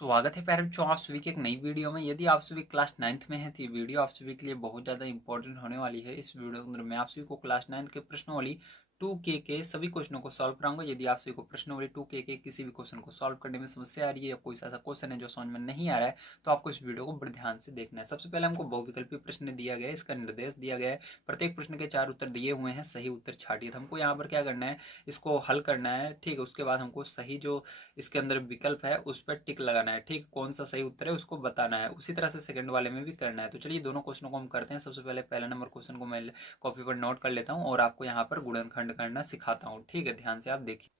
स्वागत है प्यारे बच्चों, आप सभी की एक नई वीडियो में। यदि आप सभी क्लास 9th में हैं तो ये वीडियो आप सभी के लिए बहुत ज़्यादा इंपॉर्टेंट होने वाली है। इस वीडियो के अंदर मैं आप सभी को क्लास 9th के प्रश्नावली 2K के सभी क्वेश्चनों को सॉल्व कराऊंगा। यदि आप सभी को प्रश्नावली 2K के किसी भी क्वेश्चन को सॉल्व करने में समस्या आ रही है या कोई ऐसा क्वेश्चन है जो समझ में नहीं आ रहा है तो आपको इस वीडियो को बड़े ध्यान से देखना है। सबसे पहले हमको बहुविकल्पी प्रश्न दिया गया है, इसका निर्देश दिया गया है। प्रत्येक प्रश्न के 4 उत्तर दिए हुए हैं, सही उत्तर छाटिए। तो हमको यहाँ पर क्या करना है, इसको हल करना है। ठीक है, उसके बाद हमको सही जो इसके अंदर विकल्प है उस पर टिक लगाना है। ठीक, कौन सा सही उत्तर है उसको बताना है। उसी तरह से सेकंड वाले में भी करना है। तो चलिए दोनों क्वेश्चनों को हम करते हैं। सबसे पहले पहला नंबर क्वेश्चन को मैं कॉपी पर नोट कर लेता हूँ और आपको यहाँ पर गुणनखंड करना सिखाता हूँ। ठीक है, ध्यान से आप देखिए।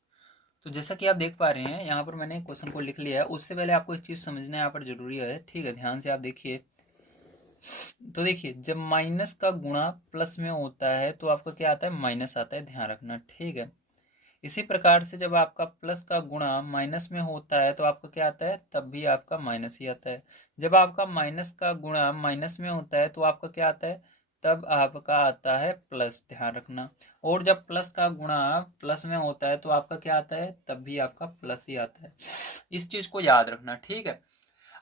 तो जैसा कि आप देख पा रहे हैं यहाँ पर मैंने क्वेश्चन को लिख लिया है। उससे पहले आपको एक चीज़ समझना यहाँ पर जरूरी है। ठीक है, ध्यान से आप देखिए। तो देखिए, जब माइनस का गुणा प्लस में होता है तो आपका क्या आता है, माइनस आता है, ध्यान रखना। ठीक है, इसी प्रकार से जब आपका प्लस का गुणा माइनस में होता है तो आपका क्या आता है, तब भी आपका माइनस ही आता है। जब आपका माइनस का गुणा माइनस में होता है तो आपका क्या आता है, तब आपका आता है प्लस, ध्यान रखना। और जब प्लस का गुणा प्लस में होता है तो आपका क्या आता है, तब भी आपका प्लस ही आता है। इस चीज को याद रखना। ठीक है,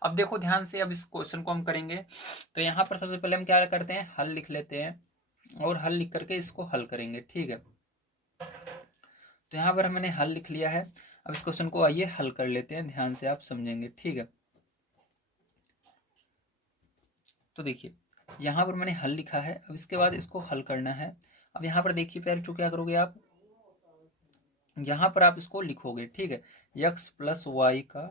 अब देखो ध्यान से, अब इस क्वेश्चन को हम करेंगे। तो यहाँ पर सबसे पहले हम क्या करते हैं, हल लिख लेते हैं और हल लिख करके इसको हल करेंगे। ठीक है, तो यहाँ पर मैंने हल लिख लिया है। अब इस क्वेश्चन को आइए हल कर लेते हैं, ध्यान से आप समझेंगे। ठीक है, तो देखिए यहाँ पर मैंने हल लिखा है। अब इसके बाद इसको हल करना है। अब यहाँ पर देखिए प्यारे बच्चों, क्या करोगे आप, यहाँ पर आप इसको लिखोगे। ठीक है, एक्स प्लस वाई का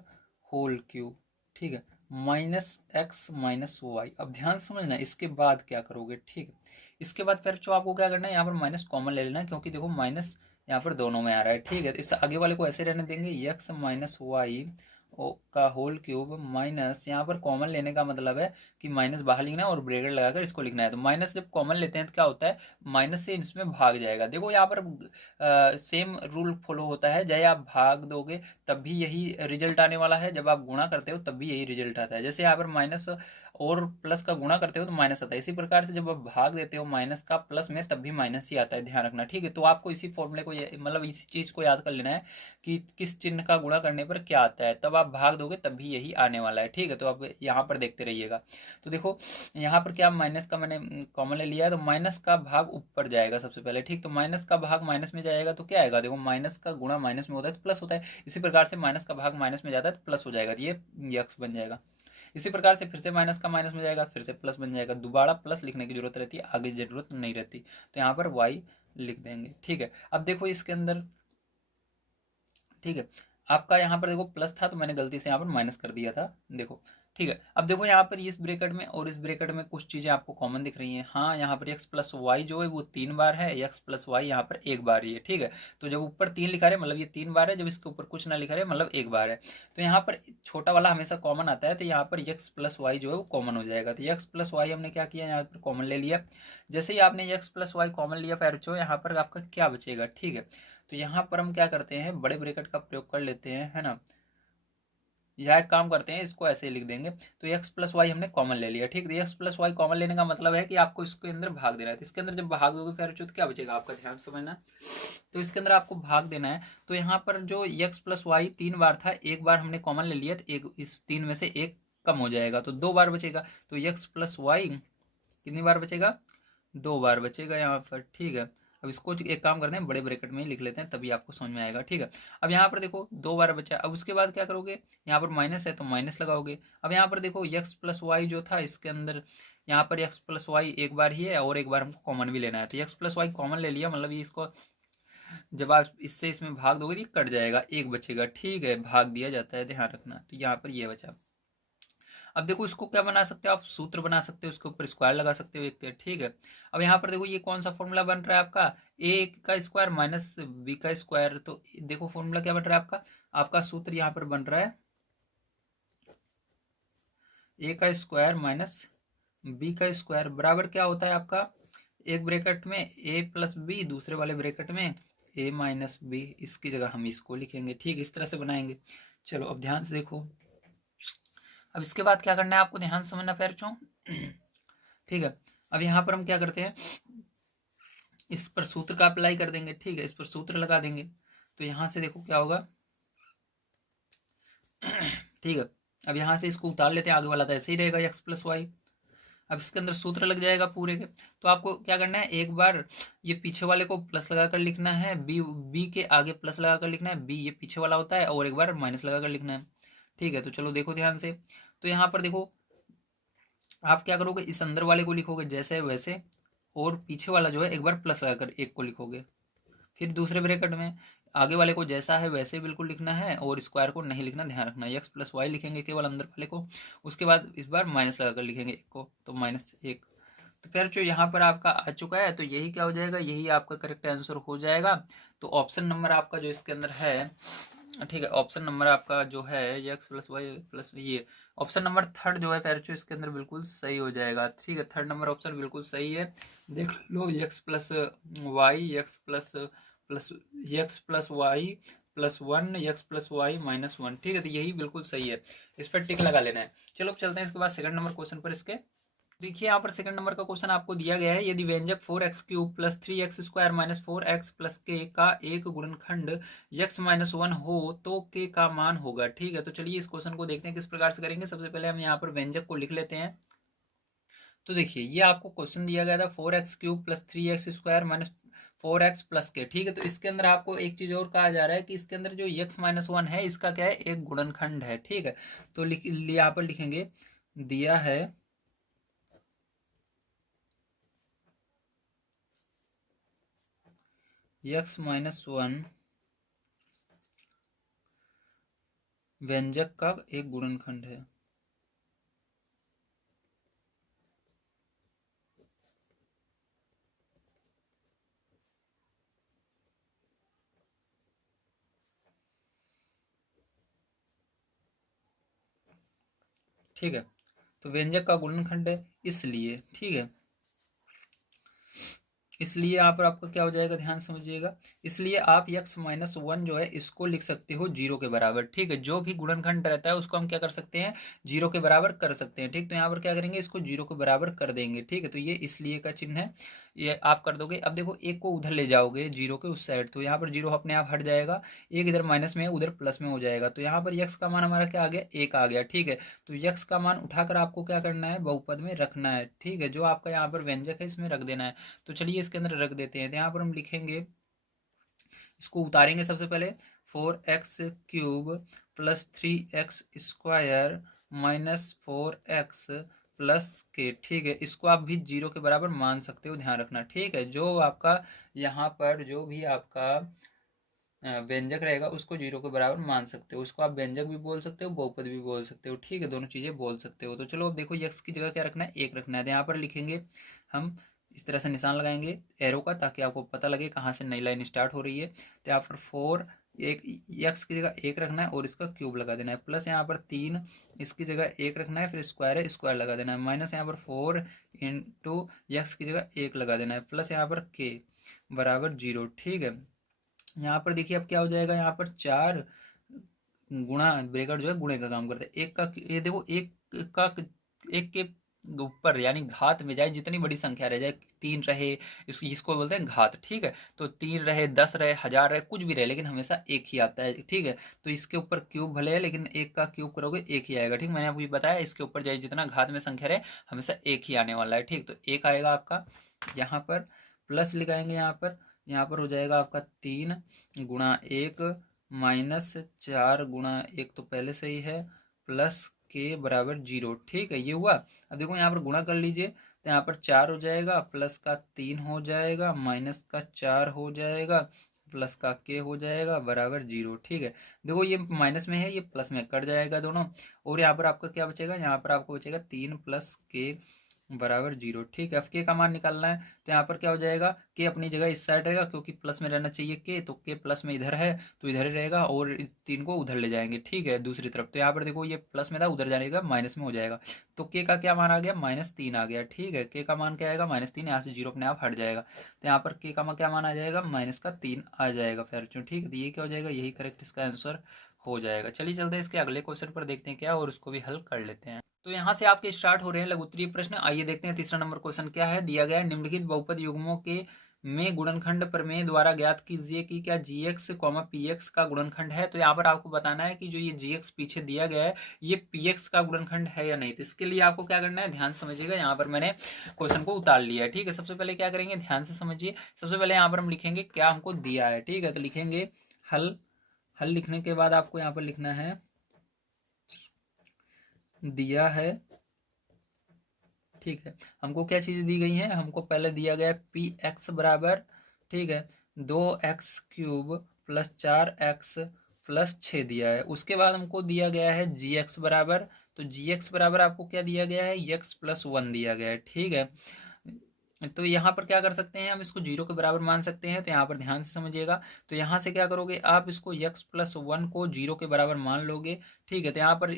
होल क्यूब। ठीक है, माइनस एक्स माइनस वाई। अब ध्यान समझना, इसके बाद क्या करोगे। ठीक है, इसके बाद फिर जो आपको क्या करना है, यहाँ पर माइनस कॉमन ले लेना, क्योंकि देखो माइनस यहाँ पर दोनों में आ रहा है। ठीक है, इस आगे वाले को ऐसे रहने देंगे, एक्स माइनस वाई का होल क्यूब माइनस, यहाँ पर कॉमन लेने का मतलब है कि माइनस बाहर लिखना है और ब्रैकेट लगाकर इसको लिखना है। तो माइनस जब कॉमन लेते हैं तो क्या होता है, माइनस से इसमें भाग जाएगा। देखो यहाँ पर सेम रूल फॉलो होता है, चाहे आप भाग दोगे तब भी यही रिजल्ट आने वाला है, जब आप गुणा करते हो तब भी यही रिजल्ट आता है। जैसे यहाँ पर माइनस और प्लस का गुणा करते हो तो माइनस आता है, इसी प्रकार से जब आप भाग देते हो माइनस का प्लस में तब भी माइनस ही आता है, ध्यान रखना। ठीक है, तो आपको इसी फॉर्मूले को मतलब इसी चीज को याद कर लेना है कि किस चिन्ह का गुणा करने पर क्या आता है, तब आप भाग दोगे तब भी यही आने वाला है। ठीक है, तो आप यहाँ पर देखते रहिएगा। तो देखो यहाँ पर क्या, माइनस का मैंने कॉमन ले लिया है तो माइनस का भाग ऊपर जाएगा सबसे पहले। ठीक, तो माइनस का भाग माइनस में जाएगा तो क्या आएगा, देखो माइनस का गुणा माइनस में होता है तो प्लस होता है। इसी प्रकार से माइनस का भाग माइनस में जाता है तो प्लस हो जाएगा, ये यक्स बन जाएगा। इसी प्रकार से फिर से माइनस का माइनस में जाएगा, फिर से प्लस बन जाएगा। दोबारा प्लस लिखने की जरूरत रहती है, आगे जरूरत नहीं रहती। तो यहाँ पर वाई लिख देंगे। ठीक है, अब देखो इसके अंदर, ठीक है, आपका यहाँ पर देखो प्लस था तो मैंने गलती से यहाँ पर माइनस कर दिया था, देखो। ठीक है, अब देखो यहाँ पर इस ब्रैकेट में और इस ब्रैकेट में कुछ चीजें आपको कॉमन दिख रही हैं। हाँ, यहाँ पर एक्स प्लस वाई जो है वो 3 बार है, एक्स प्लस वाई यहाँ पर 1 बार ही है। ठीक है, तो जब ऊपर 3 लिखा रहे मतलब ये 3 बार है, जब इसके ऊपर कुछ ना लिखा रहे मतलब 1 बार है। तो यहाँ पर छोटा वाला हमेशा कॉमन आता है, तो यहाँ पर एक्स प्लस वाई जो है वो कॉमन हो जाएगा। तो एक्स प्लस वाई हमने क्या किया, यहाँ पर कॉमन ले लिया। जैसे ही आपने एक्स प्लस वाई कॉमन लिया फिर यहाँ पर आपका क्या बचेगा। ठीक है, तो यहाँ पर हम क्या करते हैं, बड़े ब्रैकेट का प्रयोग कर लेते हैं, है ना। यह एक काम करते हैं, इसको ऐसे ही लिख देंगे। तो एक्स प्लस वाई हमने कॉमन ले लिया। ठीक है, एक्स प्लस वाई कॉमन लेने का मतलब है कि आपको इसके अंदर भाग देना है। तो इसके अंदर जब भाग दोगे फिर तो क्या बचेगा आपका, ध्यान समझना। तो इसके अंदर आपको भाग देना है। तो यहाँ पर जो एक्स प्लस वाई 3 बार था, 1 बार हमने कॉमन ले लिया, तो एक इस 3 में से 1 कम हो जाएगा तो 2 बार बचेगा। तो एक्स प्लस वाई कितनी बार बचेगा, 2 बार बचेगा यहाँ पर। ठीक है, अब इसको एक काम करते हैं, बड़े ब्रैकेट में ही लिख लेते हैं तभी आपको समझ में आएगा। ठीक है, अब यहाँ पर देखो 2 बार बचा। अब उसके बाद क्या करोगे, यहाँ पर माइनस है तो माइनस लगाओगे। अब यहाँ पर देखो एक्स प्लस वाई जो था इसके अंदर, यहाँ पर एक्स प्लस वाई 1 बार ही है और 1 बार हमको कॉमन भी लेना है। तो एक्स प्लस वाई कॉमन ले लिया, मतलब ये इसको जब आप इससे इसमें भाग दोगे तो ये कट जाएगा, 1 बचेगा। ठीक है, भाग दिया जाता है, ध्यान रखना। तो यहाँ पर ये बचा। अब देखो इसको क्या बना सकते हो आप, सूत्र बना सकते हो, इसके ऊपर स्क्वायर लगा सकते हो एक के। ठीक है, अब यहाँ पर देखो ये कौन सा फॉर्मूला बन रहा है आपका, ए का स्क्वायर माइनस बी का स्क्वायर। तो देखो फॉर्मूला क्या बन रहा है आपका, आपका सूत्र यहाँ पर बन रहा है ए का स्क्वायर माइनस बी का स्क्वायर बराबर क्या होता है आपका, एक ब्रैकेट में ए प्लस बी, दूसरे वाले ब्रैकेट में ए माइनस बी। इसकी जगह हम इसको लिखेंगे। ठीक, इस तरह से बनाएंगे। चलो अब ध्यान से देखो, अब इसके बाद क्या करना है आपको, ध्यान से समझना पैर चो। ठीक है, अब यहाँ पर हम क्या करते हैं, इस पर सूत्र का अप्लाई कर देंगे। ठीक है, इस पर सूत्र लगा देंगे। तो यहाँ से देखो क्या होगा। ठीक है, अब यहाँ से इसको उतार लेते हैं, आगे वाला तो ऐसे ही रहेगा एक्स प्लस वाई। अब इसके अंदर सूत्र लग जाएगा पूरे के। तो आपको क्या करना है, एक बार ये पीछे वाले को प्लस लगा कर लिखना है, बी बी के आगे प्लस लगा कर लिखना है, बी ये पीछे वाला होता है, और एक बार माइनस लगा कर लिखना है। ठीक है, तो चलो देखो ध्यान से। तो यहाँ पर देखो आप क्या करोगे, इस अंदर वाले को लिखोगे जैसे वैसे, और पीछे वाला जो है एक बार प्लस लगाकर एक को लिखोगे। फिर दूसरे ब्रैकेट में आगे वाले को जैसा है वैसे बिल्कुल लिखना है, और स्क्वायर को नहीं लिखना, ध्यान रखना। एक्स प्लस वाई लिखेंगे केवल अंदर वाले को, उसके बाद इस बार माइनस लगाकर लिखेंगे एक को, तो -1। तो फिर जो यहाँ पर आपका आ चुका है, तो यही क्या हो जाएगा, यही आपका करेक्ट आंसर हो जाएगा। तो ऑप्शन नंबर आपका जो इसके अंदर है, ठीक है, ऑप्शन नंबर आपका जो है एक्स प्लस वाई प्लस, ये ऑप्शन नंबर थर्ड जो है पैरचो इसके अंदर बिल्कुल सही हो जाएगा। ठीक है, थर्ड नंबर ऑप्शन बिल्कुल सही है। देख लो, X plus Y X plus plus X plus Y +1 X plus Y -1। ठीक है, तो यही बिल्कुल सही है, इस पर टिक लगा लेना है। चलो अब चलते हैं इसके बाद सेकंड नंबर क्वेश्चन पर। इसके देखिए यहाँ पर सेकंड नंबर का क्वेश्चन आपको दिया गया है, यदि व्यंजक 4x³ + 3x² - 4x + k का एक गुणनखंड x-1 हो तो k का मान होगा। ठीक है, तो चलिए इस क्वेश्चन को देखते हैं किस प्रकार से करेंगे। सबसे पहले हम यहाँ पर व्यंजक को लिख लेते हैं। तो देखिए ये आपको क्वेश्चन दिया गया था 4x³ + 3x² - 4x + k। ठीक है, तो इसके अंदर आपको एक चीज और कहा जा रहा है कि इसके अंदर जो x-1 है इसका क्या है, एक गुणनखंड है। ठीक है, तो यहाँ पर लिखेंगे, दिया है x-1 व्यंजक का एक गुणनखंड है। ठीक है, तो व्यंजक का गुणनखंड है इसलिए, ठीक है, इसलिए यहाँ पर आपका क्या हो जाएगा, ध्यान समझिएगा। इसलिए आप x-1 जो है इसको लिख सकते हो 0 के बराबर। ठीक है, जो भी गुणनखंड रहता है उसको हम क्या कर सकते हैं, 0 के बराबर कर सकते हैं। ठीक, तो यहाँ पर क्या करेंगे, इसको 0 के बराबर कर देंगे। ठीक है, तो ये इसलिए का चिन्ह है, ये आप कर दोगे। अब देखो एक को उधर ले जाओगे 0 के उस साइड, तो यहाँ पर 0 अपने आप हट जाएगा, एक इधर माइनस में है उधर प्लस में हो जाएगा, तो यहाँ पर x का मान हमारा क्या आ गया, 1 आ गया। ठीक है, तो x का मान उठाकर आपको क्या करना है, बहुपद में रखना है। ठीक है, जो आपका यहाँ पर व्यंजक है इसमें रख देना है। तो चलिए इसके अंदर रख देते हैं। तो यहाँ पर हम लिखेंगे, इसको उतारेंगे सबसे पहले, 4x³ + 3x² - 4x + k। ठीक है, इसको आप भी 0 के बराबर मान सकते हो, ध्यान रखना। ठीक है, जो आपका यहाँ पर जो भी आपका व्यंजक रहेगा उसको 0 के बराबर मान सकते हो, उसको आप व्यंजक भी बोल सकते हो, बहुपद भी बोल सकते हो। ठीक है, दोनों चीज़ें बोल सकते हो। तो चलो अब देखो x की जगह क्या रखना है, 1 रखना है। तो यहाँ पर लिखेंगे हम, इस तरह से निशान लगाएंगे एरो का, ताकि आपको पता लगे कहाँ से नई लाइन स्टार्ट हो रही है। तो यहाँ पर 4, एक x की जगह 1 रखना है और इसका क्यूब लगा देना है, प्लस यहाँ पर 3, इसकी जगह 1 रखना है, फिर स्क्वायर है, स्क्वायर लगा देना है, माइनस यहाँ पर 4 × x की जगह 1 लगा देना है, प्लस यहाँ पर k बराबर 0। ठीक है, यहाँ पर देखिए अब क्या हो जाएगा, यहाँ पर 4 गुणा, ब्रैकेट जो है गुणे का काम करते हैं, एक का, ये देखो एक का, एक के ऊपर यानी घात में जाए जितनी बड़ी संख्या रह जाए, 3 रहे, इसको बोलते हैं घात। ठीक है, तो 3 रहे, 10 रहे, 1000 रहे, कुछ भी रहे, लेकिन हमेशा एक ही आता है। ठीक है, तो इसके ऊपर क्यूब भले है लेकिन एक का क्यूब करोगे एक ही आएगा। ठीक, मैंने आपको ये बताया, इसके ऊपर जाए जितना घात में संख्या रहे हमेशा एक ही आने वाला है। ठीक, तो एक आएगा आपका, यहाँ पर प्लस लगाएंगे, यहाँ पर हो जाएगा आपका 3 × 1 - 4 × 1 तो पहले से ही है, प्लस k बराबर 0। ठीक है, ये हुआ। अब देखो यहाँ पर गुणा कर लीजिए, तो यहाँ पर 4 हो जाएगा, प्लस का 3 हो जाएगा, माइनस का 4 हो जाएगा, प्लस का k हो जाएगा बराबर 0। ठीक है, देखो ये माइनस में है, ये प्लस में कट जाएगा दोनों, और यहाँ पर आपका क्या बचेगा, यहाँ पर आपको बचेगा 3 + k बराबर 0। ठीक है, अब के का मान निकालना है, तो यहाँ पर क्या हो जाएगा, के अपनी जगह इस साइड रहेगा क्योंकि प्लस में रहना चाहिए के, तो के प्लस में इधर है तो इधर ही रहेगा, और इस 3 को उधर ले जाएंगे। ठीक है, दूसरी तरफ, तो यहाँ पर देखो ये प्लस में था उधर जाएगा माइनस में हो जाएगा, तो के का क्या मान आ गया, -3 आ गया। ठीक है, के का मान क्या आएगा, -3, यहाँ से 0 अपने आप हट जाएगा, तो यहाँ पर के का क्या मान आ जाएगा, -3 आ जाएगा फिर। ठीक है, तो ये क्या हो जाएगा, यही करेक्ट इसका आंसर हो जाएगा। चलिए चलते हैं इसके अगले क्वेश्चन पर, देखते हैं क्या, और उसको भी हल कर लेते हैं। तो यहाँ से आपके स्टार्ट हो रहे हैं लघु उत्तरीय प्रश्न। आइए देखते हैं तीसरा नंबर क्वेश्चन क्या है, दिया गया है, निम्नलिखित बहुपद युग्मों के में गुणनखंड प्रमेय द्वारा ज्ञात कीजिए कि क्या gx, px का गुणनखंड है। तो यहाँ पर आपको बताना है कि जो ये gx पीछे दिया गया है ये px का गुणनखंड है या नहीं। तो इसके लिए आपको क्या करना है, ध्यान समझिएगा, यहाँ पर मैंने क्वेश्चन को उतार लिया है, ठीक है। सबसे पहले क्या करेंगे, ध्यान से समझिए। सबसे पहले यहाँ पर हम लिखेंगे क्या हमको दिया है, ठीक है। तो लिखेंगे हल। हल लिखने के बाद आपको यहाँ पर लिखना है दिया है, ठीक है। हमको क्या चीज़ दी गई है, हमको पहले दिया गया है पी एक्स बराबर, ठीक है, 2x³ प्लस 4x प्लस 6 दिया है। उसके बाद हमको दिया गया है जी एक्स बराबर, तो जी एक्स बराबर आपको क्या दिया गया है, x प्लस 1 दिया गया है, ठीक है। तो यहाँ पर क्या कर सकते हैं, हम इसको 0 के बराबर मान सकते हैं। तो यहाँ पर ध्यान से समझिएगा। तो यहाँ से क्या करोगे आप, इसको x प्लस 1 को 0 के बराबर मान लोगे, ठीक है। तो यहाँ पर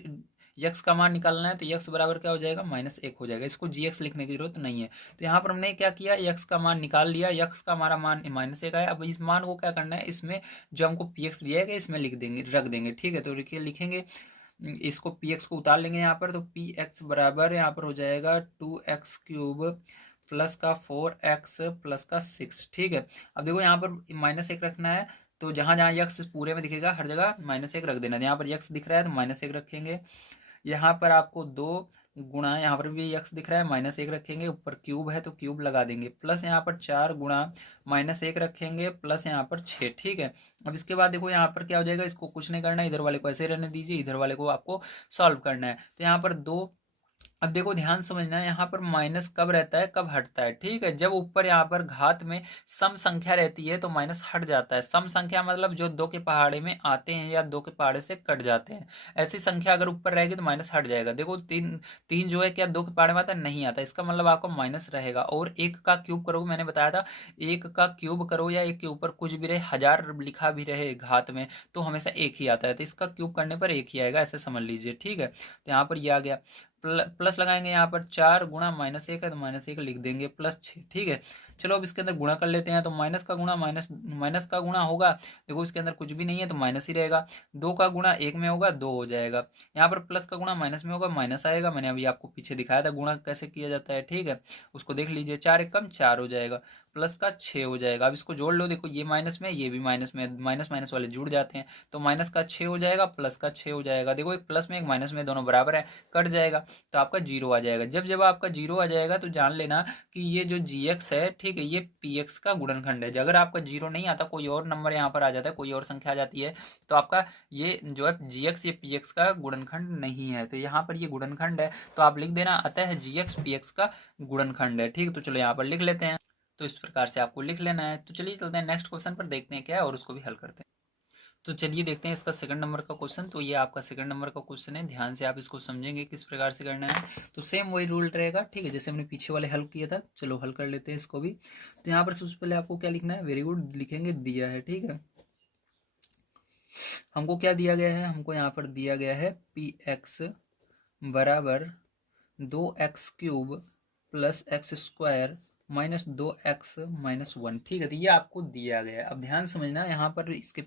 यक्स का मान निकालना है, तो यक्स बराबर क्या हो जाएगा, -1 हो जाएगा। इसको जी एक्स लिखने की जरूरत नहीं है। तो यहाँ पर हमने क्या किया, यक्स का मान निकाल लिया, यक्स का हमारा मान -1 आया। अब इस मान को क्या करना है, इसमें जो हमको पी एक्स दिया है इसमें लिख देंगे, रख देंगे, ठीक है। तो लिखेंगे इसको पी एक्स को उतार लेंगे यहाँ पर। तो पी एक्स बराबर यहाँ पर हो जाएगा 2x³ प्लस का 4x प्लस का 6, ठीक है। अब देखो यहाँ पर -1 रखना है, तो जहाँ जहाँ यक्स पूरे में दिखेगा हर जगह -1 रख देना। यहाँ पर यक्स दिख रहा है तो -1 रखेंगे। यहाँ पर आपको 2 गुणा, यहाँ पर भी यक्स दिख रहा है -1 रखेंगे, ऊपर क्यूब है तो क्यूब लगा देंगे, प्लस यहाँ पर 4 गुणा -1 रखेंगे प्लस यहाँ पर 6, ठीक है। अब इसके बाद देखो यहाँ पर क्या हो जाएगा, इसको कुछ नहीं करना है, इधर वाले को ऐसे रहने दीजिए, इधर वाले को आपको सॉल्व करना है। तो यहाँ पर 2, अब देखो ध्यान समझना है, यहाँ पर माइनस कब रहता है, कब हटता है, ठीक है। जब ऊपर यहाँ पर घात में सम संख्या रहती है तो माइनस हट जाता है। सम संख्या मतलब जो 2 के पहाड़े में आते हैं या 2 के पहाड़े से कट जाते हैं, ऐसी संख्या अगर ऊपर रहेगी तो माइनस हट जाएगा। देखो 3 जो है क्या 2 के पहाड़े में आता है, नहीं आता, इसका मतलब आपका माइनस रहेगा। और 1 का क्यूब करोगे, मैंने बताया था 1 का क्यूब करो या 1 के ऊपर कुछ भी रहे, 1000 लिखा भी रहे घात में, तो हमेशा 1 ही आता है। तो इसका क्यूब करने पर 1 ही आएगा, ऐसे समझ लीजिए, ठीक है। तो यहाँ पर ये आ गया। प्लस लगाएंगे, यहाँ पर 4 गुणा -1 है तो -1 लिख देंगे प्लस 6, ठीक है। चलो अब इसके अंदर गुणा कर लेते हैं। तो माइनस का गुणा माइनस का गुणा होगा, देखो इसके अंदर कुछ भी नहीं है तो माइनस ही रहेगा। 2 का गुणा 1 में होगा 2 हो जाएगा। यहाँ पर प्लस का गुणा माइनस में होगा माइनस आएगा, मैंने अभी आपको पीछे दिखाया था गुणा कैसे किया जाता है, ठीक है। उसको देख लीजिए, 4 1 कम 4 हो जाएगा, प्लस का 6 हो जाएगा। अब इसको जोड़ लो, देखो ये माइनस में ये भी माइनस में, माइनस माइनस वाले जुड़ जाते हैं, तो माइनस का 6 हो जाएगा प्लस का 6 हो जाएगा। देखो एक प्लस में एक माइनस में दोनों बराबर है, कट जाएगा तो आपका 0 आ जाएगा। जब जब आपका 0 आ जाएगा तो जान लेना कि ये जो जी एक्स है, ठीक है, ये पी एक्स का गुणनखंड है। अगर आपका 0 नहीं आता, कोई और नंबर यहाँ पर आ जाता है, कोई और संख्या आ जाती है, तो आपका ये जो है जी एक्स ये पी एक्स का गुणनखंड नहीं है। तो यहाँ पर ये गुणनखंड है तो आप लिख देना, अतः जी एक्स पी एक्स का गुणनखंड है, ठीक। तो चलो यहाँ पर लिख लेते हैं। तो इस प्रकार से आपको लिख लेना है। तो चलिए चलते हैं नेक्स्ट क्वेश्चन पर, देखते हैं क्या है और उसको भी हल करते हैं। तो चलिए देखते हैं इसका सेकंड नंबर का क्वेश्चन। तो ये आपका सेकंड नंबर का क्वेश्चन है, ध्यान से आप इसको समझेंगे किस प्रकार से करना है। तो सेम वही रूल रहेगा, ठीक है, जैसे हमने पीछे वाले हल किया था। चलो हल कर लेते हैं इसको भी। तो यहाँ पर सबसे पहले आपको क्या लिखना है, वेरी गुड लिखेंगे, दिया है, ठीक है। हमको क्या दिया गया है, हमको यहाँ पर दिया गया है पी एक्स बराबर 2x³ प्लस x² -2x - 1, ठीक है। तो ये आपको दिया गया है। अब ध्यान समझना, यहाँ पर इसके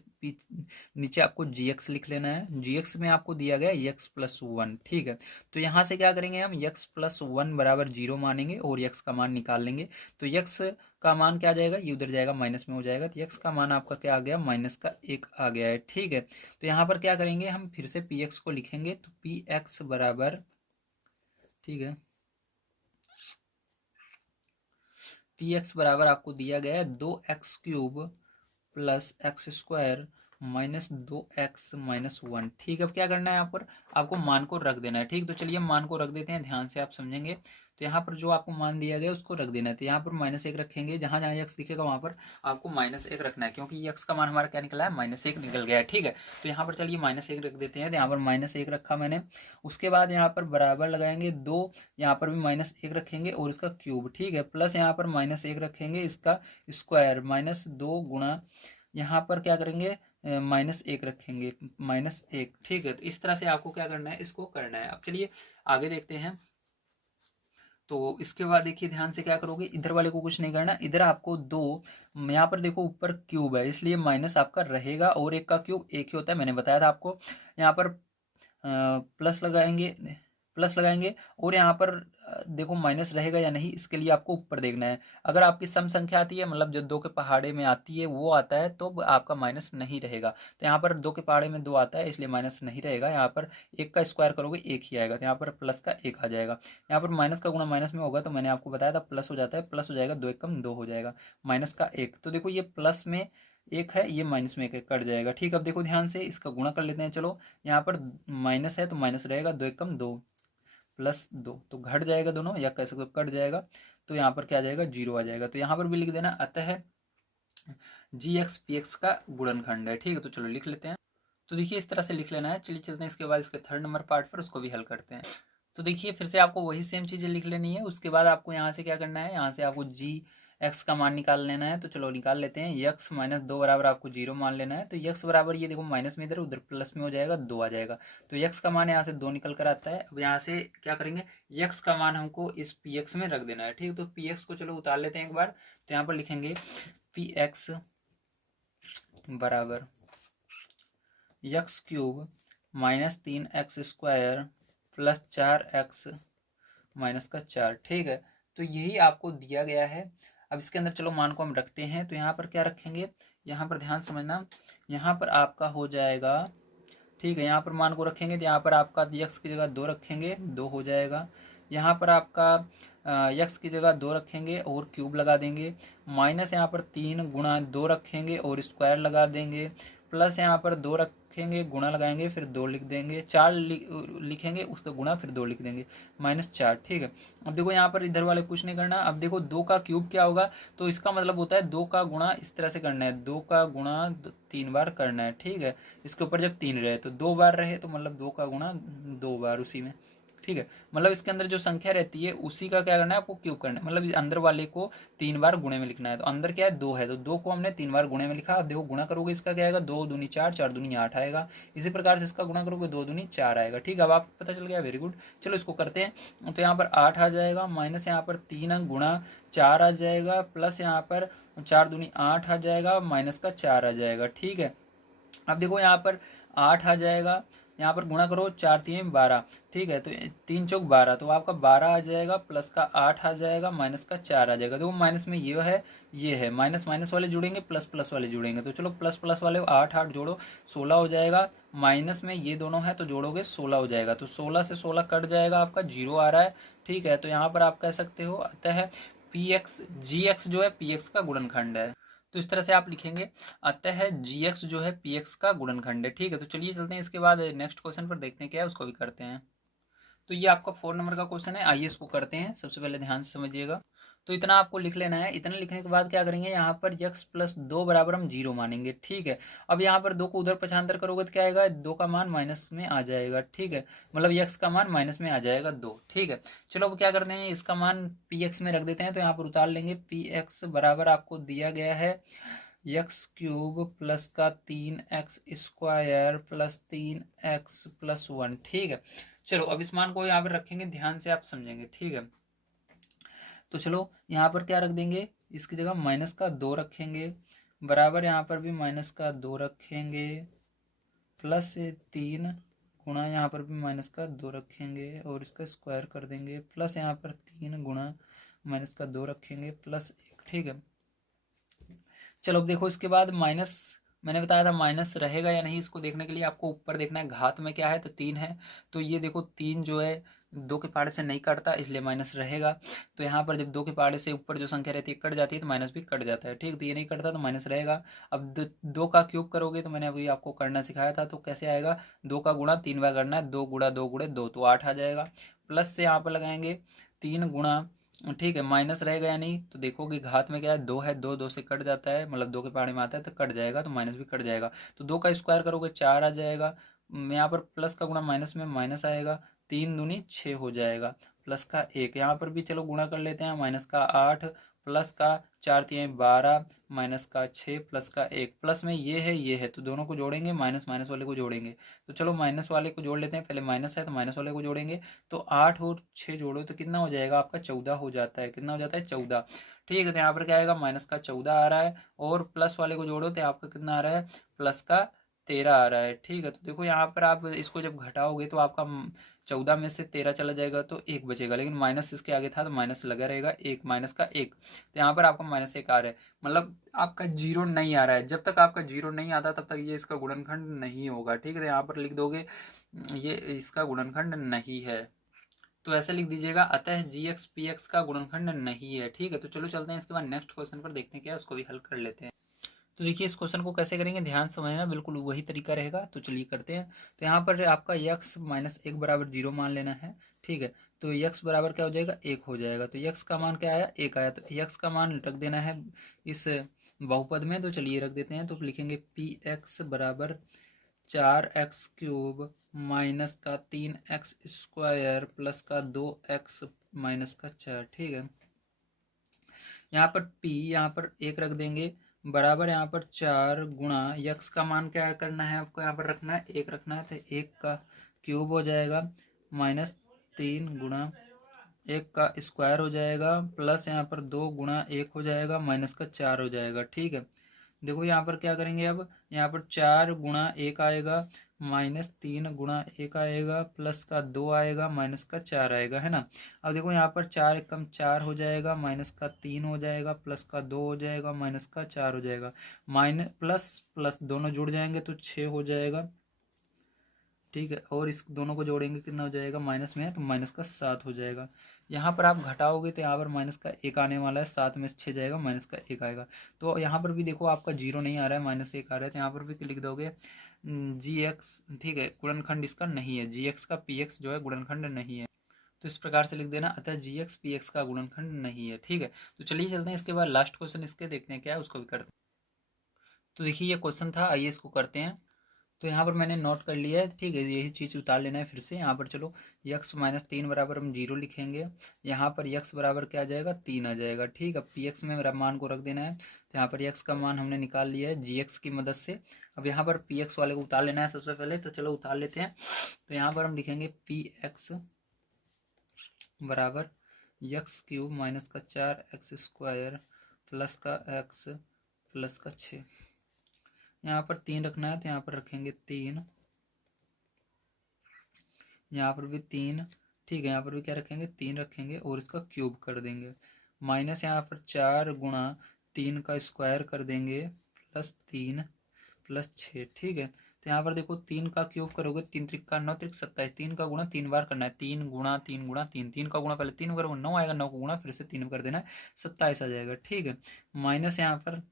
नीचे आपको gx लिख लेना है। gx में आपको दिया गया है x प्लस 1, ठीक है। तो यहाँ से क्या करेंगे हम, x प्लस 1 बराबर 0 मानेंगे और x का मान निकाल लेंगे। तो x का मान क्या आ जाएगा, ये उधर जाएगा माइनस में हो जाएगा। तो x का मान आपका क्या आ गया, -1 आ गया है, ठीक है। तो यहाँ पर क्या करेंगे हम, फिर से पी एक्स को लिखेंगे। तो पी एक्स बराबर, ठीक है, पी एक्स बराबर आपको दिया गया है 2x³ प्लस x² -2x - 1, ठीक है। अब क्या करना है, यहाँ पर आपको मान को रख देना है, ठीक। तो चलिए मान को रख देते हैं, ध्यान से आप समझेंगे। तो यहाँ पर जो आपको मान दिया गया उसको रख देना है। तो यहाँ पर -1 रखेंगे, जहाँ जहाँ x दिखेगा वहाँ पर आपको -1 रखना है, क्योंकि x का मान हमारा क्या निकला है, -1 निकल गया है, ठीक है। तो यहाँ पर चलिए -1 रख देते हैं। तो यहाँ पर -1 रखा मैंने। उसके बाद यहाँ पर बराबर लगाएंगे 2, यहाँ पर भी -1 रखेंगे और इसका क्यूब, ठीक है, प्लस यहाँ पर -1 रखेंगे, इसका स्क्वायर, -2 गुणा, यहाँ पर क्या करेंगे, -1 रखेंगे, -1, ठीक है। तो इस तरह से आपको क्या करना है, इसको करना है। अब चलिए आगे देखते हैं। तो इसके बाद देखिए ध्यान से क्या करोगे, इधर वाले को कुछ नहीं करना, इधर आपको 2, यहाँ पर देखो ऊपर क्यूब है इसलिए माइनस आपका रहेगा, और 1 का क्यूब 1 ही होता है, मैंने बताया था आपको। यहाँ पर प्लस लगाएंगे और यहाँ पर देखो माइनस रहेगा या नहीं, इसके लिए आपको ऊपर देखना है। अगर आपकी सम संख्या आती है, मतलब जो 2 के पहाड़े में आती है वो आता है, तो आपका माइनस नहीं रहेगा। तो यहाँ पर 2 के पहाड़े में 2 आता है, इसलिए माइनस नहीं रहेगा। यहाँ पर 1 का स्क्वायर करोगे 1 ही आएगा, तो यहाँ पर प्लस का 1 आ जाएगा। यहाँ पर माइनस का गुणा माइनस में होगा, तो मैंने आपको बताया था प्लस हो जाता है, प्लस हो जाएगा, 2 एक कम 2 हो जाएगा, माइनस का 1। तो देखो ये प्लस में 1 है, ये माइनस में 1 है, कट जाएगा। ठीक, अब देखो ध्यान से इसका गुणा कर लेते हैं। चलो यहाँ पर माइनस है तो माइनस रहेगा, 2 एक कम 2 प्लस 2, तो घट जाएगा दोनों, या कह सकते हो कट जाएगा। तो यहाँ पर क्या आ जाएगा, 0 आ जाएगा। तो यहाँ पर भी लिख देना, अतः जी एक्स पी एक्स का गुणनखंड है। ठीक है, तो चलो लिख लेते हैं। तो देखिए इस तरह से लिख लेना है। चलिए चलते हैं इसके बाद इसके थर्ड नंबर पार्ट पर, उसको भी हल करते हैं। तो देखिए फिर से आपको वही सेम चीज़ें लिख लेनी है। उसके बाद आपको यहाँ से क्या करना है, यहाँ से आपको जी एक्स का मान निकाल लेना है। तो चलो निकाल लेते हैं। यक्स माइनस 2 बराबर आपको 0 मान लेना है। तो यक्स बराबर, ये देखो माइनस में इधर, उधर प्लस में हो जाएगा, 2 आ जाएगा। तो यक्स का मान यहाँ से 2 निकल कर आता है। अब यहाँ से क्या करेंगे, यक्स का मान हमको इस पी एक्स में रख देना है। ठीक है, तो पी एक्स को चलो उतार लेते हैं एक बार। तो यहाँ पर लिखेंगे पी एक्स बराबर x cube minus 3x² plus 4x minus का 4। ठीक है, तो यही आपको दिया गया है। अब इसके अंदर चलो मान को हम रखते हैं। तो यहाँ पर क्या रखेंगे, यहाँ पर ध्यान समझना, यहाँ पर आपका हो जाएगा, ठीक है, यहाँ पर मान को रखेंगे तो यहाँ पर आपका यक्स की जगह 2 रखेंगे, 2 हो जाएगा। यहाँ पर आपका यक्स की जगह 2 रखेंगे और क्यूब लगा देंगे, माइनस यहाँ पर 3 गुणा 2 रखेंगे और स्क्वायर लगा देंगे, प्लस यहाँ पर 2 रखेंगे, गुणा लगाएंगे, फिर 2 लिख देंगे, 4 लिखेंगे, उसका गुणा, फिर 2 लिख देंगे, -4। ठीक है, अब देखो यहाँ पर इधर वाले कुछ नहीं करना। अब देखो 2 का क्यूब क्या होगा, तो इसका मतलब होता है 2 का गुणा इस तरह से करना है, 2 का गुणा 3 बार करना है। ठीक है, इसके ऊपर जब 3 रहे तो 2 बार रहे, तो मतलब 2 का गुणा 2 बार उसी में। ठीक है, मतलब इसके अंदर जो संख्या रहती है उसी का क्या करना है, आपको क्यूब करना है। मतलब अंदर वाले को 3 बार गुणे में लिखना है। तो अंदर क्या है, 2 है, तो 2 को हमने 3 बार गुणे में लिखा। अब देखो गुणा करोगे इसका क्या आएगा, 2 दूनी 4, 4 दूनी 8 आएगा। इसी प्रकार से इसका गुणा करोगे, 2 दूनी 4 आएगा। ठीक है, अब आपको पता चल गया, वेरी गुड। चलो इसको करते हैं। तो यहाँ पर 8 आ जाएगा, माइनस यहाँ पर 3 गुणा 4 आ जाएगा, प्लस यहाँ पर 4 दूनी 8 आ जाएगा, माइनस का 4 आ जाएगा। ठीक है, अब देखो यहाँ पर 8 आ जाएगा, यहाँ पर गुणा करो, 4 3 12। ठीक है, तो 3 चौक 12, तो आपका 12 आ जाएगा, प्लस का 8 आ जाएगा, माइनस का 4 आ जाएगा। देखो माइनस में ये है, माइनस माइनस वाले जुड़ेंगे, प्लस प्लस वाले जुड़ेंगे। तो चलो प्लस प्लस वाले 8 8 जोड़ो, 16 हो जाएगा। माइनस में ये दोनों है तो जोड़ोगे 16 हो जाएगा। तो 16 से 16 कट जाएगा, आपका 0 आ रहा है। ठीक है, तो यहाँ पर आप कह सकते हो, अतः पी एक्स जी एक्स जो है पी एक्स का गुणनखंड है। तो इस तरह से आप लिखेंगे, अतः जी एक्स जो है पी एक्स का गुणनखंड है। ठीक है, तो चलिए चलते हैं इसके बाद नेक्स्ट क्वेश्चन पर, देखते हैं क्या है, उसको भी करते हैं। तो ये आपका 4 नंबर का क्वेश्चन है, आइए इसको करते हैं। सबसे पहले ध्यान से समझिएगा। तो इतना आपको लिख लेना है। इतना लिखने के बाद क्या करेंगे, यहाँ पर यक्स प्लस 2 बराबर हम 0 मानेंगे। ठीक है, अब यहाँ पर 2 को उधर पक्षांतर करोगे तो क्या आएगा, 2 का मान माइनस में आ जाएगा। ठीक है, मतलब यक्स का मान माइनस में आ जाएगा 2। ठीक है, चलो अब क्या करते हैं, इसका मान पी एक्स में रख देते हैं। तो यहाँ पर उतार लेंगे, पी एक्स बराबर आपको दिया गया है यक्स क्यूब प्लस का 3x² प्लस 3x प्लस 1। ठीक है, चलो अब इस मान को यहाँ पर रखेंगे, ध्यान से आप समझेंगे। ठीक है, तो चलो यहाँ पर क्या रख देंगे, इसकी जगह माइनस का 2 रखेंगे, बराबर यहाँ पर भी माइनस का 2 रखेंगे, प्लस 3 गुणा यहाँ पर भी माइनस का 2 रखेंगे और इसका स्क्वायर कर देंगे, प्लस यहाँ पर 3 गुणा माइनस का 2 रखेंगे, प्लस 1। ठीक है, चलो अब देखो इसके बाद माइनस, मैंने बताया था माइनस रहेगा या नहीं, इसको देखने के लिए आपको ऊपर देखना है, घात में क्या है, तो 3 है। तो ये देखो 3 जो है 2 के पहाड़े से नहीं कटता, इसलिए माइनस रहेगा। तो यहाँ पर जब 2 के पहाड़े से ऊपर जो संख्या रहती है कट जाती है, तो माइनस भी कट जाता है। ठीक, तो ये नहीं कटता तो माइनस रहेगा। अब 2 का क्यूब करोगे, तो मैंने अभी आपको करना सिखाया था, तो कैसे आएगा, 2 का गुणा 3 बार करना है, 2 गुणा 2 गुणे 2, तो 8 आ जाएगा। प्लस से यहाँ पर लगाएंगे 3 गुणा, ठीक है, माइनस रहेगा या नहीं, तो देखोगे घात में क्या है, 2 है, 2 2 से कट जाता है, मतलब 2 के पहाड़े में आता है तो कट जाएगा, तो माइनस भी कट जाएगा। तो 2 का स्क्वायर करोगे 4 आ जाएगा, यहाँ पर प्लस का गुणा माइनस में माइनस आएगा, 3 दूनी 6 हो जाएगा, प्लस का 1। यहाँ पर भी चलो गुणा कर लेते हैं, माइनस का 8 प्लस का 4 3 12 माइनस का 6 प्लस का 1, प्लस में ये है, तो दोनों को जोड़ेंगे, माइनस माइनस वाले को जोड़ेंगे। तो चलो माइनस वाले को जोड़ लेते हैं, पहले माइनस है तो माइनस वाले को जोड़ेंगे। तो 8 और 6 जोड़ो तो कितना हो जाएगा, आपका 14 हो जाता है। कितना हो जाता है, 14। ठीक है, तो यहाँ पर क्या आएगा, माइनस का 14 आ रहा है, और प्लस वाले को जोड़ो तो आपका कितना आ रहा है, प्लस का 13 आ रहा है। ठीक है, तो देखो यहाँ पर आप इसको जब घटाओगे तो आपका 14 में से 13 चला जाएगा तो 1 बचेगा, लेकिन माइनस इसके आगे था तो माइनस लगा रहेगा, 1 माइनस का 1, तो यहाँ पर आपका -1 आ रहा है, मतलब आपका जीरो नहीं आ रहा है। जब तक आपका जीरो नहीं आता तब तक ये इसका गुणनखंड नहीं होगा, ठीक है। तो यहाँ पर लिख दोगे ये इसका गुणनखंड नहीं है, तो ऐसे लिख दीजिएगा, अतः जी एक्स पी एक्स का गुणनखंड नहीं है, ठीक है। तो चलो चलते हैं इसके बाद नेक्स्ट क्वेश्चन पर, देखते हैं क्या है, उसको भी हल कर लेते हैं। तो देखिए इस क्वेश्चन को कैसे करेंगे, ध्यान से समझना, बिल्कुल वही तरीका रहेगा। तो चलिए करते हैं। तो यहाँ पर आपका x -1 बराबर 0 मान लेना है, ठीक है। तो x बराबर क्या हो जाएगा, 1 हो जाएगा। तो x का मान क्या आया, 1 आया, तो x का मान रख देना है इस बहुपद में। तो चलिए रख देते हैं, तो लिखेंगे पी एक्स बराबर 4x³ माइनस का 3x² प्लस का 2x माइनस का 4, ठीक है। यहाँ पर p यहाँ पर 1 रख देंगे, बराबर यहाँ पर 4 गुणा यक्स का मान क्या करना है आपको, यहाँ पर रखना है 1 रखना है, तो 1 का क्यूब हो जाएगा -3 गुणा 1 का स्क्वायर हो जाएगा, प्लस यहाँ पर 2 गुणा 1 हो जाएगा, माइनस का 4 हो जाएगा, ठीक है। देखो यहाँ पर क्या करेंगे, अब यहाँ पर 4 गुणा 1 आएगा, -3 गुणा 1 आएगा, प्लस का 2 आएगा, माइनस का 4 आएगा, है ना। अब देखो यहाँ पर 4 एकम 4 हो जाएगा, माइनस का 3 हो जाएगा, प्लस का 2 हो जाएगा, माइनस का 4 हो जाएगा, माइनस प्लस प्लस दोनों जुड़ जाएंगे तो 6 हो जाएगा, ठीक है। और इस दोनों को जोड़ेंगे कितना हो जाएगा, माइनस में है तो माइनस का 7 हो जाएगा। यहाँ पर आप घटाओगे तो यहाँ पर माइनस का 1 आने वाला है, 7 में से 6 जाएगा, माइनस का 1 आएगा। तो यहाँ पर भी देखो आपका जीरो नहीं आ रहा है, -1 आ रहा है, तो यहाँ पर भी लिख दोगे जी एक्स, ठीक है, गुणनखंड इसका नहीं है, जी एक्स का पी एक्स जो है गुणनखंड नहीं है। तो इस प्रकार से लिख देना, अतः जी एक्स पी एक्स का गुणनखंड नहीं है, ठीक है। तो चलिए चलते हैं इसके बाद लास्ट क्वेश्चन इसके, देखते हैं क्या है, उसको भी करते हैं। तो देखिए ये क्वेश्चन था, आइए इसको करते हैं। तो यहाँ पर मैंने नोट कर लिया है, ठीक है, यही चीज़ उतार लेना है फिर से। यहाँ पर चलो x -3 बराबर हम 0 लिखेंगे, यहाँ पर x बराबर क्या आ जाएगा, 3 आ जाएगा, ठीक है। पी एक्स में मेरा मान को रख देना है, तो यहाँ पर x का मान हमने निकाल लिया है जी एक्स की मदद से। अब यहाँ पर पी एक्स वाले को उतार लेना है सबसे पहले, तो चलो उतार लेते हैं। तो यहाँ पर हम लिखेंगे पी एक्स बराबर x³ माइनस का 4x² प्लस का x प्लस का 6, यहाँ पर 3 रखना है तो यहाँ पर रखेंगे 3, यहाँ पर भी 3, ठीक है। यहाँ पर भी क्या रखेंगे, 3 रखेंगे और इसका क्यूब कर देंगे, माइनस यहाँ पर 4 गुणा 3 का स्क्वायर कर देंगे, प्लस 3 प्लस 6, ठीक है। तो यहाँ पर देखो 3 का क्यूब करोगे, 3 त्रिक 9 त्रिक 27, 3 का गुणा 3 बार करना है, 3 गुणा 3 गुणा 3, 3 का गुणा पहले 3 करोगे 9 आएगा, 9 का गुणा फिर से 3 कर देना है, 27 आ जाएगा, ठीक है। माइनस यहाँ पर,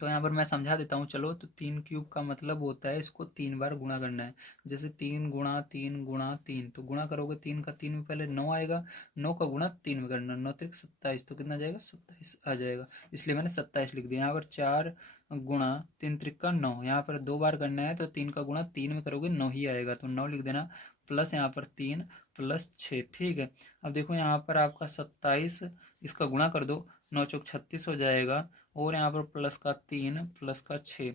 तो यहाँ पर मैं समझा देता हूँ चलो। तो 3³ का मतलब होता है इसको 3 बार गुणा करना है, जैसे 3 गुणा 3 गुणा 3, तो गुणा करोगे 3 का 3 में पहले 9 आएगा, 9 का गुणा 3 में करना, 9 त्रिक 27, तो कितना जाएगा, 27 आ जाएगा, इसलिए मैंने 27 लिख दिया। यहाँ पर 4 गुणा 3 त्रिक का 9, यहाँ पर 2 बार करना है, तो 3 का गुणा 3 में करोगे 9 ही आएगा, तो 9 लिख देना, प्लस यहाँ पर 3 प्लस 6, ठीक है। अब देखो यहाँ पर आपका 27, इसका गुणा कर दो, 9 चौक 36 हो जाएगा, और यहाँ पर प्लस का 3 प्लस का 6,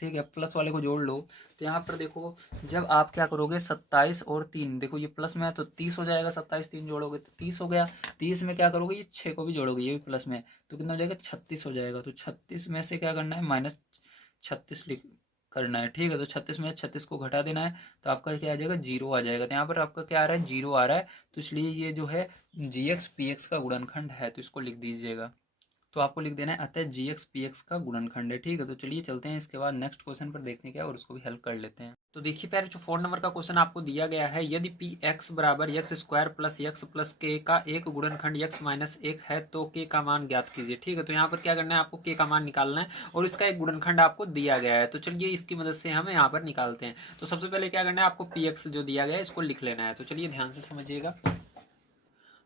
ठीक है। प्लस वाले को जोड़ लो, तो यहाँ पर देखो जब आप क्या करोगे, 27 और 3, देखो ये प्लस में है तो 30 हो जाएगा, 27 3 जोड़ोगे तो 30 हो गया, 30 में क्या करोगे, ये 6 को भी जोड़ोगे, ये भी प्लस में है, तो कितना हो जाएगा, 36 हो जाएगा। तो 36 में से क्या करना है, -36 लिख करना है, ठीक है। तो 36 में 36 को घटा देना है, तो आपका क्या आ जाएगा, 0 आ जाएगा। तो यहाँ पर आपका क्या आ रहा है, 0 आ रहा है, तो इसलिए ये जो है जी एक्स पी एक्स का गुणनखंड है, तो इसको लिख दीजिएगा। तो आपको लिख देना है, अतः जी एक्स पी एक्स का गुणनखंड है, ठीक है। तो चलिए चलते हैं इसके बाद नेक्स्ट क्वेश्चन पर, देखने क्या और उसको भी हेल्प कर लेते हैं। तो देखिए पहले जो 4 नंबर का क्वेश्चन आपको दिया गया है, यदि पी एक्स बराबर x² plus x plus k का एक गुणनखंड x -1 है तो k का मान ज्ञात कीजिए, ठीक है। तो यहाँ पर क्या करना है, आपको k का मान निकालना है और इसका एक गुणनखंड आपको दिया गया है, तो चलिए इसकी मदद से हम यहाँ पर निकालते हैं। तो सबसे पहले क्या करना है, आपको पी एक्स जो दिया गया है इसको लिख लेना है, तो चलिए ध्यान से समझिएगा।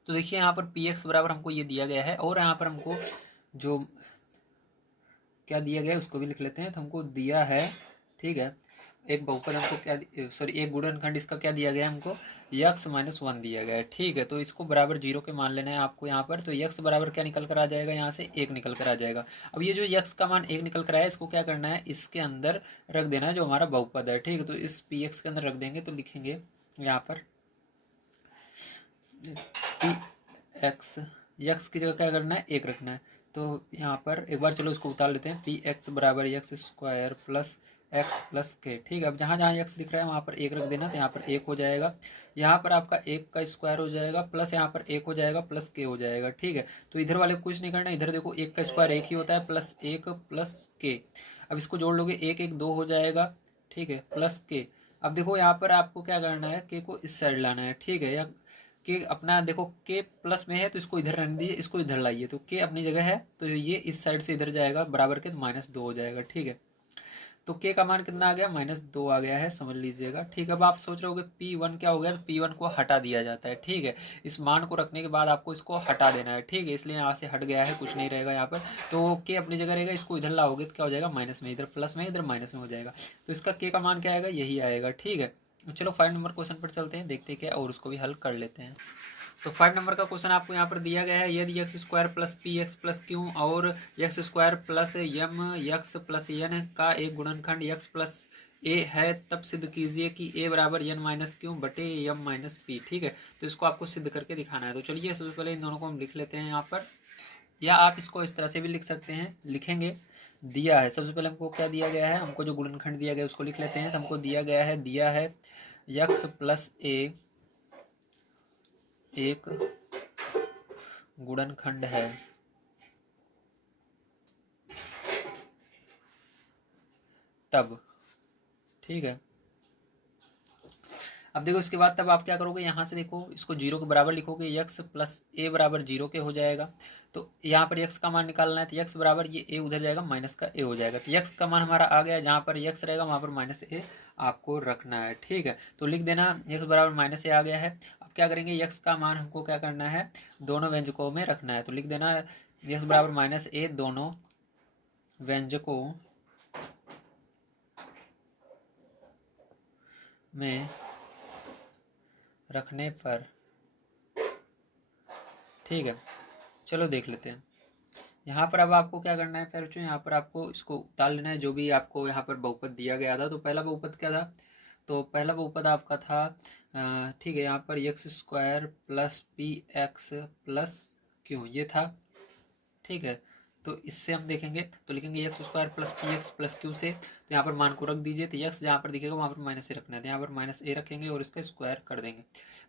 तो देखिए यहाँ पर पी एक्स बराबर हमको ये दिया गया है, और यहाँ पर हमको जो क्या दिया गया है उसको भी लिख लेते हैं। तो हमको दिया है, ठीक है, एक बहुपद हमको क्या, सॉरी एक गुणनखंड इसका क्या दिया गया है, हमको x -1 दिया गया है, ठीक है। तो इसको बराबर 0 के मान लेना है आपको यहाँ पर। तो x बराबर क्या निकल कर आ जाएगा, यहाँ से 1 निकल कर आ जाएगा। अब ये जो x का मान 1 निकल कर आया, इसको क्या करना है, इसके अंदर रख देना है जो हमारा बहुपद है, ठीक है। तो इस पी एक्स के अंदर रख देंगे, तो लिखेंगे यहाँ पर पी एक्स, x की जगह क्या करना है, 1 रखना है। तो यहाँ पर एक बार चलो इसको उतार लेते हैं, पी एक्स बराबर x² प्लस एक्स प्लस के। ठीक है, अब जहाँ जहाँ एक्स दिख रहा है वहाँ पर एक रख देना, तो यहाँ पर एक हो जाएगा, यहाँ पर आपका एक का स्क्वायर हो जाएगा प्लस यहाँ पर एक हो जाएगा प्लस के हो जाएगा। ठीक है, तो इधर वाले को कुछ नहीं करना, इधर देखो एक का स्क्वायर एक ही होता है प्लस एक प्लस के। अब इसको जोड़ लोगे एक एक दो हो जाएगा। ठीक है, प्लस के। अब देखो यहाँ पर आपको क्या करना है, के को इस साइड लाना है। ठीक है, या के अपना देखो के प्लस में है तो इसको इधर रहने दीजिए, इसको इधर लाइए, तो के अपनी जगह है तो ये इस साइड से इधर जाएगा बराबर के, तो -2 हो जाएगा। ठीक है, तो के का मान कितना आ गया, -2 आ गया है, समझ लीजिएगा। ठीक है, अब आप सोच रहे होगे P1 क्या हो गया, तो P1 को हटा दिया जाता है। ठीक है, इस मान को रखने के बाद आपको इसको हटा देना है। ठीक है, इसलिए यहाँ से हट गया है, कुछ नहीं रहेगा यहाँ पर, तो के अपनी जगह रहेगा, इसको इधर लाओगे तो क्या हो जाएगा, माइनस में, इधर प्लस में इधर माइनस में हो जाएगा, तो इसका के का मान क्या आएगा, यही आएगा। ठीक है, चलो 5 नंबर क्वेश्चन पर चलते हैं, देखते हैं क्या, और उसको भी हल कर लेते हैं। तो 5 नंबर का क्वेश्चन आपको यहाँ पर दिया गया है, यदि x square plus P x plus Q और एक्स स्क्वायर प्लस यम एक्स प्लस एन का एक गुणनखंड एक्स प्लस ए है, तब सिद्ध कीजिए कि ए बराबर एन माइनस क्यू बटे यम माइनस पी। ठीक है, तो इसको आपको सिद्ध करके दिखाना है। तो चलिए सबसे पहले इन दोनों को हम लिख लेते हैं यहाँ पर, या आप इसको इस तरह से भी लिख सकते हैं, लिखेंगे दिया है। सबसे पहले हमको क्या दिया गया है, हमको जो गुणनखंड दिया गया है उसको लिख लेते हैं। तो हमको दिया है एक्स प्लस ए एक गुणनखंड है, तब। ठीक है, अब देखो इसके बाद तब आप क्या करोगे, यहाँ से देखो इसको 0 के बराबर लिखोगे, x प्लस ए बराबर 0 के हो जाएगा। तो यहाँ पर x का मान निकालना है, तो x बराबर ये a उधर जाएगा, माइनस का a हो जाएगा, तो x का मान हमारा आ गया, जहाँ पर x रहेगा वहाँ पर माइनस a आपको रखना है। ठीक है, तो लिख देना x बराबर माइनस a आ गया है। अब क्या करेंगे, x का मान हमको क्या करना है, दोनों व्यंजकों में रखना है, तो लिख देना x बराबर -a दोनों व्यंजकों में रखने पर। ठीक है, चलो देख लेते हैं। यहाँ पर अब आपको क्या करना है फिर, यहाँ पर आपको इसको उतार लेना है, जो भी आपको यहाँ पर बहुपद दिया गया था। तो पहला बहुपद क्या था, तो पहला बहुपद आपका था, ठीक है, यहाँ पर x square plus P x plus Q, ये था। ठीक है, तो इससे हम देखेंगे तो लिखेंगे x square plus P x plus Q से, तो यहाँ पर मान को रख दीजिए, तो एक्स जहाँ पर दिखेगा वहाँ पर माइनस ए रखना है, तो यहाँ पर -a रखेंगे और इसका स्क्वायर कर देंगे,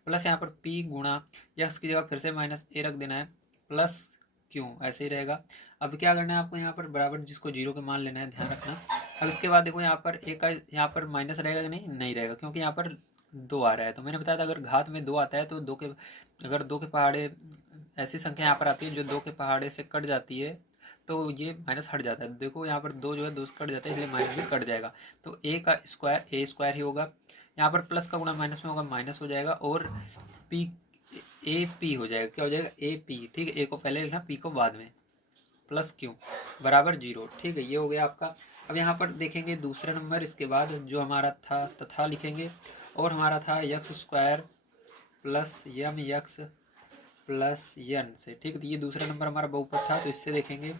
प्लस यहाँ पर p गुणा एक्स की जगह फिर से -a रख देना है, प्लस क्यू, ऐसे ही रहेगा। अब क्या करना है आपको, यहाँ पर बराबर जिसको 0 के मान लेना है, ध्यान रखना। अब इसके बाद देखो यहाँ पर एक का यहाँ पर माइनस रहेगा कि नहीं रहेगा, क्योंकि यहाँ पर 2 आ रहा है। तो मैंने बताया था अगर घात में 2 आता है तो अगर 2 के पहाड़े ऐसी संख्या यहाँ पर आती है जो 2 के पहाड़े से कट जाती है, तो ये माइनस हट जाता है। देखो यहाँ पर 2 जो है 2 से कट जाता है, इसलिए माइनस भी कट जाएगा, तो a का स्क्वायर a स्क्वायर ही होगा। यहाँ पर प्लस का गुणा माइनस में होगा, माइनस हो जाएगा, और p ए पी हो जाएगा, क्या हो जाएगा, ए पी। ठीक है, a को पहले लिखना, p को बाद में, प्लस क्यू बराबर 0। ठीक है, ये हो गया आपका। अब यहाँ पर देखेंगे दूसरा नंबर, इसके बाद जो हमारा था तथा लिखेंगे, और हमारा था एक्स स्क्वायर प्लस यम एक्स प्लस एन से। ठीक है, तो ये दूसरा नंबर हमारा बहुपद था, तो इससे देखेंगे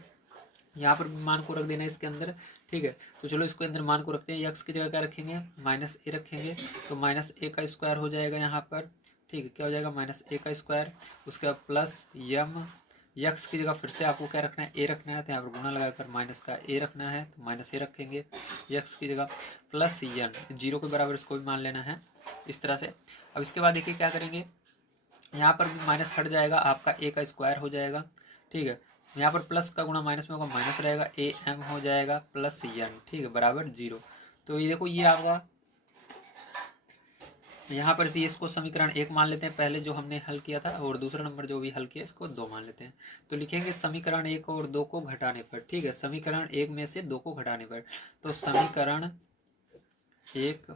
यहाँ पर मान को रख देना है इसके अंदर। ठीक है, तो चलो इसको अंदर मान को रखते हैं, एक्स की जगह क्या रखेंगे, -a रखेंगे, तो -a का स्क्वायर हो जाएगा यहाँ पर। ठीक है, क्या हो जाएगा, -a का स्क्वायर, उसके बाद प्लस यम एक्स की जगह फिर से आपको क्या रखना है, a रखना है, तो यहाँ पर गुणा लगाकर माइनस का a रखना है, तो -a रखेंगे एक्स की जगह, प्लस एन 0 के बराबर इसको भी मान लेना है, इस तरह से। अब इसके बाद देखिए क्या करेंगे, यहाँ पर भी माइनस हट जाएगा, आपका a का स्क्वायर हो जाएगा। ठीक है, यहाँ पर प्लस का गुणा माइनस में होगा, माइनस रहेगा, ए एम हो जाएगा प्लस एन। ठीक है, बराबर 0। तो ये देखो ये आपका यहाँ पर से इसको समीकरण 1 मान लेते हैं, पहले जो हमने हल किया था, और दूसरा नंबर जो भी हल किया इसको 2 मान लेते हैं। तो लिखेंगे समीकरण 1 और 2 को घटाने पर। ठीक है, समीकरण 1 में से 2 को घटाने पर, तो समीकरण 1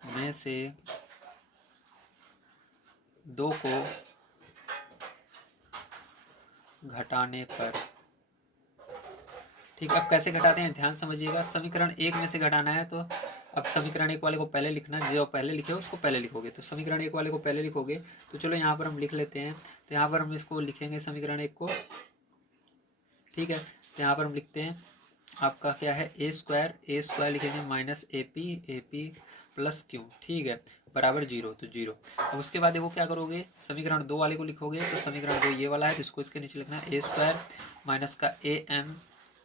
में से 2 को घटाने पर। ठीक, अब कैसे घटाते हैं ध्यान समझिएगा। समीकरण 1 में से घटाना है, तो अब समीकरण 1 वाले को पहले लिखना, जो पहले लिखे हो उसको पहले लिखोगे, तो समीकरण 1 वाले को पहले लिखोगे। तो चलो यहाँ पर हम लिख लेते हैं, तो यहाँ पर हम इसको लिखेंगे समीकरण 1 को। ठीक है, तो यहाँ पर हम लिखते हैं आपका क्या है, a स्क्वायर लिखेंगे -AP प्लस क्यू। ठीक है, बराबर 0, तो 0। अब उसके बाद देखो क्या करोगे, समीकरण 2 वाले को लिखोगे, तो समीकरण 2 ये वाला है, तो इसको इसके नीचे लिखना है a स्क्वायर माइनस का am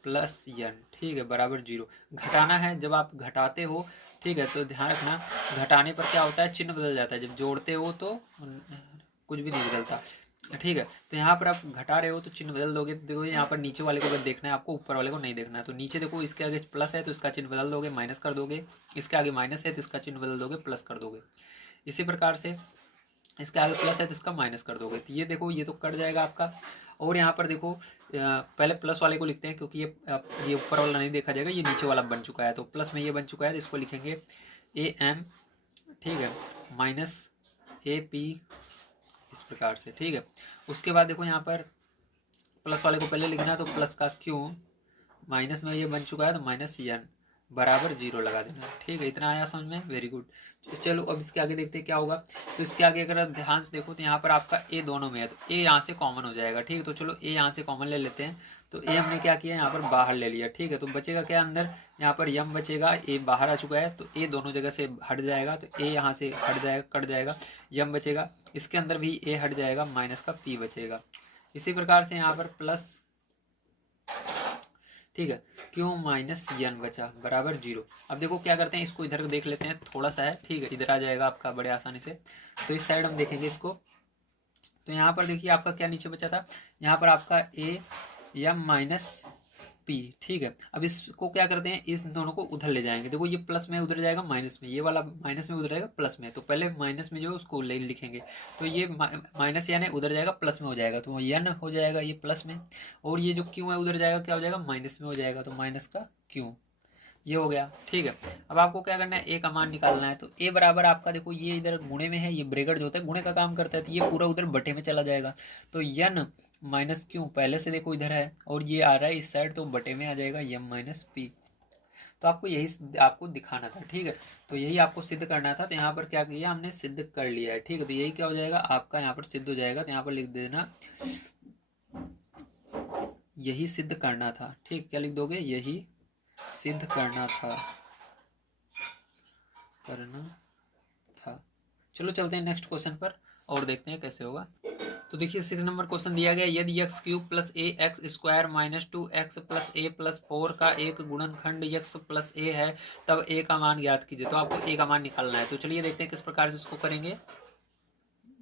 प्लस n, ठीक है, बराबर 0। घटाना है, जब आप घटाते हो, ठीक है, तो ध्यान रखना घटाने पर क्या होता है, चिन्ह बदल जाता है। जब जोड़ते हो तो कुछ भी नहीं बदलता, ठीक है। तो यहाँ पर आप घटा रहे हो तो चिन्ह बदल दोगे। तो देखो यहाँ पर नीचे वाले को अगर देखना है आपको, ऊपर वाले को नहीं देखना है। तो नीचे देखो, इसके आगे प्लस है तो इसका चिन्ह बदल दोगे, माइनस कर दोगे। इसके आगे माइनस है तो इसका चिन्ह बदल दोगे, प्लस कर दोगे। इसी प्रकार से इसके आगे प्लस है तो इसका माइनस कर दोगे। तो ये देखो, ये तो कट जाएगा आपका। और यहाँ पर देखो, पहले प्लस वाले को लिखते हैं, क्योंकि ये ऊपर वाला नहीं देखा जाएगा, ये नीचे वाला बन चुका है। तो प्लस में ये बन चुका है तो इसको लिखेंगे AM, ठीक है, माइनस AP, इस प्रकार से, ठीक है। उसके बाद देखो यहाँ पर प्लस वाले को पहले लिखना है, तो प्लस का Q, माइनस में ये बन चुका है तो माइनस n, बराबर 0 लगा देना, ठीक है। इतना आया समझ में, वेरी गुड। चलो अब इसके आगे देखते हैं क्या होगा। तो इसके आगे अगर आप ध्यान से देखो तो यहाँ पर आपका a दोनों में है, तो a यहाँ से कॉमन हो जाएगा, ठीक है। तो चलो a यहाँ से कॉमन ले लेते हैं। तो a हमने क्या किया, यहाँ पर बाहर ले लिया, ठीक है। तो बचेगा क्या अंदर, यहाँ पर m बचेगा, a बाहर आ चुका है तो a दोनों जगह से हट जाएगा, तो a यहाँ से हट जाएगा, कट जाएगा, m बचेगा, इसके अंदर भी a हट जाएगा, माइनस का p बचेगा। इसी प्रकार से यहाँ पर प्लस, ठीक है, क्यों माइनस n बचा, बराबर 0। अब देखो क्या करते हैं, इसको इधर देख लेते हैं, थोड़ा सा है, ठीक है, इधर आ जाएगा आपका बड़े आसानी से। तो इस साइड हम देखेंगे इसको। तो यहाँ पर देखिए आपका क्या नीचे बचा था, यहाँ पर आपका a m माइनस p, ठीक है। अब इसको क्या करते हैं, इस दोनों को उधर ले जाएंगे। देखो ये प्लस में उधर जाएगा माइनस में, ये वाला माइनस में उधर जाएगा प्लस में। तो पहले माइनस में जो है उसको ले लिखेंगे, तो ये माइनस यानी उधर जाएगा प्लस में हो जाएगा, तो n हो जाएगा ये प्लस में। और ये जो क्यू है उधर जाएगा, क्या हो जाएगा, माइनस में हो जाएगा, तो माइनस का क्यू, ये हो गया, ठीक है। अब आपको क्या करना है, ए का मान निकालना है। तो ए बराबर आपका देखो, ये इधर गुणे में है, ये ब्रैकेट जो होता है गुणे का काम करता है, तो ये पूरा उधर बटे में चला जाएगा। तो n माइनस क्यू पहले से देखो इधर है, और ये आ रहा है इस साइड, तो बटे में आ जाएगा m माइनस p। तो आपको यही आपको दिखाना था, ठीक है। तो यही आपको सिद्ध करना था। तो यहाँ पर क्या किया हमने, सिद्ध कर लिया है, ठीक है। तो यही क्या हो जाएगा आपका, यहाँ पर सिद्ध हो जाएगा। तो यहाँ पर लिख देना, यही सिद्ध करना था, ठीक। क्या लिख दोगे, यही सिद्ध करना था, चलो चलते हैं नेक्स्ट क्वेश्चन पर और देखते हैं कैसे होगा। तो देखिए 6 नंबर क्वेश्चन दिया गया, यदि X cube plus A X square minus 2x plus A plus 4 का एक गुणनखंड x प्लस ए है, तब a का मान ज्ञात कीजिए। तो आपको a का मान निकालना है। तो चलिए देखते हैं किस प्रकार से उसको करेंगे।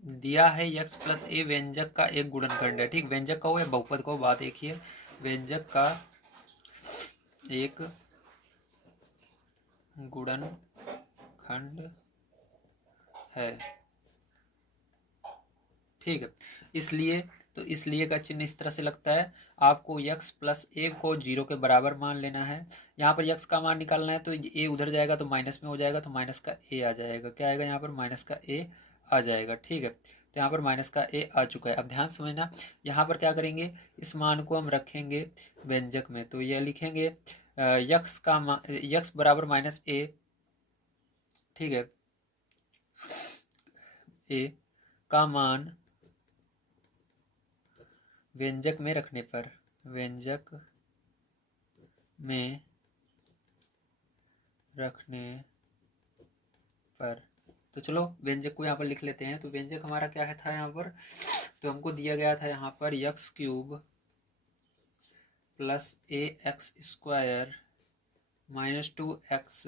दिया है x प्लस ए व्यंजक का एक गुणनखंड है, ठीक। व्यंजक का हो या बहुपद का हो, बात एक ही है। व्यंजक का एक गुणनखंड है, ठीक है। इसलिए का चिन्ह इस तरह से लगता है। आपको x प्लस ए को 0 के बराबर मान लेना है। यहाँ पर x का मान निकालना है, तो a उधर जाएगा तो माइनस में हो जाएगा, तो माइनस का a आ जाएगा। क्या आएगा यहाँ पर, माइनस का a आ जाएगा, ठीक है। तो यहाँ पर माइनस का a आ चुका है। अब ध्यान समझना, यहाँ पर क्या करेंगे, इस मान को हम रखेंगे व्यंजक में। तो यह लिखेंगे x बराबर माइनस a, ठीक है, a का मान व्यंजक में रखने पर, व्यंजक में रखने पर, तो चलो व्यंजक को यहाँ पर लिख लेते हैं। तो व्यंजक हमारा क्या है था यहाँ पर, तो हमको दिया गया था यहाँ पर X cube plus A X square minus 2x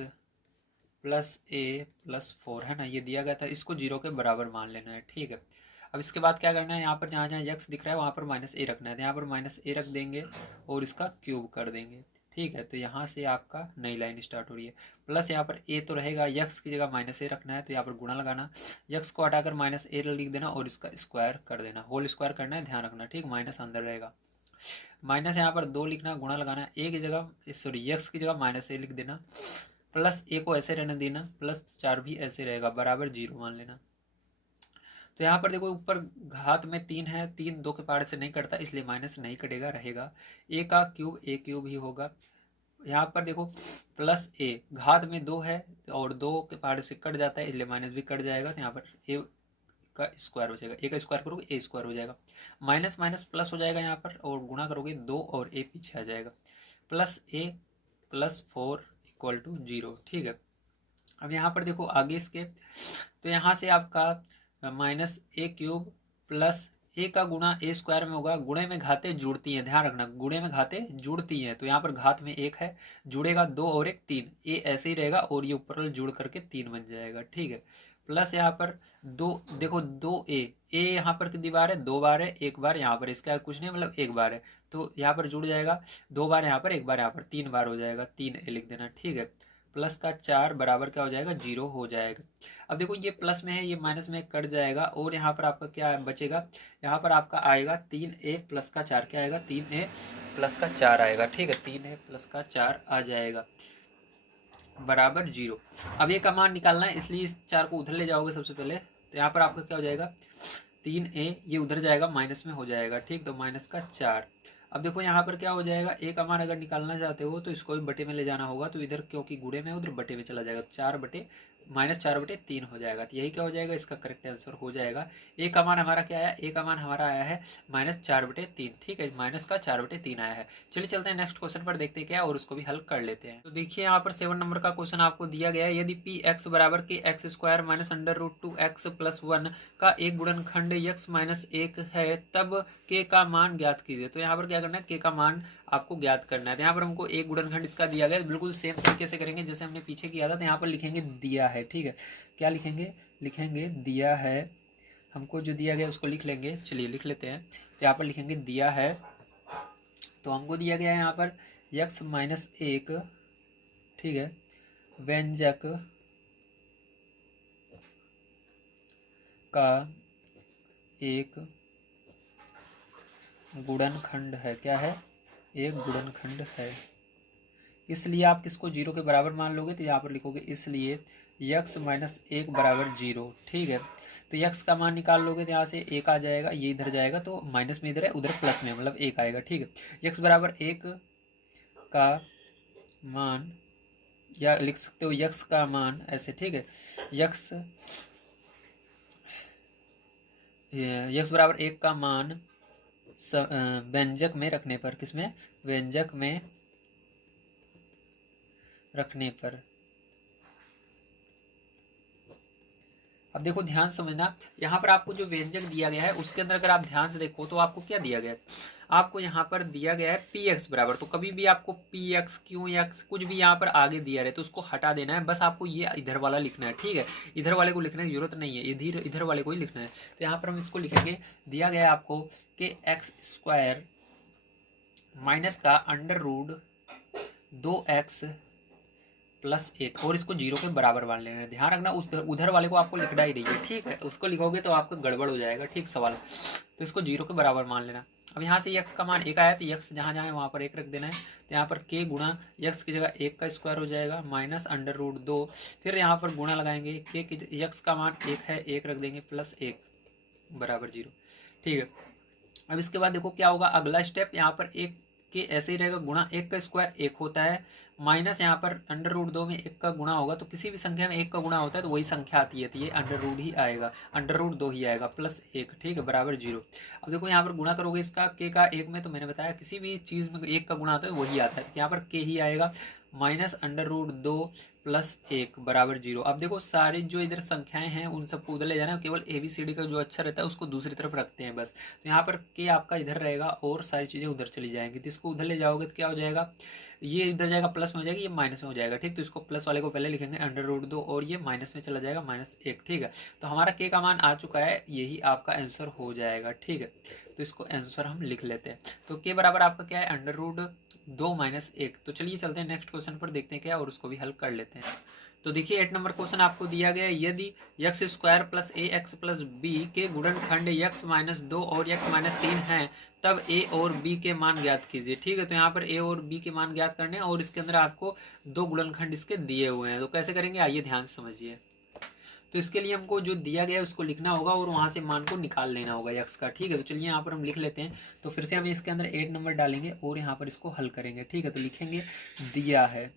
plus A plus 4 है ना, ये दिया गया था। इसको 0 के बराबर मान लेना है, ठीक है। अब इसके बाद क्या करना है, यहाँ पर जहाँ जहाँ x दिख रहा है वहाँ पर माइनस ए रखना है। तो यहाँ पर माइनस ए रख देंगे और इसका क्यूब कर देंगे, ठीक है। तो यहाँ से आपका नई लाइन स्टार्ट हो रही है। प्लस यहाँ पर ए तो रहेगा, x की जगह माइनस ए रखना है, तो यहाँ पर गुणा लगाना, x को हटाकर माइनस ए लिख देना और इसका स्क्वायर कर देना, होल स्क्वायर करना है, ध्यान रखना, ठीक। माइनस अंदर रहेगा, माइनस यहाँ पर 2 लिखना, गुणा लगाना, ए की जगह सॉरी x की जगह माइनस ए लिख देना, प्लस ए को ऐसे रहने देना, प्लस 4 भी ऐसे रहेगा, बराबर 0 मान लेना। तो यहाँ पर देखो ऊपर घात में 3 है, 3 2 के पार से नहीं कटता, इसलिए माइनस नहीं कटेगा, रहेगा ए का क्यूब ए क्यूब ही होगा। यहाँ पर देखो प्लस ए घात में 2 है और 2 के पार से कट जाता है, इसलिए माइनस भी कट जाएगा। तो यहाँ पर ए का स्क्वायर हो जाएगा, ए का स्क्वायर करोगे ए स्क्वायर हो जाएगा, माइनस माइनस प्लस हो जाएगा यहाँ पर, और गुणा करोगे 2 और ए पीछे आ जाएगा, plus A plus 4 equal to 0, ठीक है। अब यहाँ पर देखो आगे इसके, तो यहाँ से आपका माइनस ए क्यूब प्लस ए का गुणा ए स्क्वायर में होगा, गुणे में घाते जुड़ती हैं, ध्यान रखना गुणे में घाते जुड़ती हैं, तो यहाँ पर घात में 1 है, जुड़ेगा 2 और 1 3, ए ऐसे ही रहेगा और ये ऊपर जुड़ करके 3 बन जाएगा, ठीक है। प्लस यहाँ पर दो, देखो 2a, ए यहाँ पर कितनी बार है, 2 बार है, 1 बार यहाँ पर, इसका कुछ नहीं मतलब 1 बार है, तो यहाँ पर जुड़ जाएगा 2 बार यहाँ पर, 1 बार यहाँ पर, 3 बार हो जाएगा, 3a लिख देना, ठीक है। प्लस का 4 बराबर क्या हो जाएगा, 0 हो जाएगा। अब देखो ये प्लस में है, ये माइनस में कट जाएगा और यहाँ पर आपका क्या बचेगा, यहाँ पर आपका आएगा 3a प्लस का 4, क्या आएगा 3a प्लस का 4 आएगा, ठीक है, 3a प्लस का 4 आ जाएगा बराबर 0। अब ये का मान निकालना है, इसलिए इस 4 को उधर ले जाओगे सबसे पहले, तो यहाँ पर आपका क्या हो जाएगा 3a, ये उधर जाएगा माइनस में हो जाएगा, ठीक, तो माइनस का 4। अब देखो यहाँ पर क्या हो जाएगा, ए का मान अगर निकालना चाहते हो तो इसको भी बटे में ले जाना होगा, तो इधर क्योंकि गुणे में उधर बटे में चला जाएगा, 4 बटे -4/3 हो जाएगा, तो यही क्या हो जाएगा, इसका करेक्ट आंसर हो जाएगा। ए का मान हमारा क्या आया, ए का मान हमारा आया है -4/3, ठीक है, माइनस का 4/3 आया है। चलिए चलते हैं नेक्स्ट क्वेश्चन पर, देखते हैं क्या और उसको भी हल कर लेते हैं। तो देखिए यहाँ पर 7 नंबर का क्वेश्चन आपको दिया गया है, यदि पी एक्स बराबर के एक्स स्क्वायर माइनस √2x + 1 का एक गुणनखंड x - 1 है, तब के का मान ज्ञात कीजिए। तो यहाँ पर क्या करना है, के का मान आपको ज्ञात करना है। तो यहाँ पर हमको एक गुणनखंड इसका दिया गया है, बिल्कुल सेम तरीके से करेंगे जैसे हमने पीछे किया था। तो यहाँ पर लिखेंगे दिया है, ठीक है, क्या लिखेंगे, लिखेंगे दिया है, हमको जो दिया गया उसको लिख लेंगे। चलिए लिख लेते हैं, तो यहाँ पर लिखेंगे दिया है, तो हमको दिया गया है यहाँ पर x - 1, ठीक है, व्यंजक का एक गुणनखंड है, क्या है, एक गुणनखंड है, इसलिए आप किसको 0 के बराबर मान लोगे, तो यहाँ पर लिखोगे इसलिए x - 1 बराबर 0, ठीक है। तो x का मान निकाल लोगे तो यहाँ से 1 आ जाएगा, ये इधर जाएगा, तो माइनस में इधर है, उधर प्लस में, मतलब 1 आएगा, ठीक है। x बराबर 1 का मान, या लिख सकते हो x का मान ऐसे, ठीक है, x बराबर 1 का मान व्यंजक में रखने पर, किसमें, व्यंजक में रखने पर। अब देखो ध्यान समझना, यहाँ पर आपको जो व्यंजक दिया गया है उसके अंदर अगर आप ध्यान से देखो तो आपको क्या दिया गया है, आपको यहाँ पर दिया गया है पी एक्स बराबर, तो कभी भी आपको पी एक्स क्यू एक्स कुछ भी यहाँ पर आगे दिया रहे तो उसको हटा देना है, बस आपको ये इधर वाला लिखना है, ठीक है, इधर वाले को लिखने की जरूरत नहीं है, इधर इधर वाले को ही लिखना है। तो यहाँ पर हम इसको लिखेंगे, दिया गया है आपको कि x² माइनस का √2x + 1, और इसको 0 के बराबर मान लेना है। ध्यान रखना उस उधर वाले को आपको लिखना ही नहीं है, ठीक है, उसको लिखोगे तो आपको गड़बड़ हो जाएगा, ठीक सवाल, तो इसको 0 के बराबर मान लेना। अब यहाँ से x का मान 1 आया तो x जहाँ जहाँ है वहाँ पर 1 रख देना है, तो यहाँ पर k गुणा x की जगह 1 का स्क्वायर हो जाएगा माइनस √2, फिर यहाँ पर गुणा लगाएंगे, k की x का मान 1 है, 1 रख देंगे प्लस 1 बराबर 0, ठीक है। अब इसके बाद देखो क्या होगा, अगला स्टेप, यहाँ पर 1 के ऐसे ही रहेगा, गुणा 1 का स्क्वायर 1 होता है, माइनस यहाँ पर √2 में 1 का गुणा होगा, तो किसी भी संख्या में 1 का गुणा होता है तो वही संख्या आती है, तो ये √ ही आएगा, √2 ही आएगा प्लस 1, ठीक है, बराबर 0। अब देखो यहाँ पर गुणा करोगे इसका के का 1 में, तो मैंने बताया किसी भी चीज़ में 1 का गुणा होता है वही आता है, यहाँ पर के ही आएगा, माइनस √2 प्लस 1 बराबर 0। अब देखो सारी जो इधर संख्याएं हैं उन सबको उधर ले जाना है, केवल ABCD का जो अच्छा रहता है उसको दूसरी तरफ रखते हैं बस। तो यहाँ पर के आपका इधर रहेगा और सारी चीज़ें उधर चली जाएंगी, तो इसको उधर ले जाओगे तो क्या हो जाएगा, ये इधर जाएगा प्लस में हो जाएगी, ये माइनस में हो जाएगा, ठीक, तो इसको प्लस वाले को पहले लिखेंगे √2 और ये माइनस में चला जाएगा -1, ठीक है। तो हमारा के का मान आ चुका है, यही आपका आंसर हो जाएगा, ठीक है, तो इसको आंसर हम लिख लेते हैं। तो के बराबर आपका क्या है, √2 - 1। तो चलिए चलते हैं नेक्स्ट क्वेश्चन पर, देखते हैं क्या और उसको भी हल कर लेते हैं। तो देखिए 8 नंबर क्वेश्चन आपको दिया गया है, यदि x² + ax + b के गुणनखंड x - 2 और x - 3 हैं, तब a और b के मान ज्ञात कीजिए, ठीक है। तो यहाँ पर a और b के मान ज्ञात करने हैं और इसके अंदर आपको 2 गुणनखंड इसके दिए हुए हैं, तो कैसे करेंगे आइए ध्यान से समझिए। तो इसके लिए हमको जो दिया गया है उसको लिखना होगा और वहाँ से मान को निकाल लेना होगा x का, ठीक है। तो चलिए यहाँ पर हम लिख लेते हैं, तो फिर से हम इसके अंदर 8 नंबर डालेंगे और यहाँ पर इसको हल करेंगे, ठीक है। तो लिखेंगे दिया है,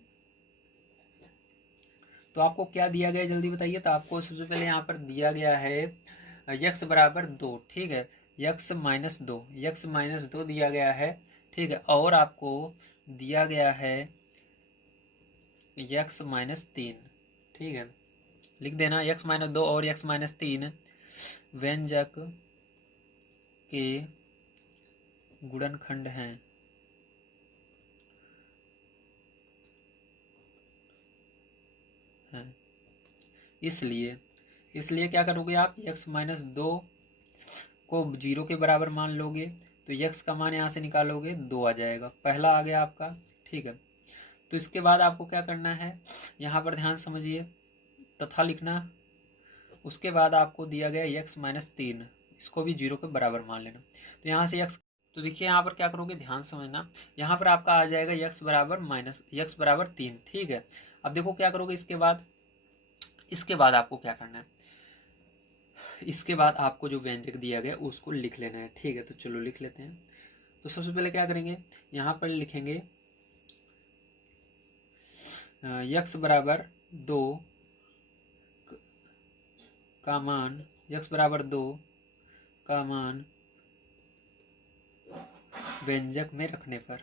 तो आपको क्या दिया गया है जल्दी बताइए। तो आपको सबसे पहले यहाँ पर दिया गया है x बराबर 2, ठीक है, x - 2, x - 2 दिया गया है, ठीक है, और आपको दिया गया है x - 3, ठीक है, लिख देना x - 2 और x - 3 व्यंजक के गुणनखंड हैं। इसलिए क्या करोगे आप, x माइनस 2 को 0 के बराबर मान लोगे तो x का मान यहाँ से निकालोगे 2 आ जाएगा, पहला आ गया आपका। ठीक है, तो इसके बाद आपको क्या करना है, यहाँ पर ध्यान समझिए, तथा लिखना। उसके बाद आपको दिया गया x माइनस 3, इसको भी 0 के बराबर मान लेना। तो यहाँ से x, तो देखिए यहाँ पर क्या करोगे, ध्यान समझना, यहाँ पर आपका आ जाएगा x बराबर 3। ठीक है, अब देखो क्या करोगे इसके बाद आपको क्या करना है, इसके बाद आपको जो व्यंजक दिया गया उसको लिख लेना है। ठीक है, तो चलो लिख लेते हैं। तो सबसे पहले क्या करेंगे, यहाँ पर लिखेंगे x बराबर 2 का मान, x बराबर 2 का मान व्यंजक में रखने पर,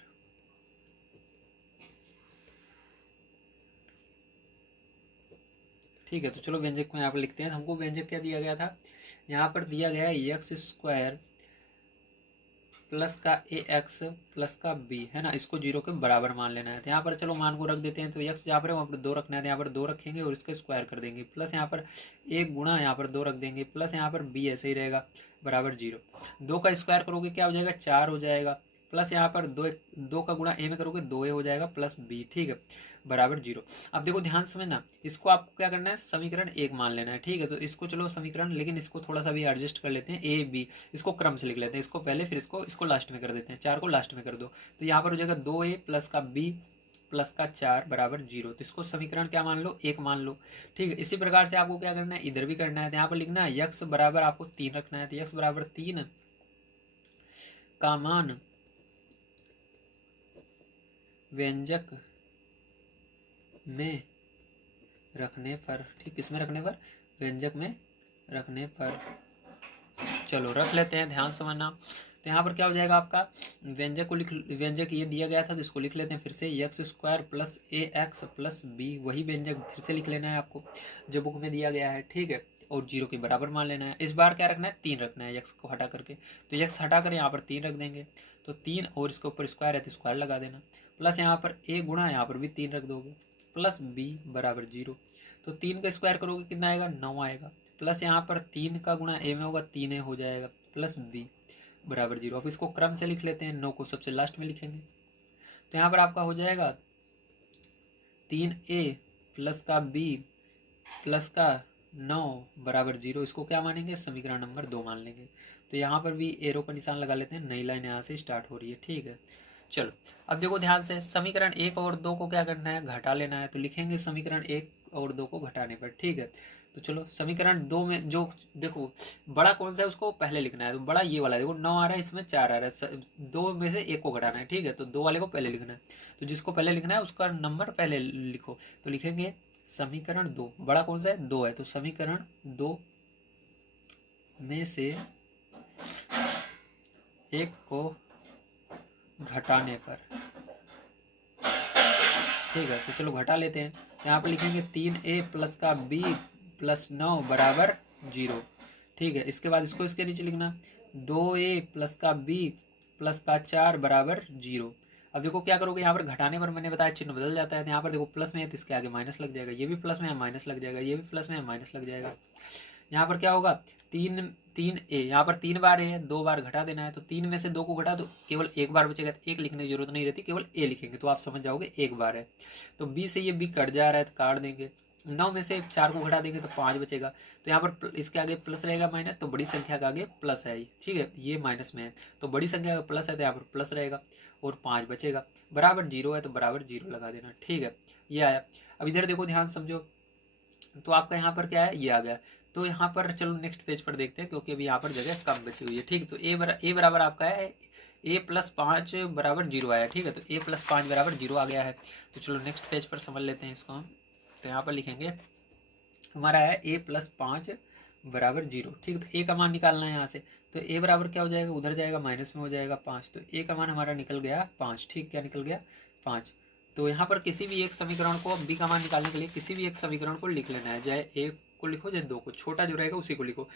ठीक है। तो चलो व्यंजक को यहाँ पर लिखते हैं। हमको व्यंजक क्या दिया गया था, यहाँ पर दिया गया है एक्स स्क्वायर प्लस का ए एक्स प्लस का बी, है ना, इसको 0 के बराबर मान लेना है। तो यहाँ पर चलो मान को रख देते हैं। तो एक्स जहाँ पर है वहाँ पर 2 रखना है, तो यहाँ पर 2 रखेंगे और इसका स्क्वायर कर देंगे, प्लस यहाँ पर 1 गुणा यहाँ पर 2 रख देंगे, प्लस यहाँ पर बी ऐसे ही रहेगा बराबर 0। 2 का स्क्वायर करोगे क्या हो जाएगा, 4 हो जाएगा, प्लस यहाँ पर 2 का गुणा ए में करोगे 2 ए हो जाएगा, प्लस बी, ठीक है, बराबर 0। अब देखो ध्यान समझना, इसको आपको क्या करना है, समीकरण 1 मान लेना है। ठीक है, तो इसको चलो समीकरण, लेकिन इसको थोड़ा सा भी एडजस्ट कर लेते हैं, ए बी, इसको क्रम से लिख लेते हैं, इसको पहले फिर इसको लास्ट में कर देते हैं, 4 को लास्ट में कर दो। तो यहाँ पर हो जाएगा 2a प्लस का b प्लस का 4 बराबर 0। तो इसको समीकरण क्या मान लो, 1 मान लो। ठीक है, इसी प्रकार से आपको क्या करना है, इधर भी करना है। तो यहाँ पर लिखना है x बराबर आपको 3 रखना है। तो x बराबर 3 का मान व्यंजक में रखने पर, ठीक, किसमें रखने पर, व्यंजक में रखने पर। चलो रख लेते हैं, ध्यान समझना। तो यहाँ पर क्या हो जाएगा आपका, व्यंजक ये दिया गया था, तो इसको लिख लेते हैं फिर से, x square plus A x plus B, वही व्यंजक फिर से लिख लेना है आपको जो बुक में दिया गया है। ठीक है, और 0 के बराबर मान लेना है। इस बार क्या रखना है, 3 रखना है, एक्स को हटा करके। तो एक्स हटा कर यहाँ पर 3 रख देंगे, तो 3 और इसके ऊपर स्क्वायर है तो स्क्वायर लगा देना, प्लस यहाँ पर ए गुणा यहाँ पर भी 3 रख दोगे, प्लस बी बराबर 0। तो 3 का स्क्वायर करोगे कितना आएगा, 9 आएगा, प्लस यहाँ पर 3 का गुणा ए में होगा 3 ए हो जाएगा, प्लस बी बराबर 0। अब इसको क्रम से लिख लेते हैं, 9 को सबसे लास्ट में लिखेंगे। तो यहाँ पर आपका हो जाएगा 3a प्लस का b प्लस का 9 बराबर 0। इसको क्या मानेंगे, समीकरण नंबर 2 मान लेंगे। तो यहाँ पर भी एरो का निशान लगा लेते हैं, नई लाइन यहाँ से स्टार्ट हो रही है। ठीक है, चलो अब देखो ध्यान से, समीकरण 1 और 2 को क्या करना है, घटा लेना है। तो लिखेंगे समीकरण 1 और 2 को घटाने पर। ठीक है, तो चलो समीकरण 2 में जो देखो बड़ा कौन सा है उसको पहले लिखना है। तो बड़ा ये वाला देखो, 9 आ रहा है, इसमें 4 आ रहा है, 2 में से 1 को घटाना है। ठीक है, तो 2 वाले को पहले लिखना है। तो जिसको पहले लिखना है उसका नंबर पहले लिखो। तो लिखेंगे समीकरण 2, बड़ा कौन सा है, 2 है, तो समीकरण 2 में से 1 को घटाने पर। ठीक है, तो चलो घटा लेते हैं। यहाँ पर लिखेंगे 3a प्लस का b प्लस 9 बराबर 0। ठीक है, इसके बाद इसके नीचे लिखना 2a प्लस का b प्लस का 4 बराबर 0। अब देखो क्या करोगे, यहाँ पर घटाने पर मैंने बताया चिन्ह बदल जाता है। तो यहाँ पर देखो प्लस में है तो इसके आगे माइनस लग जाएगा, ये भी प्लस में है माइनस लग जाएगा, ये भी प्लस में है माइनस लग जाएगा। यहाँ पर क्या होगा, 3 ए, यहाँ पर 3 बार ए है, 2 बार घटा देना है। तो 3 में से 2 को घटा तो केवल 1 बार बचेगा, तो 1 लिखने की जरूरत नहीं रहती, केवल ए लिखेंगे तो आप समझ जाओगे 1 बार है। तो बी से ये बी कट जा रहा है तो काट देंगे। 9 में से 4 को घटा देंगे तो 5 बचेगा। तो यहाँ पर इसके आगे प्लस रहेगा माइनस, तो बड़ी संख्या के आगे प्लस है। ठीक है, ये माइनस में है तो बड़ी संख्या का प्लस है तो यहाँ पर प्लस रहेगा और 5 बचेगा, बराबर 0 है तो बराबर 0 लगा देना। ठीक है, ये आया। अब इधर देखो ध्यान समझो, तो आपका यहाँ पर क्या है, ये आ गया। तो यहाँ पर चलो नेक्स्ट पेज पर देखते हैं, क्योंकि अभी यहाँ पर जगह कम बची हुई है। ठीक, तो ए बराबर आपका है a प्लस 5 बराबर 0 आया। ठीक है, तो a प्लस 5 बराबर 0 आ गया है। तो चलो नेक्स्ट पेज पर समझ लेते हैं इसको हम। तो यहाँ पर लिखेंगे हमारा है a प्लस 5 बराबर 0। ठीक है, तो a का मान निकालना है यहाँ से। तो a बराबर क्या हो जाएगा, उधर जाएगा माइनस में हो जाएगा 5। तो a का मान हमारा निकल गया 5। ठीक, क्या निकल गया 5। तो यहाँ पर किसी भी एक समीकरण को, b का मान निकालने के लिए किसी भी एक समीकरण को लिख लेना है, चाहे 1 को लिखो चाहे 2 को, छोटा जो रहेगा उसी को लिखो।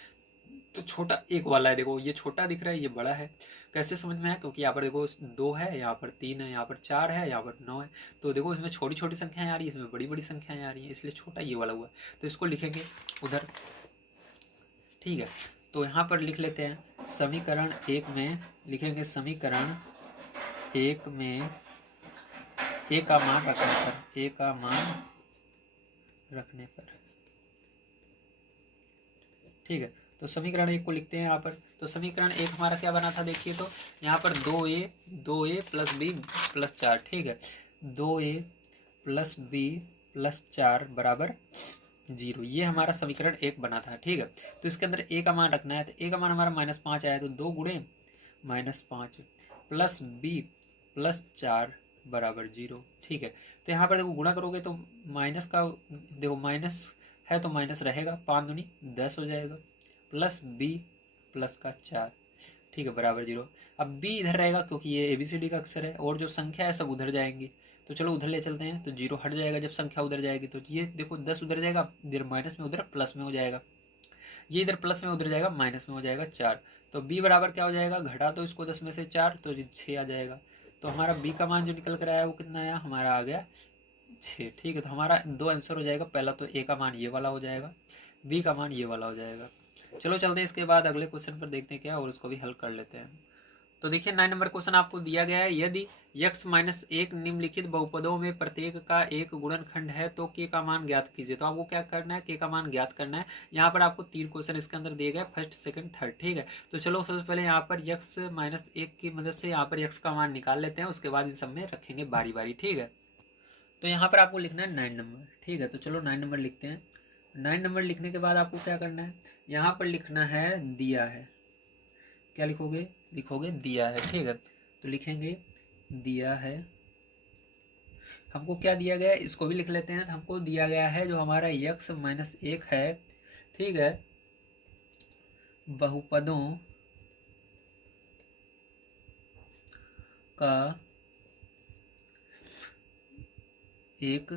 तो छोटा एक वाला है, देखो ये छोटा दिख रहा है, ये बड़ा है। कैसे समझ में आया? क्योंकि यहाँ पर देखो 2 है, यहाँ पर 3 है, यहाँ पर 4 है, यहाँ पर 9 है। तो देखो इसमें छोटी छोटी संख्याएं आ रही है, इसमें बड़ी बड़ी संख्याएं आ रही हैं, इसलिए छोटा ये वाला हुआ। तो इसको लिखेंगे उधर, ठीक है। तो यहाँ पर लिख लेते हैं समीकरण 1 में, लिखेंगे समीकरण 1 में ए का मान रखने पर, ए का मान रखने पर, ठीक है। तो समीकरण 1 को लिखते हैं यहाँ पर। तो समीकरण 1 हमारा क्या बना था देखिए, तो यहाँ पर 2a प्लस बी प्लस 4, ठीक है। 2a प्लस बी प्लस 4 बराबर 0, ये हमारा समीकरण 1 बना था, ठीक है। तो इसके अंदर a का मान रखना है, तो a का मान हमारा -5 आया, तो 2 गुणे -5 प्लस b प्लस 4 बराबर 0, ठीक है। तो यहाँ पर देखो गुणा करोगे तो माइनस का, देखो माइनस है तो माइनस रहेगा, 5 दूनी 10 हो जाएगा, प्लस b प्लस का 4, ठीक है, बराबर 0। अब b इधर रहेगा क्योंकि ये ABCD का अक्षर है, और जो संख्या है सब उधर जाएंगी, तो चलो उधर ले चलते हैं। तो 0 हट जाएगा जब संख्या उधर जाएगी, तो ये देखो 10 उधर जाएगा, इधर माइनस में उधर प्लस में हो जाएगा, ये इधर प्लस में उधर जाएगा माइनस में हो जाएगा 4। तो b बराबर क्या हो जाएगा, घटा तो इसको 10 में से 4, तो 6 आ जाएगा। तो हमारा b का मान जो निकल कर आया वो कितना आया, हमारा आ गया 6, ठीक है। तो हमारा 2 आंसर हो जाएगा, पहला तो a का मान ये वाला हो जाएगा, b का मान ये वाला हो जाएगा। चलो चलते हैं इसके बाद अगले क्वेश्चन पर, देखते हैं क्या, और उसको भी हल कर लेते हैं। तो देखिए 9 नंबर क्वेश्चन आपको दिया गया है, यदि x-1 निम्नलिखित बहुपदों में प्रत्येक का एक गुणनखंड है तो k का मान ज्ञात कीजिए। तो आपको क्या करना है, k का मान ज्ञात करना है। यहाँ पर आपको 3 क्वेश्चन इसके अंदर दिए गए, फर्स्ट सेकंड थर्ड, ठीक है। तो चलो सबसे पहले यहाँ पर x-1 की मदद से यहाँ पर x का मान निकाल लेते हैं, उसके बाद इन सब में रखेंगे बारी बारी, ठीक है। तो यहाँ पर आपको लिखना है 9 नंबर, ठीक है। तो चलो 9 नंबर लिखते हैं। 9 नंबर लिखने के बाद आपको क्या करना है, यहाँ पर लिखना है दिया है, क्या लिखोगे, लिखोगे दिया है, ठीक है। तो लिखेंगे दिया है, हमको क्या दिया गया है इसको भी लिख लेते हैं। हमको दिया गया है जो हमारा x-1 है, ठीक है, बहुपदों का एक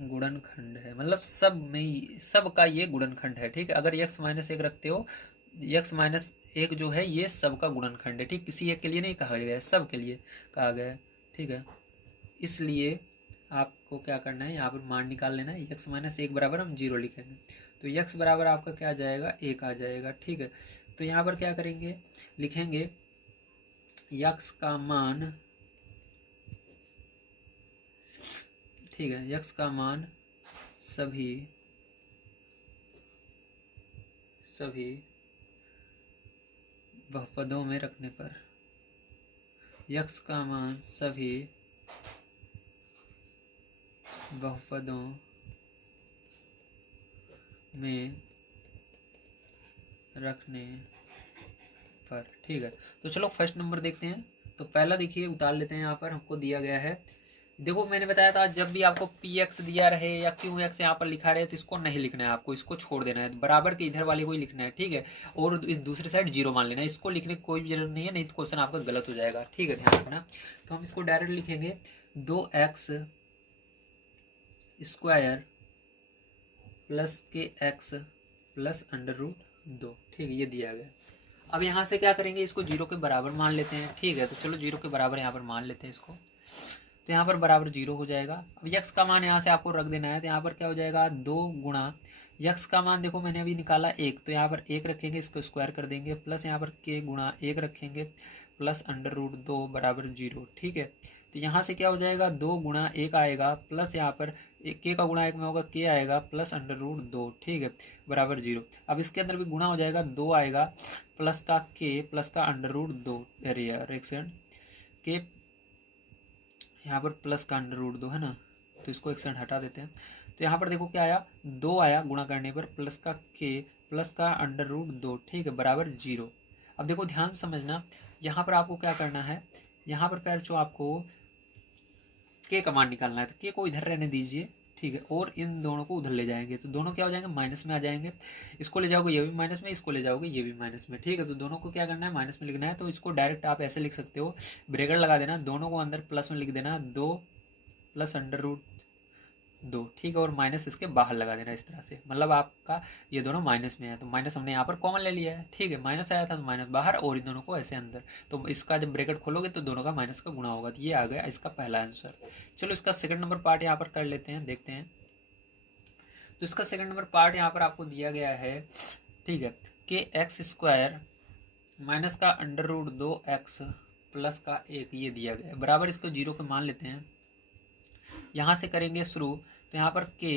गुणनखंड है, मतलब सब में, सब का ये गुणनखंड है, ठीक है। अगर x-1 रखते हो, x-1 जो है ये सब का गुणनखंड है, ठीक, किसी एक के लिए नहीं कहा गया है, सब के लिए कहा गया है, ठीक है। इसलिए आपको क्या करना है, यहाँ पर मान निकाल लेना है। x-1 बराबर हम 0 लिखेंगे, तो x बराबर आपका क्या आ जाएगा, 1 आ जाएगा, ठीक है। तो यहाँ पर क्या करेंगे, लिखेंगे x का मान, ठीक है, x का मान सभी बहुपदों में रखने पर, x का मान सभी बहुपदों में रखने पर, ठीक है। तो चलो फर्स्ट नंबर देखते हैं। तो पहला देखिए उतार लेते हैं, यहाँ पर हमको दिया गया है, देखो मैंने बताया था जब भी आपको px दिया रहे या qx यहाँ पर लिखा रहे तो इसको नहीं लिखना है, आपको इसको छोड़ देना है, बराबर के इधर वाले को ही लिखना है, ठीक है। और इस दूसरी साइड 0 मान लेना है, इसको लिखने की कोई भी जरूरत नहीं है, नहीं तो क्वेश्चन आपका गलत हो जाएगा, ठीक है, ध्यान रखना। तो हम इसको डायरेक्ट लिखेंगे 2x square plus kx plus √2, ठीक है, ये दिया गया। अब यहाँ से क्या करेंगे, इसको 0 के बराबर मान लेते हैं, ठीक है। तो चलो 0 के बराबर यहाँ पर मान लेते हैं इसको, तो यहाँ पर बराबर 0 हो जाएगा। अब x का मान यहाँ से आपको रख देना है, तो यहाँ पर क्या हो जाएगा 2 गुणा x का मान, देखो मैंने अभी निकाला 1, तो यहाँ पर 1 रखेंगे, इसको स्क्वायर कर देंगे, प्लस यहाँ पर k गुणा 1 रखेंगे प्लस √2 बराबर 0, ठीक है। तो यहाँ से क्या हो जाएगा 2 गुणा 1 आएगा, प्लस यहाँ पर k का गुणा 1 में होगा k आएगा, प्लस √2, ठीक है, बराबर 0। अब इसके अंदर भी गुणा हो जाएगा, 2 आएगा प्लस का k प्लस का √2, अरे यार एक सेकंड, k यहाँ पर प्लस का √2 है ना, तो इसको एक सेकंड हटा देते हैं। तो यहाँ पर देखो क्या आया, 2 आया गुणा करने पर, प्लस का k प्लस का √2, ठीक है, बराबर 0। अब देखो ध्यान से समझना, यहाँ पर आपको क्या करना है, यहाँ पर पैर जो आपको k का मान निकालना है, तो k को इधर रहने दीजिए, ठीक है, और इन दोनों को उधर ले जाएंगे, तो दोनों क्या हो जाएंगे, माइनस में आ जाएंगे। इसको ले जाओगे ये भी माइनस में, इसको ले जाओगे ये भी माइनस में, ठीक है। तो दोनों को क्या करना है, माइनस में लिखना है। तो इसको डायरेक्ट आप ऐसे लिख सकते हो, ब्रैकेट लगा देना, दोनों को अंदर प्लस में लिख देना, 2 प्लस 2, ठीक है, और माइनस इसके बाहर लगा देना इस तरह से, मतलब आपका ये दोनों माइनस में है तो माइनस हमने यहाँ पर कॉमन ले लिया है, ठीक है, माइनस आया था तो माइनस बाहर और इन दोनों को ऐसे अंदर, तो इसका जब ब्रैकेट खोलोगे तो दोनों का माइनस का गुणा होगा, तो ये आ गया इसका पहला आंसर। चलो इसका सेकंड नंबर पार्ट यहाँ पर कर लेते हैं, देखते हैं। तो इसका सेकंड नंबर पार्ट यहाँ पर आपको दिया गया है, ठीक है, कि एक्स स्क्वायर माइनस का अंडर रूट 2x प्लस का 1 ये दिया गया है, बराबर इसको 0 पे मान लेते हैं। यहाँ से करेंगे शुरू, तो यहाँ पर k,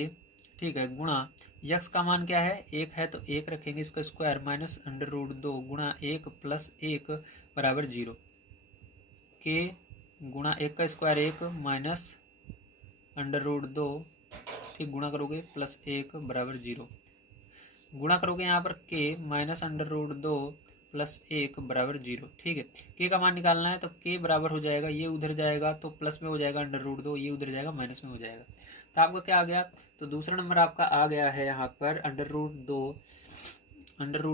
ठीक है, गुणा यक्स का मान क्या है 1 है तो 1 रखेंगे, इसका स्क्वायर माइनस अंडर रूट 2 गुणा 1 प्लस 1 बराबर 0, k गुणा 1 का स्क्वायर 1 माइनस अंडर रूट 2, ठीक, गुणा करोगे प्लस 1 बराबर 0, गुणा करोगे यहाँ पर k minus under root 2 plus 1 बराबर 0, ठीक है। k का मान निकालना है तो k बराबर हो जाएगा, ये उधर जाएगा तो प्लस में हो जाएगा अंडर रूट 2, ये उधर जाएगा माइनस में हो जाएगा, तो आपका क्या आ गया, तो दूसरा नंबर आपका आ गया है यहाँ पर अंडर रूट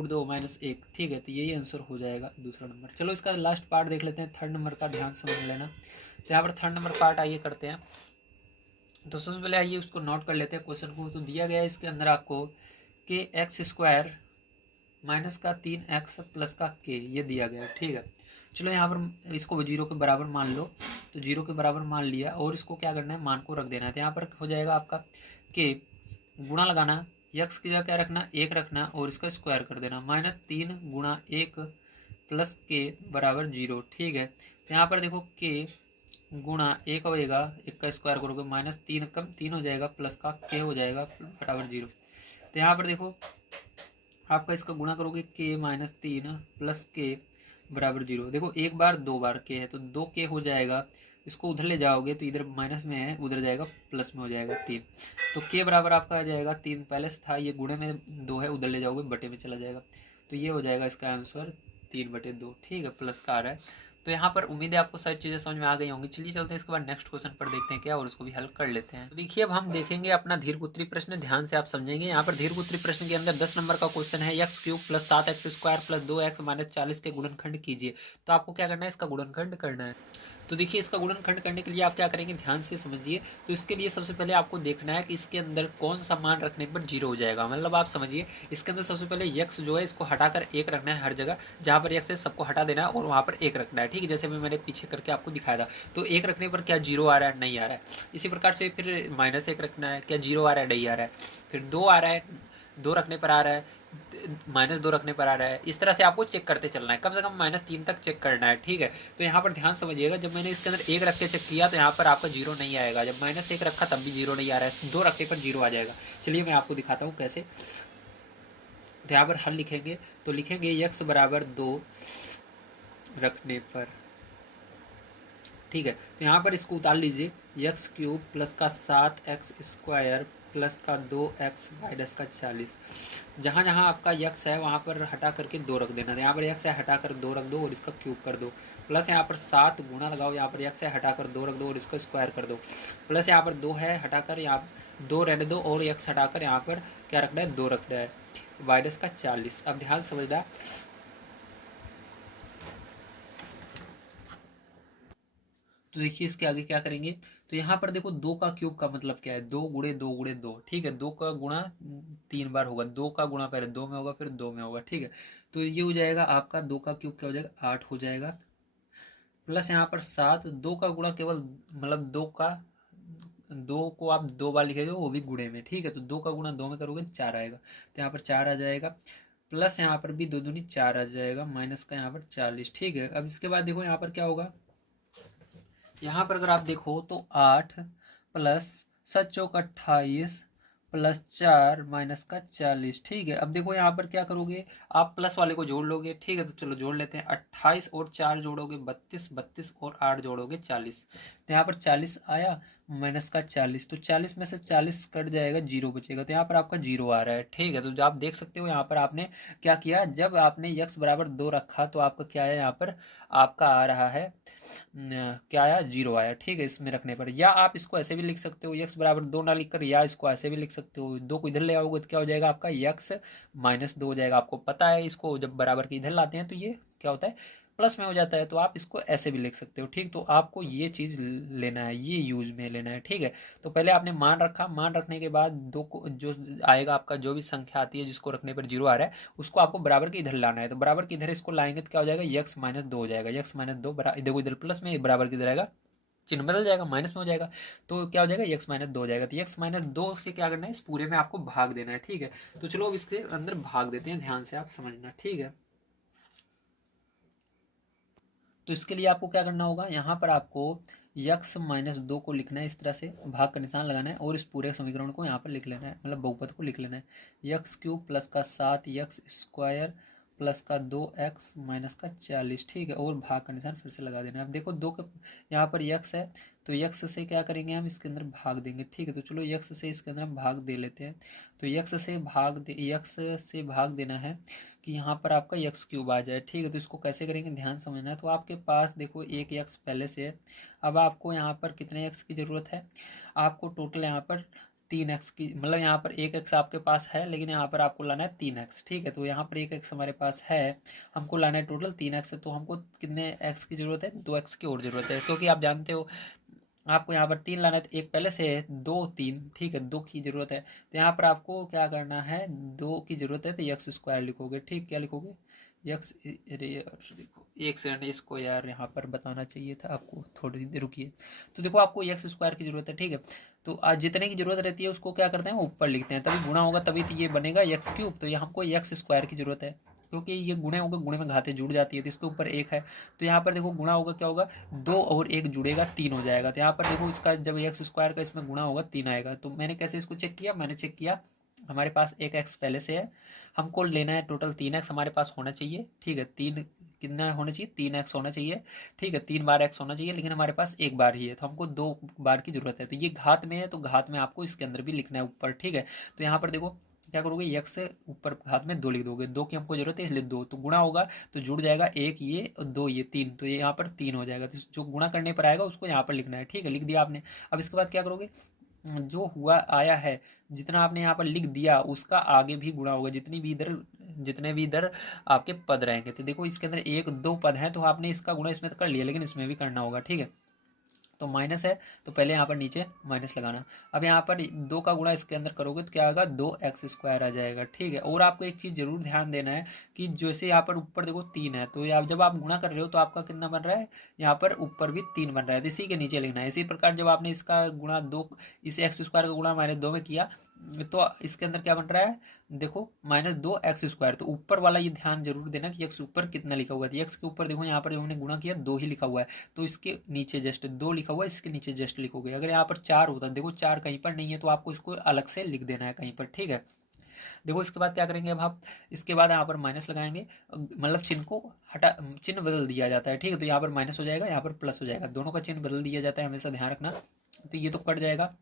2 माइनस 1, ठीक है, तो यही आंसर हो जाएगा दूसरा नंबर। चलो इसका लास्ट पार्ट देख लेते हैं, थर्ड नंबर का ध्यान समझ लेना। तो यहाँ पर थर्ड नंबर पार्ट आइए करते हैं। तो सबसे पहले आइए उसको नोट कर लेते हैं क्वेश्चन को। तो दिया गया है इसके अंदर आपको कि एक्स स्क्वायर माइनस का 3x प्लस का k ये दिया गया है, ठीक है। चलो यहाँ पर इसको 0 के बराबर मान लो, तो 0 के बराबर मान लिया और इसको क्या करना है, मान को रख देना है। तो यहाँ पर हो जाएगा आपका k, गुणा लगाना, यक्स की जगह क्या रखना 1 रखना और इसका स्क्वायर कर देना, माइनस 3 गुणा 1 प्लस k बराबर 0, ठीक है। तो यहाँ पर देखो k गुणा 1 होएगा, 1 का स्क्वायर करोगे माइनस 3 कम 3 हो जाएगा प्लस का k हो जाएगा बराबर 0। तो यहाँ पर देखो आपका इसका गुणा करोगे k माइनस 3 प्लस के बराबर 0, देखो एक बार 2 बार k है तो 2k हो जाएगा, इसको उधर ले जाओगे तो इधर माइनस में है उधर जाएगा प्लस में हो जाएगा 3, तो k बराबर आपका आ जाएगा 3, पहले से था ये गुणे में 2 है उधर ले जाओगे बटे में चला जाएगा, तो ये हो जाएगा इसका आंसर 3/2, ठीक है, प्लस का आ रहा है। तो यहाँ पर उम्मीद है आपको सारी चीज़ें समझ में आ गई होंगी। चलिए चलते हैं इसके बाद नेक्स्ट क्वेश्चन पर देखते हैं क्या, और उसको भी हल कर लेते हैं। तो देखिए अब हम देखेंगे अपना धीरपुत्री प्रश्न, ध्यान से आप समझेंगे। यहाँ पर धीरपुत्री प्रश्न के अंदर 10 नंबर का क्वेश्चन है, x cube plus 7x square plus 2x minus 40 के गुणनखंड कीजिए। तो आपको क्या करना है, इसका गुणनखंड करना है। तो देखिए इसका गुणनखंड करने के लिए आप क्या करेंगे, ध्यान से समझिए। तो इसके लिए सबसे पहले आपको देखना है कि इसके अंदर कौन सा मान रखने पर 0 हो जाएगा, मतलब आप समझिए इसके अंदर सबसे पहले यक्स जो है इसको हटाकर 1 रखना है, हर जगह जहाँ पर यक्स है सबको हटा देना है और वहाँ पर 1 रखना है, ठीक है, जैसे मैंने पीछे करके आपको दिखाया था। तो 1 रखने पर क्या 0 आ रहा है, नहीं आ रहा है। इसी प्रकार से फिर -1 रखना है, क्या 0 आ रहा है, नहीं आ रहा है। फिर 2 आ रहा है, 2 रखने पर आ रहा है, -2 रखने पर आ रहा है। इस तरह से आपको चेक करते चलना है, कम से कम -3 तक चेक करना है, ठीक है। तो यहाँ पर ध्यान समझिएगा, जब मैंने इसके अंदर 1 रख के चेक किया तो यहाँ पर आपका 0 नहीं आएगा, जब -1 रखा तब भी 0 नहीं आ रहा है, 2 रखने पर 0 आ जाएगा। चलिए मैं आपको दिखाता हूँ कैसे। तो यहाँ पर हल लिखेंगे, तो लिखेंगे यक्स बराबर 2 रखने पर, ठीक है। तो यहाँ पर इसको उतार लीजिए, यक्स क्यूब प्लस का 7x स्क्वायर प्लस का 2x माइनस का 40, जहाँ जहाँ आपका यक्स है वहाँ पर हटा करके 2 रख देना। यहाँ पर यक्स है हटा कर 2 रख दो और इसका क्यूब कर दो, प्लस यहाँ पर 7 गुणा लगाओ, यहाँ पर यक्स है हटा कर 2 रख दो और इसको स्क्वायर कर दो, प्लस यहाँ पर 2 है हटाकर यहाँ 2 रहने दो और यक्स हटाकर यहाँ पर क्या रखना है, 2 रखना है, माइनस का 40। अब ध्यान समझना, तो देखिए इसके आगे क्या करेंगे। तो यहाँ पर देखो 2 का क्यूब का मतलब क्या है, 2 गुणे 2 गुणे 2, ठीक है, 2 का गुणा 3 बार होगा, 2 का गुणा पहले 2 में होगा फिर 2 में होगा, ठीक है। तो ये हो जाएगा आपका 2 का क्यूब क्या हो जाएगा, 8 हो जाएगा, प्लस यहाँ पर 7, 2 का गुणा केवल मतलब 2 को आप 2 बार लिखेंगे वो भी गुणे में, ठीक है। तो 2 का गुणा 2 में करोगे 4 आएगा, तो यहाँ पर 4 आ जाएगा, प्लस यहाँ पर भी 2 दूनी 4 आ जाएगा, माइनस का यहाँ पर 40, ठीक है। अब इसके बाद देखो यहाँ पर क्या होगा, यहाँ पर अगर आप देखो तो 8 प्लस 7 चौक 28 प्लस 4 माइनस का 40, ठीक है। अब देखो यहाँ पर क्या करोगे, आप प्लस वाले को जोड़ लोगे, ठीक है, तो चलो जोड़ लेते हैं। 28 और 4 जोड़ोगे 32, 32 और 8 जोड़ोगे 40, तो यहाँ पर 40 आया माइनस का 40, तो 40 में से 40 कट जाएगा, 0 बचेगा, तो यहाँ पर आपका 0 आ रहा है, ठीक है। तो जो आप देख सकते हो यहाँ पर आपने क्या किया, जब आपने यक्स बराबर 2 रखा तो आपका क्या है, यहाँ पर आपका आ रहा है क्या आया, 0 आया, ठीक है, इसमें रखने पर। या आप इसको ऐसे भी लिख सकते हो, यक्स बराबर 2 ना लिखकर, या इसको ऐसे भी लिख सकते हो, 2 को इधर ले आओगे तो क्या हो जाएगा आपका यक्स -2 हो जाएगा। आपको पता है इसको जब बराबर के इधर लाते हैं तो ये क्या होता है, प्लस में हो जाता है, तो आप इसको ऐसे भी लिख सकते हो, ठीक। तो आपको ये चीज़ लेना है, ये यूज में लेना है, ठीक है। तो पहले आपने मान रखा, मान रखने के बाद दो को जो आएगा आपका, जो भी संख्या आती है जिसको रखने पर जीरो आ रहा है, उसको आपको बराबर के इधर लाना है। तो बराबर के इधर इसको लाएंगे तो क्या हो जाएगा, यक्स माइनस दो हो जाएगा। यक्स माइनस दो देखो इधर प्लस में, बराबर की इधर आएगा, चिन्ह बदल जाएगा, माइनस में हो जाएगा। तो क्या हो जाएगा, यक्स माइनस दो हो जाएगा। तो यक्स माइनस दो से क्या करना है, इस पूरे में आपको भाग देना है, ठीक है। तो चलो अब इसके अंदर भाग देते हैं, ध्यान से आप समझना, ठीक है। तो इसके लिए आपको क्या करना होगा, यहाँ पर आपको यक्स माइनस दो को लिखना है, इस तरह से भाग का निशान लगाना है और इस पूरे समीकरण को यहाँ पर लिख लेना है, मतलब बहुपद को लिख लेना है। यक्स क्यूब प्लस का 7 यक्स स्क्वायर प्लस का 2x माइनस का 40, ठीक है। और भाग का निशान फिर से लगा देना है। अब देखो दो के यहाँ पर यक्स है, तो यक्स से क्या करेंगे, हम इसके अंदर भाग देंगे, ठीक है। तो चलो यक्स से इसके अंदर हम भाग दे लेते हैं। तो यक्स से भाग देना है कि यहाँ पर आपका यक्स क्यूब आ जाए, ठीक है। तो इसको कैसे करेंगे, ध्यान समझना है। तो आपके पास देखो एक यक्स पहले से है, अब आपको यहाँ पर कितने एक्स की ज़रूरत है, आपको टोटल यहाँ पर 3x की, मतलब यहाँ पर एक एक्स आपके पास है, लेकिन यहाँ पर आपको लाना है 3x, ठीक है। तो यहाँ पर एक एक्स हमारे पास है, हमको लाना है टोटल 3x, तो हमको कितने एक्स की ज़रूरत है, 2x की और ज़रूरत है, क्योंकि आप जानते हो आपको यहाँ पर 3 लाना है, तो एक पहले से है, 2 3, ठीक है, 2 की ज़रूरत है। तो यहाँ पर आपको क्या करना है, 2 की ज़रूरत है, तो यक्स स्क्वायर लिखोगे, ठीक। क्या लिखोगे, यक्स, अरे यार देखो एक सेकंड, इसको यार यहाँ पर बताना चाहिए था आपको, थोड़ी देर रुकिए। तो देखो आपको यक्स स्क्वायर की ज़रूरत है, ठीक है। तो आज जितने की ज़रूरत रहती है उसको क्या करते हैं, ऊपर लिखते हैं, तभी गुणा होगा, तभी तो ये बनेगा यक्स क्यूब। तो ये हमको यक्स स्क्वायर की ज़रूरत है, क्योंकि ये गुणे होगा, गुणे में घाते जुड़ जाती है, तो इसके ऊपर एक है। तो यहाँ पर देखो गुणा होगा, क्या होगा, 2 और 1 जुड़ेगा, 3 हो जाएगा। तो यहाँ पर देखो इसका जब एक्स स्क्वायर का इसमें गुणा होगा 3 आएगा। तो मैंने कैसे इसको चेक किया, मैंने चेक किया, हमारे पास एक एक्स पहले से है, हमको लेना है टोटल 3x हमारे पास होना चाहिए, ठीक है। तीन कितना होना चाहिए, 3x होना चाहिए, ठीक है। 3 बार x होना चाहिए, लेकिन हमारे पास एक बार ही है, तो हमको 2 बार की जरूरत है। तो ये घात में है, तो घात में आपको इसके अंदर भी लिखना है ऊपर, ठीक है। तो यहाँ पर देखो क्या करोगे, यक्स से ऊपर घात में 2 लिख दोगे, 2 की हमको जरूरत है इसलिए 2, तो गुणा होगा तो जुड़ जाएगा, एक ये और 2 ये 3, तो ये यहाँ पर 3 हो जाएगा। तो जो गुणा करने पर आएगा उसको यहाँ पर लिखना है, ठीक है, लिख दिया आपने। अब इसके बाद क्या करोगे, जो हुआ आया है, जितना आपने यहाँ पर लिख दिया उसका आगे भी गुणा होगा, जितने भी इधर आपके पद रहेंगे। तो देखो इसके अंदर एक दो पद हैं, तो आपने इसका गुणा इसमें तो कर लिया, लेकिन इसमें भी करना होगा, ठीक है। तो माइनस है, तो पहले यहाँ पर नीचे माइनस लगाना। अब यहाँ पर 2 का गुणा इसके अंदर करोगे तो क्या आएगा, 2x स्क्वायर आ जाएगा, ठीक है। और आपको एक चीज़ जरूर ध्यान देना है कि जैसे यहाँ पर ऊपर देखो 3 है, तो जब आप गुणा कर रहे हो तो आपका कितना बन रहा है, यहाँ पर ऊपर भी 3 बन रहा है, तो इसी के नीचे लिखना है। इसी प्रकार जब आपने इसका गुणा 2, इस एक्स स्क्वायर का गुणा -2 में किया, तो इसके अंदर क्या बन रहा है, देखो -2x स्क्वायर। तो ऊपर वाला ये ध्यान जरूर देना कि x ऊपर कितना लिखा हुआ है। x के ऊपर देखो यहाँ पर जो हमने गुणा किया 2 ही लिखा हुआ है, तो इसके नीचे जस्ट 2 लिखा हुआ है, इसके नीचे जस्ट लिखोगे। अगर यहाँ पर 4 होता, देखो 4 कहीं पर नहीं है, तो आपको इसको अलग से लिख देना है कहीं पर, ठीक है। देखो इसके बाद क्या करेंगे, अब आप इसके बाद यहाँ पर माइनस लगाएंगे, मतलब चिन्ह को हटा, चिन्ह बदल दिया जाता है, ठीक है। तो यहाँ पर माइनस हो जाएगा, यहाँ पर प्लस हो जाएगा, दोनों का चिन्ह बदल दिया जाता है, हमेशा ध्यान रखना। तो ये तो कट जाएगा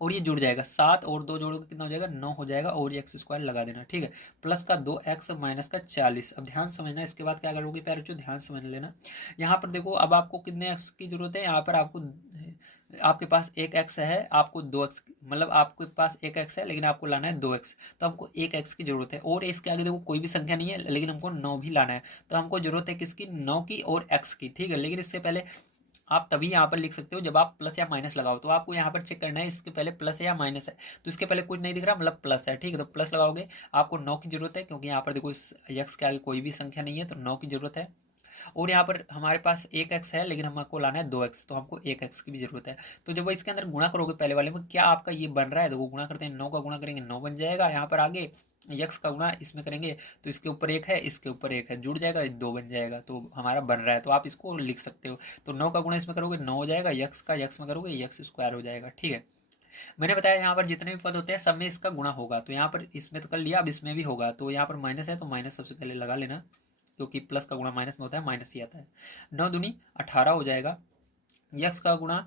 और ये जुड़ जाएगा, 7 और 2 जोड़ोगे कितना हो जाएगा, 9 हो जाएगा, और एक्स स्क्वायर लगा देना, ठीक है। प्लस का 2x माइनस का 40। अब ध्यान समझना, इसके बाद क्या करोगे प्यारे बच्चों, ध्यान समझ लेना। यहाँ पर देखो अब आपको कितने एक्स की जरूरत है, यहाँ पर आपको, आपके पास एक एक्स है, आपको 2x, मतलब आपके पास एक एक्स है लेकिन आपको लाना है 2x, तो हमको एक एक्स की जरूरत है। और इसके आगे देखो कोई भी संख्या नहीं है, लेकिन हमको 9 भी लाना है, तो हमको जरूरत है किसकी, 9 की और x की, ठीक है। लेकिन इससे पहले आप तभी यहाँ पर लिख सकते हो जब आप प्लस या माइनस लगाओ। तो आपको यहाँ पर चेक करना है इसके पहले प्लस है या माइनस है, तो इसके पहले कुछ नहीं दिख रहा, मतलब प्लस है, ठीक है। तो प्लस लगाओगे, आपको 9 की जरूरत है, क्योंकि यहाँ पर देखो इस यक्स के आगे कोई भी संख्या नहीं है, तो 9 की जरूरत है। और यहाँ पर हमारे पास एक एक्स है, लेकिन हमको लाना है 2x, तो हमको एक एक्स की भी जरूरत है। तो जब इसके अंदर गुणा करोगे पहले वाले में, क्या आपका ये बन रहा है, देखो गुणा करते हैं, 9 का गुणा करेंगे 9 बन जाएगा, यहाँ पर आगे यक्स का गुणा इसमें करेंगे तो इसके ऊपर एक है, इसके ऊपर एक है, जुड़ जाएगा, 2 बन जाएगा, तो हमारा बन रहा है। तो आप इसको लिख सकते हो। तो 9 का गुणा इसमें करोगे 9 हो जाएगा, यक्स का यक्स में करोगे यक्स स्क्वायर हो जाएगा, ठीक है। मैंने बताया यहाँ पर जितने भी पद होते हैं सब में इसका गुणा होगा, तो यहाँ पर इसमें तो कर लिया, अब इसमें भी होगा। तो यहाँ पर माइनस है, तो माइनस सबसे पहले लगा लेना, क्योंकि प्लस का गुणा माइनस में होता है, माइनस ही आता है। 9 दूनी 18 हो जाएगा। यक्स का गुणा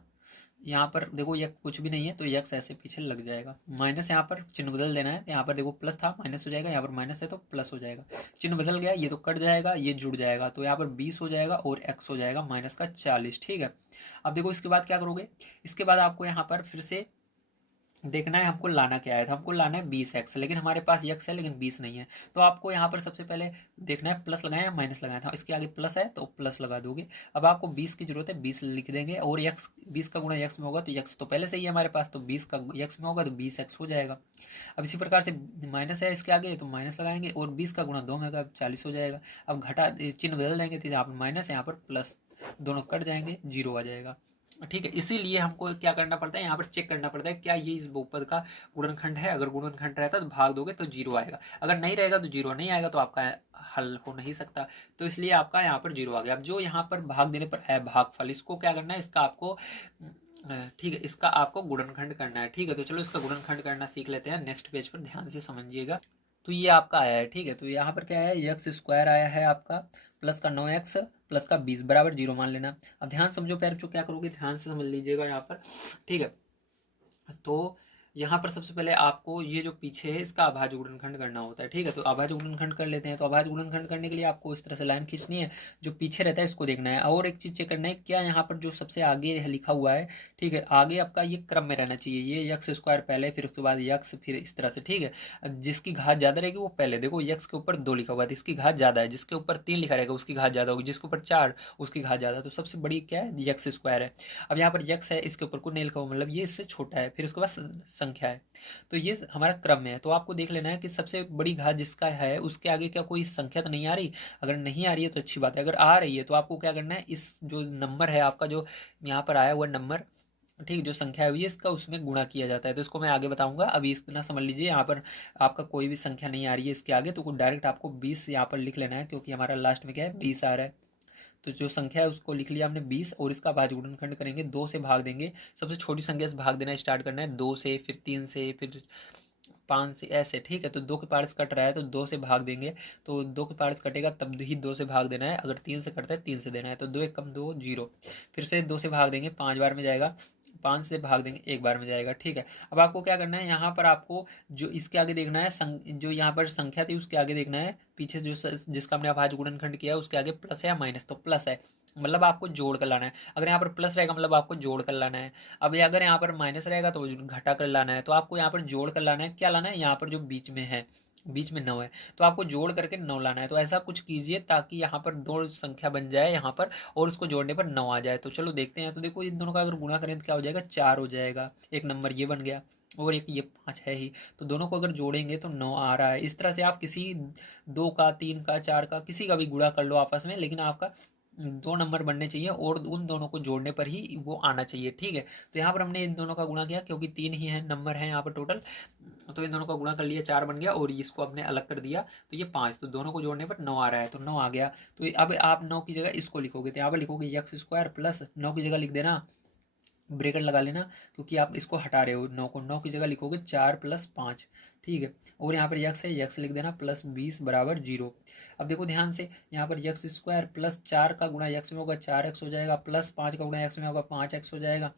यहाँ पर देखो यक्स कुछ भी नहीं है, तो यक्स ऐसे पीछे लग जाएगा। माइनस यहाँ पर चिन्ह बदल देना है, यहाँ पर देखो प्लस था माइनस हो जाएगा, यहाँ पर माइनस है तो प्लस हो जाएगा, चिन्ह बदल गया, ये तो कट जाएगा, ये जुड़ जाएगा, तो यहाँ पर 20 हो जाएगा और एक्स हो जाएगा माइनस का 40, ठीक है। अब देखो इसके बाद क्या करोगे, इसके बाद आपको यहाँ पर फिर से देखना है हमको लाना क्या है, तो हमको लाना है 20x, लेकिन हमारे पास x है लेकिन 20 नहीं है। तो आपको यहाँ पर सबसे पहले देखना है प्लस लगाया या माइनस लगाया था, इसके आगे प्लस है तो प्लस लगा दोगे। अब आपको 20 की जरूरत है, 20 लिख देंगे, और x 20 का गुणा x में होगा तो x तो पहले से ही है हमारे पास, तो 20 का x में होगा तो 20x हो जाएगा। अब इसी प्रकार से माइनस है इसके आगे तो माइनस लगाएंगे, और 20 का गुणा 2 में होगा 40 हो जाएगा। अब घटा चिन्ह बदल देंगे, तो यहाँ पर माइनस है यहाँ पर प्लस, दोनों कट जाएंगे, जीरो आ जाएगा। ठीक है, इसीलिए हमको क्या करना पड़ता है, यहाँ पर चेक करना पड़ता है क्या ये इस बहुपद का गुणनखंड है। अगर गुणनखंड रहता है तो भाग दोगे तो जीरो आएगा, अगर नहीं रहेगा तो जीरो नहीं आएगा, तो आपका हल हो नहीं सकता। तो इसलिए आपका यहाँ पर जीरो आ गया। अब जो यहाँ पर भाग देने पर है भागफल, इसको क्या करना है, इसका आपको ठीक है, इसका आपको गुणनखंड करना है। ठीक है, तो चलो इसका गुणनखंड करना सीख लेते हैं। नेक्स्ट पेज पर ध्यान से समझिएगा। तो ये आपका आया है, ठीक है, तो यहाँ पर क्या है, एक्स स्क्वायर आया है आपका, प्लस का 9x प्लस का 20 बराबर जीरो मान लेना। अब ध्यान समझो प्यारे बच्चों, क्या करोगे ध्यान से समझ लीजिएगा यहाँ पर। ठीक है, तो यहाँ पर सबसे पहले आपको ये जो पीछे है इसका अभाज्य गुणनखंड करना होता है। ठीक है, तो अभाज्य गुणनखंड कर लेते हैं। तो अभाज्य गुणनखंड करने के लिए आपको इस तरह से लाइन खींचनी है, जो पीछे रहता है इसको देखना है, और एक चीज़ चेक करना है क्या यहाँ पर जो सबसे आगे लिखा हुआ है, ठीक है, आगे आपका ये क्रम में रहना चाहिए, ये एक्स स्क्वायर पहले, फिर उसके बाद यक्स, फिर इस तरह से। ठीक है, जिसकी घात ज़्यादा रहेगी वो पहले, देखो यक्स के ऊपर 2 लिखा हुआ है तो इसकी घात ज़्यादा है, जिसके ऊपर 3 लिखा रहेगा उसकी घात ज़्यादा होगी, जिसके ऊपर 4 उसकी घात ज़्यादा, तो सबसे बड़ी क्या है, यक्स स्क्वायर है। अब यहाँ पर यक्स है, इसके ऊपर कुछ नहीं लिखा हुआ, मतलब ये इससे छोटा है, फिर उसके बाद संख्या है, तो ये हमारा क्रम है। तो आपको देख लेना है कि सबसे बड़ी घात जिसका है उसके आगे क्या कोई संख्या तो नहीं आ रही। अगर नहीं आ रही है तो अच्छी बात है, अगर आ रही है तो आपको क्या करना है, इस जो नंबर है आपका जो यहाँ पर आया हुआ नंबर, ठीक, जो संख्या हुई है इसका उसमें गुणा किया जाता है। तो इसको मैं आगे बताऊंगा, अभी इतना समझ लीजिए। यहाँ पर आपका कोई भी संख्या नहीं आ रही है इसके आगे, तो डायरेक्ट आपको 20 यहाँ पर लिख लेना है, क्योंकि हमारा लास्ट में क्या है 20 आ रहा है। तो जो संख्या है उसको लिख लिया हमने 20, और इसका भाज्य गुणनखंड करेंगे, 2 से भाग देंगे। सबसे छोटी संख्या से भाग देना स्टार्ट करना है, 2 से, फिर 3 से, फिर 5 से, ऐसे। ठीक है, तो 2 के पार्ट्स कट रहा है तो 2 से भाग देंगे, तो 2 के पार्ट्स कटेगा तब ही 2 से भाग देना है, अगर 3 से कटता है 3 से देना है, तो 2 एक कम 2 जीरो, फिर से 2 से भाग देंगे 5 बार में जाएगा, 5 से भाग देंगे 1 बार में जाएगा। ठीक है, अब आपको क्या करना है, यहाँ पर आपको जो इसके आगे देखना है, जो यहाँ पर संख्या थी उसके आगे देखना है, पीछे जो जिसका हमने अभाज्य गुणनखंड किया है उसके आगे प्लस है या माइनस, तो प्लस है मतलब आपको जोड़ कर लाना है। अगर यहाँ पर प्लस रहेगा मतलब आपको जोड़ कर लाना है। अब अगर यहाँ पर माइनस रहेगा तो घटा कर लाना है। तो आपको यहाँ पर जोड़ कर लाना है, क्या लाना है, यहाँ पर जो बीच में है, बीच में 9 है, तो आपको जोड़ करके 9 लाना है। तो ऐसा कुछ कीजिए ताकि यहाँ पर 2 संख्या बन जाए यहाँ पर, और उसको जोड़ने पर 9 आ जाए। तो चलो देखते हैं। तो देखो इन दोनों का अगर गुणा करें तो क्या हो जाएगा, 4 हो जाएगा, एक नंबर ये बन गया, और एक ये 5 है ही, तो दोनों को अगर जोड़ेंगे तो 9 आ रहा है। इस तरह से आप किसी 2 का, 3 का, 4 का, किसी का भी गुणा कर लो आपस में, लेकिन आपका 2 नंबर बनने चाहिए और उन दोनों को जोड़ने पर ही वो आना चाहिए। ठीक है, तो यहाँ पर हमने इन दोनों का गुणा किया, क्योंकि 3 ही है नंबर है यहाँ पर टोटल, तो इन दोनों का गुणा कर लिया, 4 बन गया, और इसको हमने अलग कर दिया तो ये 5, तो दोनों को जोड़ने पर 9 आ रहा है, तो 9 आ गया। तो अब आप 9 की जगह इसको लिखोगे, तो यहाँ पर लिखोगे एक्स स्क्वायर प्लस 9 की जगह लिख देना, ब्रेकेट लगा लेना, क्योंकि आप इसको हटा रहे हो 9 को, 9 की जगह लिखोगे 4 प्लस 5। ठीक है, और यहाँ पर यक्स है, यक्स लिख देना, प्लस 20 बराबर जीरो। अब देखो ध्यान से, यहाँ पर यक्स स्क्वायर प्लस 4 का गुणा यक्स में होगा 4x हो जाएगा, प्लस 5 का गुणा यक्स में होगा 5x हो जाएगा,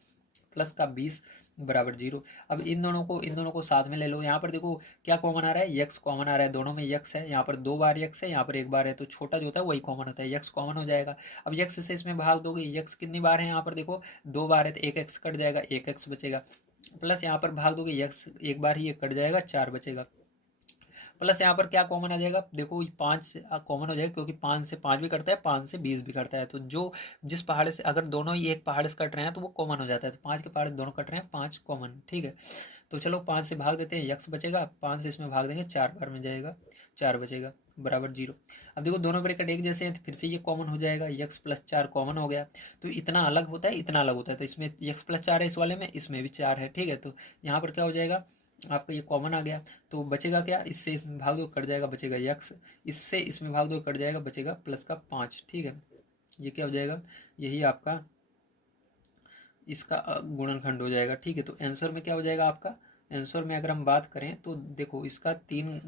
प्लस का 20 बराबर जीरो। अब इन दोनों को साथ में ले लो। यहाँ पर देखो क्या कॉमन आ रहा है, यक्स कॉमन आ रहा है, दोनों में यक्स है, यहाँ पर 2 बार यक्स है, यहाँ पर 1 बार है, तो छोटा जो होता है वही कॉमन होता है, यक्स कॉमन हो जाएगा। अब यक्स से इसमें भाग दोगे, यक्स कितनी बार है, यहाँ पर देखो 2 बार है, तो 1x कट जाएगा, 1x बचेगा, प्लस यहाँ पर भाग दोगे यक्स 1 बार ही, ये कट जाएगा, 4 बचेगा, प्लस यहाँ पर क्या कॉमन आ जाएगा, देखो 5 से कॉमन हो जाएगा, क्योंकि 5 से 5 भी कटता है, 5 से 20 भी कटता है, तो जो जिस पहाड़ से अगर दोनों ही एक पहाड़ से कट रहे हैं तो वो कॉमन हो जाता है, तो 5 के पहाड़ दोनों कट रहे हैं, 5 कॉमन। ठीक है, तो चलो 5 से भाग देते हैं, यक्स बचेगा, 5 से इसमें भाग देंगे, 4 बार में जाएगा, 4 बचेगा, बराबर जीरो। अब देखो दोनों ब्रैकेट एक जैसे हैं तो फिर से ये कॉमन हो जाएगा, यक्स प्लस 4 कॉमन हो गया, तो इतना अलग होता है, इतना अलग होता है, तो इसमें यक्स प्लस 4 है इस वाले में, इसमें भी 4 है। ठीक है, तो यहाँ पर क्या हो जाएगा, आपका ये कॉमन आ गया, तो बचेगा क्या, इससे इसमें भाग दो कट जाएगा, बचेगा यक्स, इससे इसमें भाग दो कट जाएगा, बचेगा प्लस का 5। ठीक है, ये क्या हो जाएगा, यही आपका इसका गुणनखंड हो जाएगा। ठीक है, तो आंसर में क्या हो जाएगा आपका, आंसर में अगर हम बात करें तो देखो इसका 3,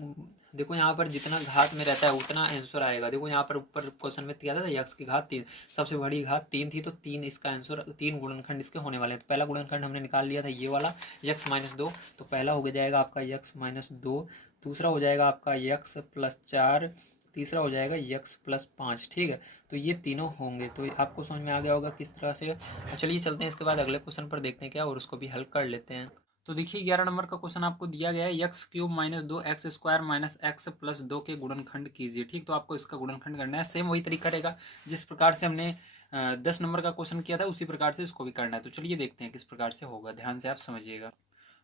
देखो यहाँ पर जितना घात में रहता है उतना आंसर आएगा। देखो यहाँ पर ऊपर क्वेश्चन में क्या था, यक्स की घात 3, सबसे बड़ी घात 3 थी, तो 3 इसका आंसर, 3 गुणनखंड इसके होने वाले हैं। तो पहला गुणनखंड हमने निकाल लिया था ये वाला, यक्स माइनस 2, तो पहला हो जाएगा आपका यक्स माइनस 2, दूसरा हो जाएगा आपका यक्स प्लस 4, तीसरा हो जाएगा यक्स प्लस 5। ठीक है, तो ये तीनों होंगे। तो आपको समझ में आ गया होगा किस तरह से। चलिए चलते हैं इसके बाद अगले क्वेश्चन पर देखते हैं क्या, और उसको भी हल कर लेते हैं। तो देखिए 11 नंबर का क्वेश्चन आपको दिया गया है, x cube minus 2x² minus x plus 2 के गुणनखंड कीजिए। ठीक, तो आपको इसका गुणनखंड करना है। सेम वही तरीका रहेगा जिस प्रकार से हमने 10 नंबर का क्वेश्चन किया था, उसी प्रकार से इसको भी करना है। तो चलिए देखते हैं किस प्रकार से होगा, ध्यान से आप समझिएगा।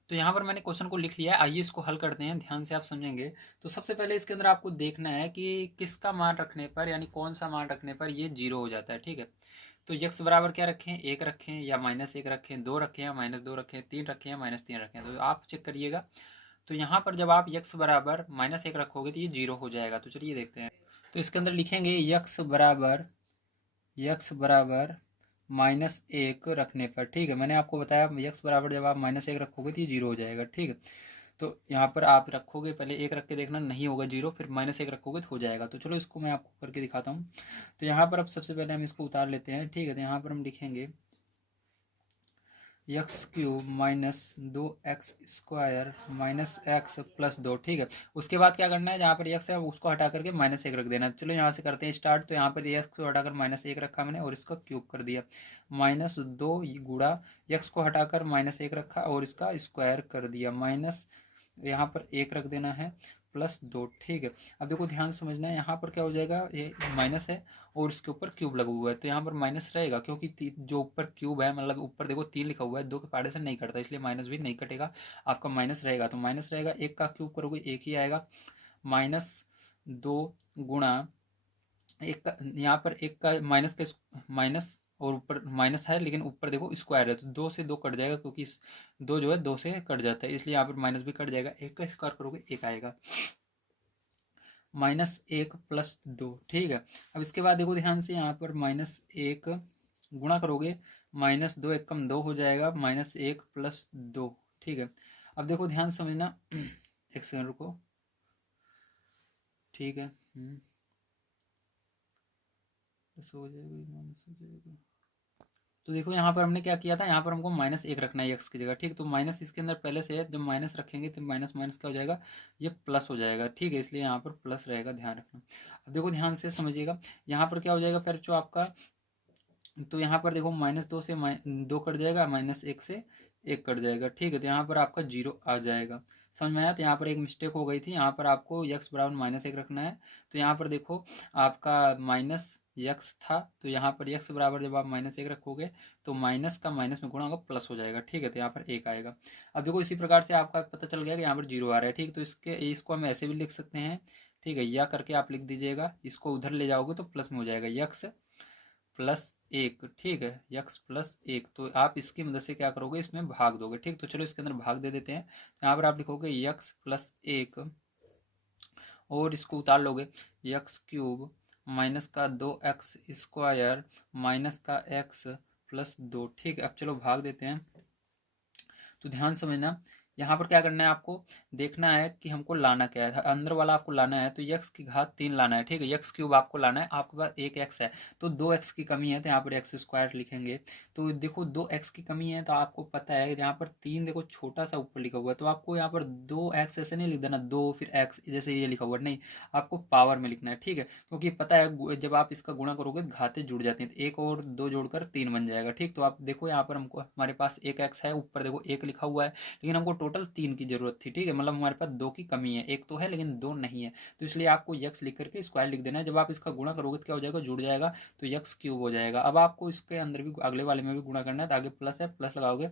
तो यहाँ पर मैंने क्वेश्चन को लिख लिया है, आइए इसको हल करते हैं, ध्यान से आप समझेंगे। तो सबसे पहले इसके अंदर आपको देखना है कि किसका मान रखने पर, यानी कौन सा मान रखने पर ये 0 हो जाता है। ठीक है, तो यक्स बराबर क्या रखें, 1 रखें या -1 रखें, 2 रखें या -2 रखें, 3 रखें या -3 रखें। तो आप चेक करिएगा। तो यहाँ पर जब आप यक्स बराबर -1 रखोगे तो ये 0 हो जाएगा। तो चलिए देखते हैं। तो इसके अंदर लिखेंगे यक्स बराबर -1 रखने पर। ठीक है, मैंने आपको बताया यक्स बराबर जब आप -1 रखोगे तो ये 0 हो जाएगा। ठीक है, तो यहाँ पर आप रखोगे, पहले 1 रख के देखना, नहीं होगा 0, फिर -1 रखोगे तो हो जाएगा। तो चलो इसको मैं आपको करके दिखाता हूँ। तो यहाँ पर अब सबसे पहले हम इसको उतार लेते हैं। ठीक है, तो यहाँ पर हम लिखेंगे x³ minus 2x² minus x plus 2। ठीक है, उसके बाद क्या करना है, जहाँ पर x है उसको हटा करके -1 रख देना। चलो यहाँ से करते हैं स्टार्ट। तो यहाँ पर x को हटाकर -1 रखा मैंने और इसका क्यूब कर दिया। -2 गुणा x को हटाकर -1 रखा और इसका स्क्वायर कर दिया, माइनस यहाँ पर 1 रख देना है +2। ठीक है, अब देखो ध्यान से समझना है, यहाँ पर क्या हो जाएगा, ये माइनस है और इसके ऊपर क्यूब लगा हुआ है, तो यहाँ पर माइनस रहेगा क्योंकि जो ऊपर क्यूब है, मतलब ऊपर देखो 3 लिखा हुआ है, 2 के पहाड़े से नहीं कटता, इसलिए माइनस भी नहीं कटेगा, आपका माइनस रहेगा। तो माइनस रहेगा, 1 का क्यूब करोगे 1 ही आएगा, -2 गुणा एक का, यहाँ पर एक का माइनस का माइनस और ऊपर माइनस है, लेकिन ऊपर देखो स्क्वायर है, तो 2 से 2 कट जाएगा, क्योंकि 2 जो है 2 से कट जाता है, इसलिए यहाँ पर माइनस भी कट जाएगा। 1 का स्क्वायर करोगे 1 आएगा, -1 + 2। ठीक है, अब इसके बाद देखो ध्यान से, यहाँ पर -1 गुणा करोगे, -2 1 कम 2 हो जाएगा, -1 + 2। ठीक है, अब देखो ध्यान समझना, एक सेकंड रुको। ठीक है, हो जाएगा, माइनस हो जाएगा। तो देखो यहाँ पर हमने क्या किया था, यहाँ पर हमको -1 रखना है x की जगह। ठीक, तो माइनस इसके अंदर पहले से है, जब माइनस रखेंगे तो माइनस माइनस क्या हो जाएगा, ये प्लस हो जाएगा। ठीक है, इसलिए यहाँ पर प्लस रहेगा, ध्यान रखना। अब देखो ध्यान से समझिएगा, यहाँ पर क्या हो जाएगा फिर जो आपका, तो यहाँ पर देखो -2 से 2 कट जाएगा, -1 से 1 कट जाएगा। ठीक है, तो यहाँ पर आपका 0 आ जाएगा। समझ में आया? तो यहाँ पर एक मिस्टेक हो गई थी, यहाँ पर आपको x बराबर -1 रखना है। तो यहाँ पर देखो आपका -x था, तो यहाँ पर x बराबर जब आप -1 रखोगे तो माइनस का माइनस में गुणा होगा, प्लस हो जाएगा। ठीक है, तो यहाँ पर 1 आएगा। अब देखो इसी प्रकार से आपका पता चल गया कि यहाँ पर 0 आ रहा है। ठीक, तो इसको हम ऐसे भी लिख सकते हैं। ठीक है, या करके आप लिख दीजिएगा, इसको उधर ले जाओगे तो प्लस में हो जाएगा, x +1। ठीक है, x+1, तो आप इसकी मदद से क्या करोगे, इसमें भाग दोगे। ठीक, तो चलो इसके अंदर भाग दे देते हैं। यहाँ पर आप लिखोगे x+1 और इसको उतार लोगे, x³ माइनस का 2x² माइनस का x +2। ठीक है, अब चलो भाग देते हैं। तो ध्यान समझना, यहाँ पर क्या करना है, आपको देखना है कि हमको लाना क्या है, अंदर वाला आपको लाना है, तो x की घात 3 लाना है। ठीक है, x³ आपको लाना है, आपके पास 1 x है, तो 2x की कमी है, तो यहाँ पर x² लिखेंगे। तो देखो 2x की कमी है, तो आपको पता है यहाँ पर 3 देखो छोटा सा ऊपर लिखा हुआ है, तो आपको यहाँ पर 2x ऐसे नहीं लिख देना, 2 फिर x जैसे ये लिखा हुआ, नहीं, आपको पावर में लिखना है। ठीक है, क्योंकि पता है जब आप इसका गुणा करोगे तो घातें जुड़ जाती हैं, तो 1 और 2 जोड़कर 3 बन जाएगा। ठीक, तो आप देखो यहाँ पर हमको, हमारे पास 1 x है, ऊपर देखो 1 लिखा हुआ है, लेकिन हमको टोटल 3 की जरूरत थी। ठीक है, मतलब हमारे पास 2 की कमी है, 1 तो है लेकिन 2 नहीं है, तो इसलिए आपको x लिख करके स्क्वायर लिख देना है। जब आप इसका गुणा करोगे तो क्या हो जाएगा, जुड़ जाएगा, तो x³ हो जाएगा। अब आपको इसके अंदर भी अगले वाले में भी गुणा करना है, तो आगे प्लस है, प्लस लगाओगे।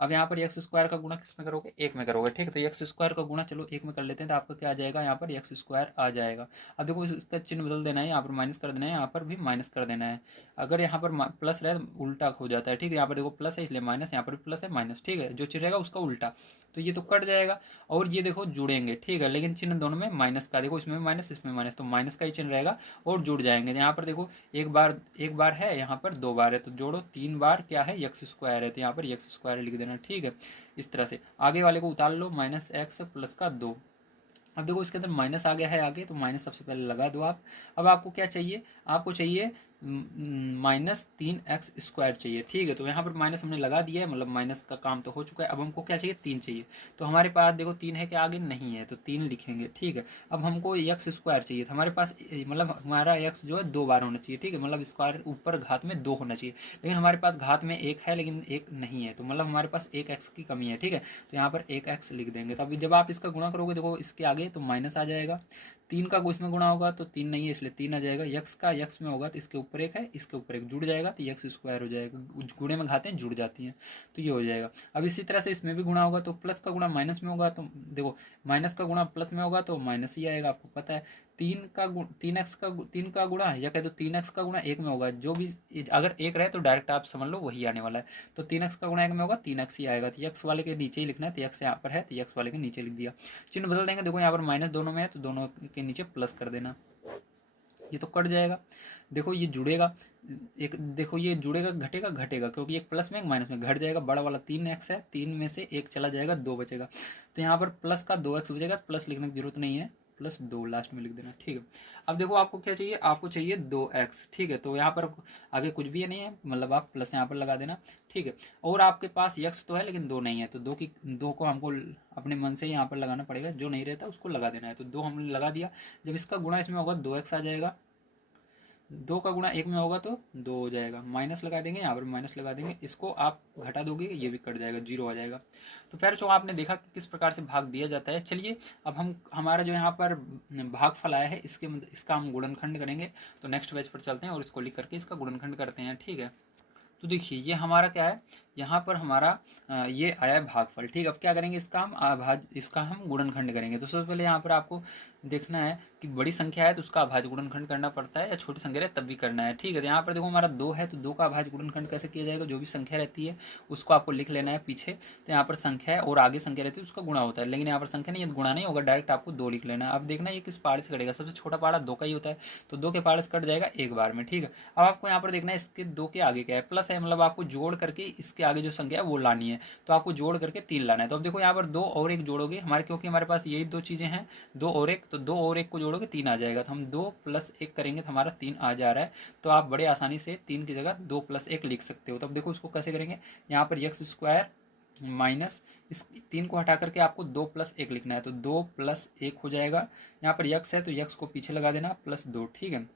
अब यहाँ पर x² का गुणा किस में करोगे, 1 में करोगे। ठीक है, तो x² का गुणा चलो 1 में कर लेते हैं, तो आपका क्या आ जाएगा, यहाँ पर x² आ जाएगा। अब देखो इसका चिन्ह बदल देना है, यहाँ पर माइनस कर देना है, यहाँ पर भी माइनस कर देना है। अगर यहाँ पर प्लस रहे तो उल्टा हो जाता है। ठीक है, यहाँ पर देखो प्लस है इसलिए माइनस, यहाँ पर भी प्लस है माइनस। ठीक है, जो चिन्ह रहेगा उसका उल्टा, तो ये तो कट जाएगा और ये देखो जुड़ेंगे। ठीक है, लेकिन चिन्ह दोनों में माइनस का, देखो इसमें माइनस इसमें माइनस, तो माइनस का ही चिन्ह रहेगा और जुड़ जाएंगे। यहाँ पर देखो एक बार है, यहाँ पर 2 बार है, तो जोड़ो 3 बार क्या है, x² है, तो यहाँ पर x² लिख देना। ठीक है, इस तरह से आगे वाले को उतार लो, -x + 2। अब देखो इसके अंदर माइनस आ गया है आगे, तो माइनस सबसे पहले लगा दो आप। अब आपको क्या चाहिए, आपको चाहिए -3x² चाहिए, ठीक है। तो यहाँ पर माइनस हमने लगा दिया है, मतलब माइनस का काम तो हो चुका है। अब हमको क्या चाहिए, 3 चाहिए। तो हमारे पास देखो 3 है कि आगे नहीं है, तो 3 लिखेंगे, ठीक है। अब हमको x² चाहिए, तो हमारे पास मतलब हमारा x जो है 2 बार होना चाहिए, ठीक है। मतलब स्क्वायर ऊपर घात में 2 होना चाहिए, लेकिन हमारे पास घात में 1 है लेकिन 1 नहीं है, तो मतलब हमारे पास 1 x की कमी है, ठीक है। तो यहाँ पर 1 x लिख देंगे। तो अभी जब आप इसका गुणा करोगे देखो इसके आगे तो माइनस आ जाएगा, 3 का इसमें गुणा होगा तो 3 नहीं है इसलिए 3 आ जाएगा, यक्स का यक्स में होगा तो इसके ऊपर एक है, इसके ऊपर एक जुड़ जाएगा तो x² हो जाएगा। गुणे में घातें जुड़ जाती हैं, तो ये हो जाएगा। अब इसी तरह से इसमें भी गुणा होगा तो प्लस का गुणा माइनस में होगा, तो देखो माइनस का गुणा प्लस में होगा तो माइनस ही आएगा, आपको पता है। 3 का गुणा या कह दो 3x का गुणा 1 में होगा, जो भी अगर 1 रहे तो डायरेक्ट आप समझ लो वही आने वाला है। तो 3x का गुणा 1 में होगा 3x ही आएगा, तो x वाले के नीचे ही लिखना है, तो x यहाँ पर है तो x वाले के नीचे लिख दिया। चिन्ह बदल देंगे, देखो यहाँ पर माइनस दोनों में है तो दोनों के नीचे प्लस कर देना, ये तो कट जाएगा। देखो ये जुड़ेगा, एक देखो ये जुड़ेगा घटेगा घटेगा, क्योंकि एक प्लस में एक माइनस में घट जाएगा। बड़ा वाला 3x है, 3 में से 1 चला जाएगा, 2 बचेगा। तो यहाँ पर प्लस का 2x बचेगा, प्लस लिखने की जरूरत नहीं है, +2 लास्ट में लिख देना, ठीक है। अब देखो आपको क्या चाहिए, आपको चाहिए 2x, ठीक है। तो यहाँ पर आगे कुछ भी नहीं है, मतलब आप प्लस यहाँ पर लगा देना, ठीक है। और आपके पास x तो है लेकिन 2 नहीं है, तो 2 को हमको अपने मन से यहाँ पर लगाना पड़ेगा, जो नहीं रहता उसको लगा देना है। तो 2 हमने लगा दिया। जब इसका गुणा इसमें होगा 2x आ जाएगा, 2 का गुणा 1 में होगा तो 2 हो जाएगा, माइनस लगा देंगे, यहाँ पर माइनस लगा देंगे, इसको आप घटा दोगे ये भी कट जाएगा, 0 आ जाएगा। तो फिर जो आपने देखा कि किस प्रकार से भाग दिया जाता है। चलिए अब हम हमारा जो यहाँ पर भागफल आया है इसका हम गुणनखंड करेंगे। तो नेक्स्ट पेज पर चलते हैं और इसको लिख करके इसका गुणनखंड करते हैं, ठीक है। तो देखिए ये हमारा क्या है, यहाँ पर हमारा ये आया है भागफल, ठीक है। अब क्या करेंगे, इसका हम गुणनखंड करेंगे। तो सबसे पहले यहाँ पर आपको देखना है कि बड़ी संख्या है तो उसका अभाज्य गुणनखंड करना पड़ता है, या छोटी संख्या है तब भी करना है, ठीक है। तो यहाँ पर देखो हमारा 2 है तो 2 का अभाज्य गुणनखंड कैसे किया जाएगा, जो भी संख्या रहती है उसको आपको लिख लेना है पीछे। तो यहाँ पर संख्या है और आगे संख्या रहती है उसका गुणा होता है, लेकिन यहाँ पर संख्या नहीं है गुणा नहीं होगा, डायरेक्ट आपको 2 लिख लेना है। अब देखना ये किस पहाड़ से कटेगा, सबसे छोटा पहाड़ा 2 का ही होता है, तो 2 के पहाड़ से कट जाएगा एक बार में, ठीक है। अब आपको यहाँ पर देखना है इसके 2 के आगे क्या है, प्लस है, मतलब आपको जोड़ करके इसके आगे जो संख्या है वो लानी है, तो आपको जोड़ करके 3 लाना है। तो अब देखो यहाँ पर 2 और 1 जोड़ोगे हमारे, क्योंकि हमारे पास यही 2 चीज़ें हैं, 2 और 1, तो 2 और 1 को जोड़ोगे 3 आ जाएगा। तो हम 2 + 1 करेंगे तो हमारा 3 आ जा रहा है। तो आप बड़े आसानी से 3 की जगह 2 + 1 लिख सकते हो। तो अब देखो उसको कैसे करेंगे, यहाँ पर x² माइनस इस 3 को हटा करके आपको 2 + 1 लिखना है, तो 2 + 1 हो जाएगा। यहाँ पर x है तो x को पीछे लगा देना +2, ठीक है।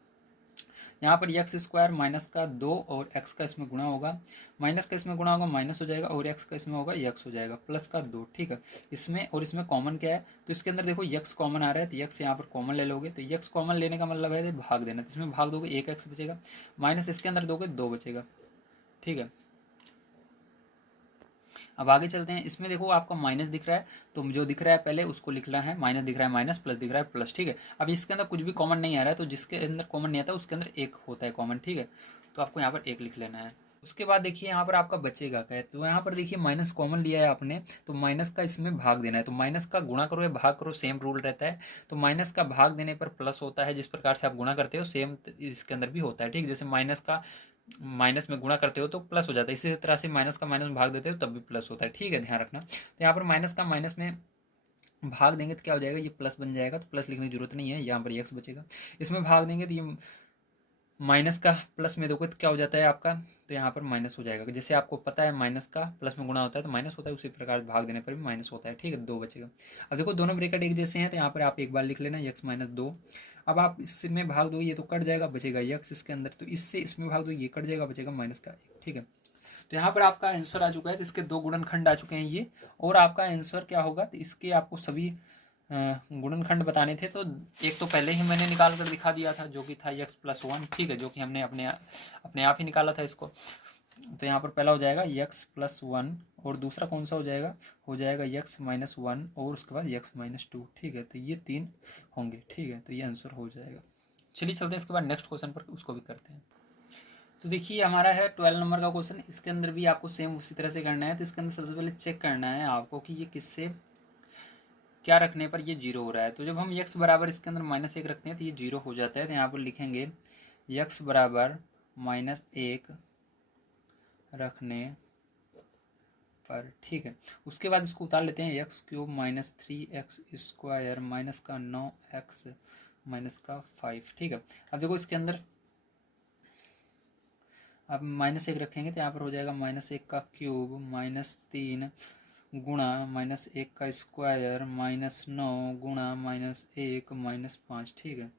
यहाँ पर x² माइनस का 2 और x का इसमें गुणा होगा, माइनस का इसमें गुणा होगा माइनस हो जाएगा, और x का इसमें होगा x हो जाएगा, प्लस का 2, ठीक है। इसमें और इसमें कॉमन क्या है, तो इसके अंदर देखो x कॉमन आ रहा है, तो x यहाँ पर कॉमन ले लोगे, तो x कॉमन लेने का मतलब है भाग देना, तो इसमें भाग दोगे 1x बचेगा, माइनस इसके अंदर दोगे 2 बचेगा, ठीक है। अब आगे चलते हैं, इसमें देखो आपका माइनस दिख रहा है, तो जो दिख रहा है पहले उसको लिखना है, माइनस दिख रहा है माइनस, प्लस दिख रहा है प्लस, ठीक है। अब इसके अंदर कुछ भी कॉमन नहीं आ रहा है, तो जिसके अंदर कॉमन नहीं आता उसके अंदर एक होता है कॉमन, ठीक है। तो आपको यहाँ पर 1 लिख लेना है। उसके बाद देखिए यहाँ पर आपका बचेगा क्या है, तो यहाँ पर देखिए माइनस कॉमन लिया है आपने, तो माइनस का इसमें भाग देना है। तो माइनस का गुणा करो या भाग करो सेम रूल रहता है, तो माइनस का भाग देने पर प्लस होता है, जिस प्रकार से आप गुणा करते हो सेम इसके अंदर भी होता है, ठीक। जैसे माइनस में गुणा करते हो तो प्लस हो जाता है, इसी तरह से माइनस का माइनस में भाग देते हो तब भी प्लस होता है, ठीक है, ध्यान रखना। तो यहाँ पर माइनस का माइनस में भाग देंगे तो क्या हो जाएगा, ये प्लस बन जाएगा, तो प्लस लिखने की जरूरत नहीं है, यहाँ पर एक्स बचेगा। इसमें भाग देंगे तो ये माइनस का प्लस में दोगे तो क्या हो जाता है आपका, तो यहाँ पर माइनस हो जाएगा। जैसे आपको पता है माइनस का प्लस में गुणा होता है तो माइनस होता है, उसी प्रकार भाग देने पर भी माइनस होता है, ठीक है। 2 बचेगा। अब देखो दोनों ब्रैकेट एक जैसे हैं, तो यहाँ पर आप एक बार लिख लेना x-2। अब आप इसमें भाग दोगे ये तो कट जाएगा, बचेगा x इसके अंदर, तो इससे इसमें भाग दो ये कट जाएगा, बचेगा माइनस का 1, ठीक है। तो यहाँ पर आपका आंसर आ चुका है, तो इसके 2 गुणनखंड आ चुके हैं ये, और आपका आंसर क्या होगा, तो इसके आपको सभी गुणनखंड बताने थे। तो एक तो पहले ही मैंने निकाल कर दिखा दिया था, जो कि था x+1, ठीक है, जो कि हमने अपने आप ही निकाला था इसको। तो यहाँ पर पहला हो जाएगा x+1, और दूसरा कौन सा हो जाएगा x-1, और उसके बाद x-2, ठीक है। तो ये 3 होंगे, ठीक है, तो ये आंसर हो जाएगा। चलिए चलते हैं इसके बाद नेक्स्ट क्वेश्चन पर, उसको भी करते हैं। तो देखिए हमारा है 12 नंबर का क्वेश्चन, इसके अंदर भी आपको सेम उसी तरह से करना है। तो इसके अंदर सबसे पहले चेक करना है आपको कि ये किससे क्या रखने पर ये 0 हो रहा है। तो जब हम x बराबर इसके अंदर -1 रखते हैं तो ये 0 हो जाता है। तो यहाँ पर लिखेंगे x बराबर -1 रखने पर, ठीक है। उसके बाद इसको उतार लेते हैं, x³ -3x² माइनस का 9x माइनस का 5, ठीक है। अब देखो इसके अंदर अब -1 रखेंगे तो यहाँ पर हो जाएगा -1 का क्यूब -3 गुणा -1 का स्क्वायर -9 गुणा -1 -5। ठीक है,